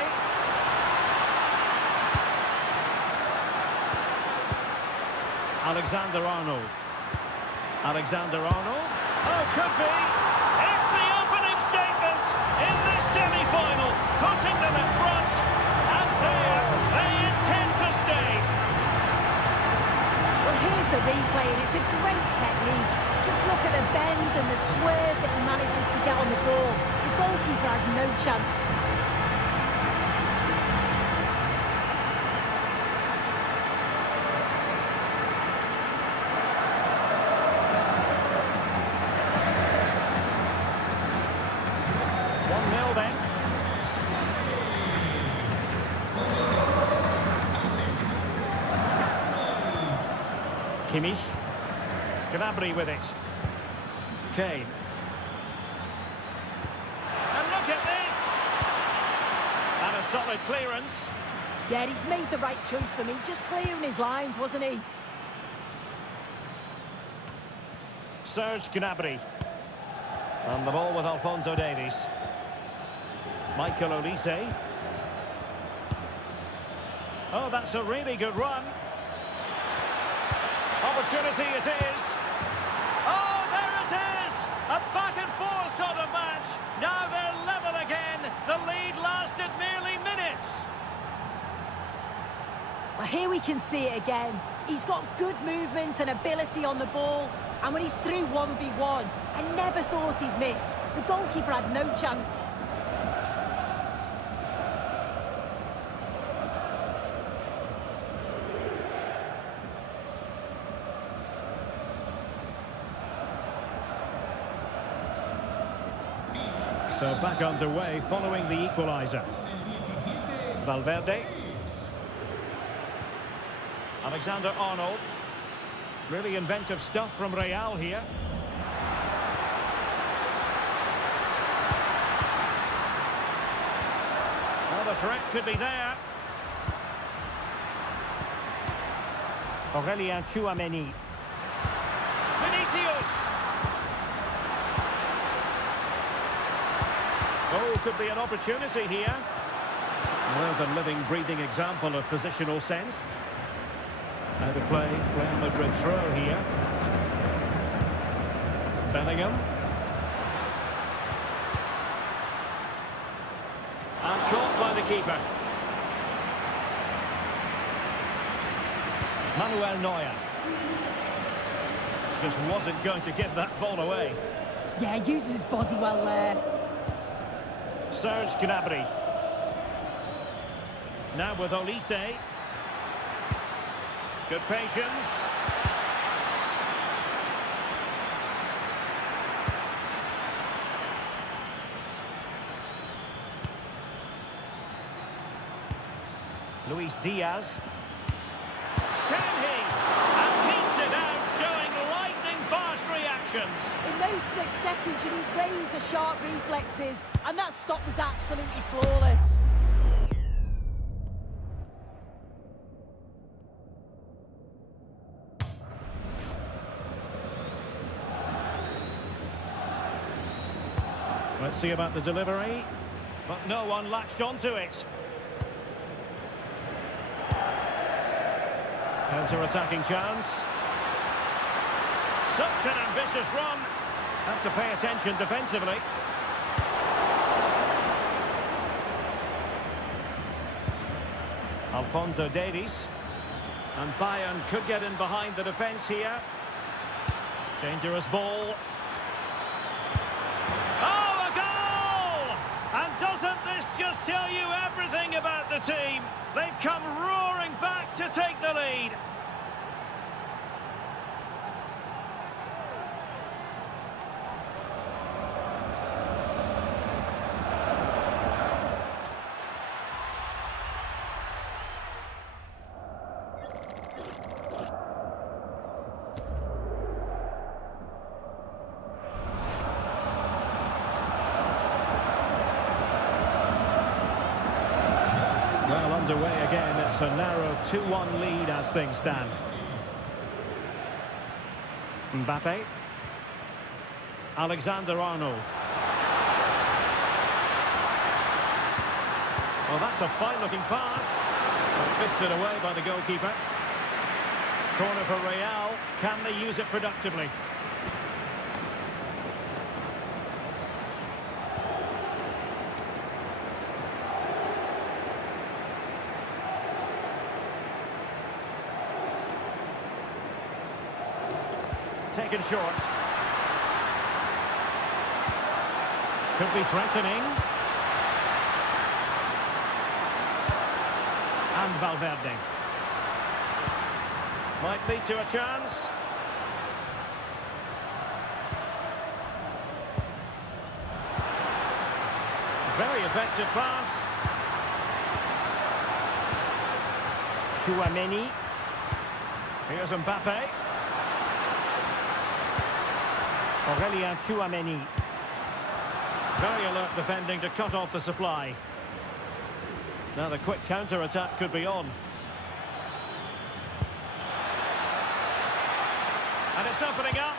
Alexander-Arnold. Alexander-Arnold. Oh, could be. It's the opening statement in this semi-final, putting them in front, and there they intend to stay. Well, here's the replay, and it's a great technique. Just look at the bend and the swerve that he manages to get on the ball. The goalkeeper has no chance. Kimmich. Gnabry with it. Kane. And look at this! And a solid clearance. Yeah, he's made the right choice for me. Just clearing his lines, wasn't he? Serge Gnabry. And the ball with Alphonso Davies. Michael Olise. Oh, that's a really good run. Opportunity it is. Oh, there it is! A back-and-forth sort of match. Now they're level again. The lead lasted merely minutes. Well, here we can see it again. He's got good movement and ability on the ball. And when he's through 1v1, I never thought he'd miss. The goalkeeper had no chance. So back underway following the equaliser. Valverde. Alexander-Arnold. Really inventive stuff from Real here. Well, the threat could be there. Aurélien Tchouameni. Vinicius. Oh, could be an opportunity here. Well, there's a living, breathing example of positional sense. Out of play, Real Madrid throw here. Bellingham. And caught by the keeper. Manuel Neuer. Just wasn't going to give that ball away. Yeah, uses his body well there. Serge Gnabry. Now with Olise. Good patience. Luis Diaz. Can he? And keeps it out, showing lightning-fast reactions. In those split seconds, you need razor-sharp reflexes, and that stop was absolutely flawless. Let's see about the delivery. But no one latched onto it. Counter-attacking chance. Such an ambitious run. Have to pay attention defensively. Alphonso Davies. And Bayern could get in behind the defence here. Dangerous ball. Oh, a goal! And doesn't this just tell you everything about the team? They've come roaring back to take the lead. Well, underway again. It's a narrow 2-1 lead as things stand. Mbappé. Alexander-Arnold. Well, that's a fine-looking pass. Well, fisted away by the goalkeeper. Corner for Real. Can they use it productively? Taken short. Could be threatening. And Valverde. Might lead to a chance. Very effective pass. Tchouaméni. Here's Mbappé. Aurélien Tchouaméni. Very alert defending to cut off the supply. Now the quick counter-attack could be on. And it's opening up.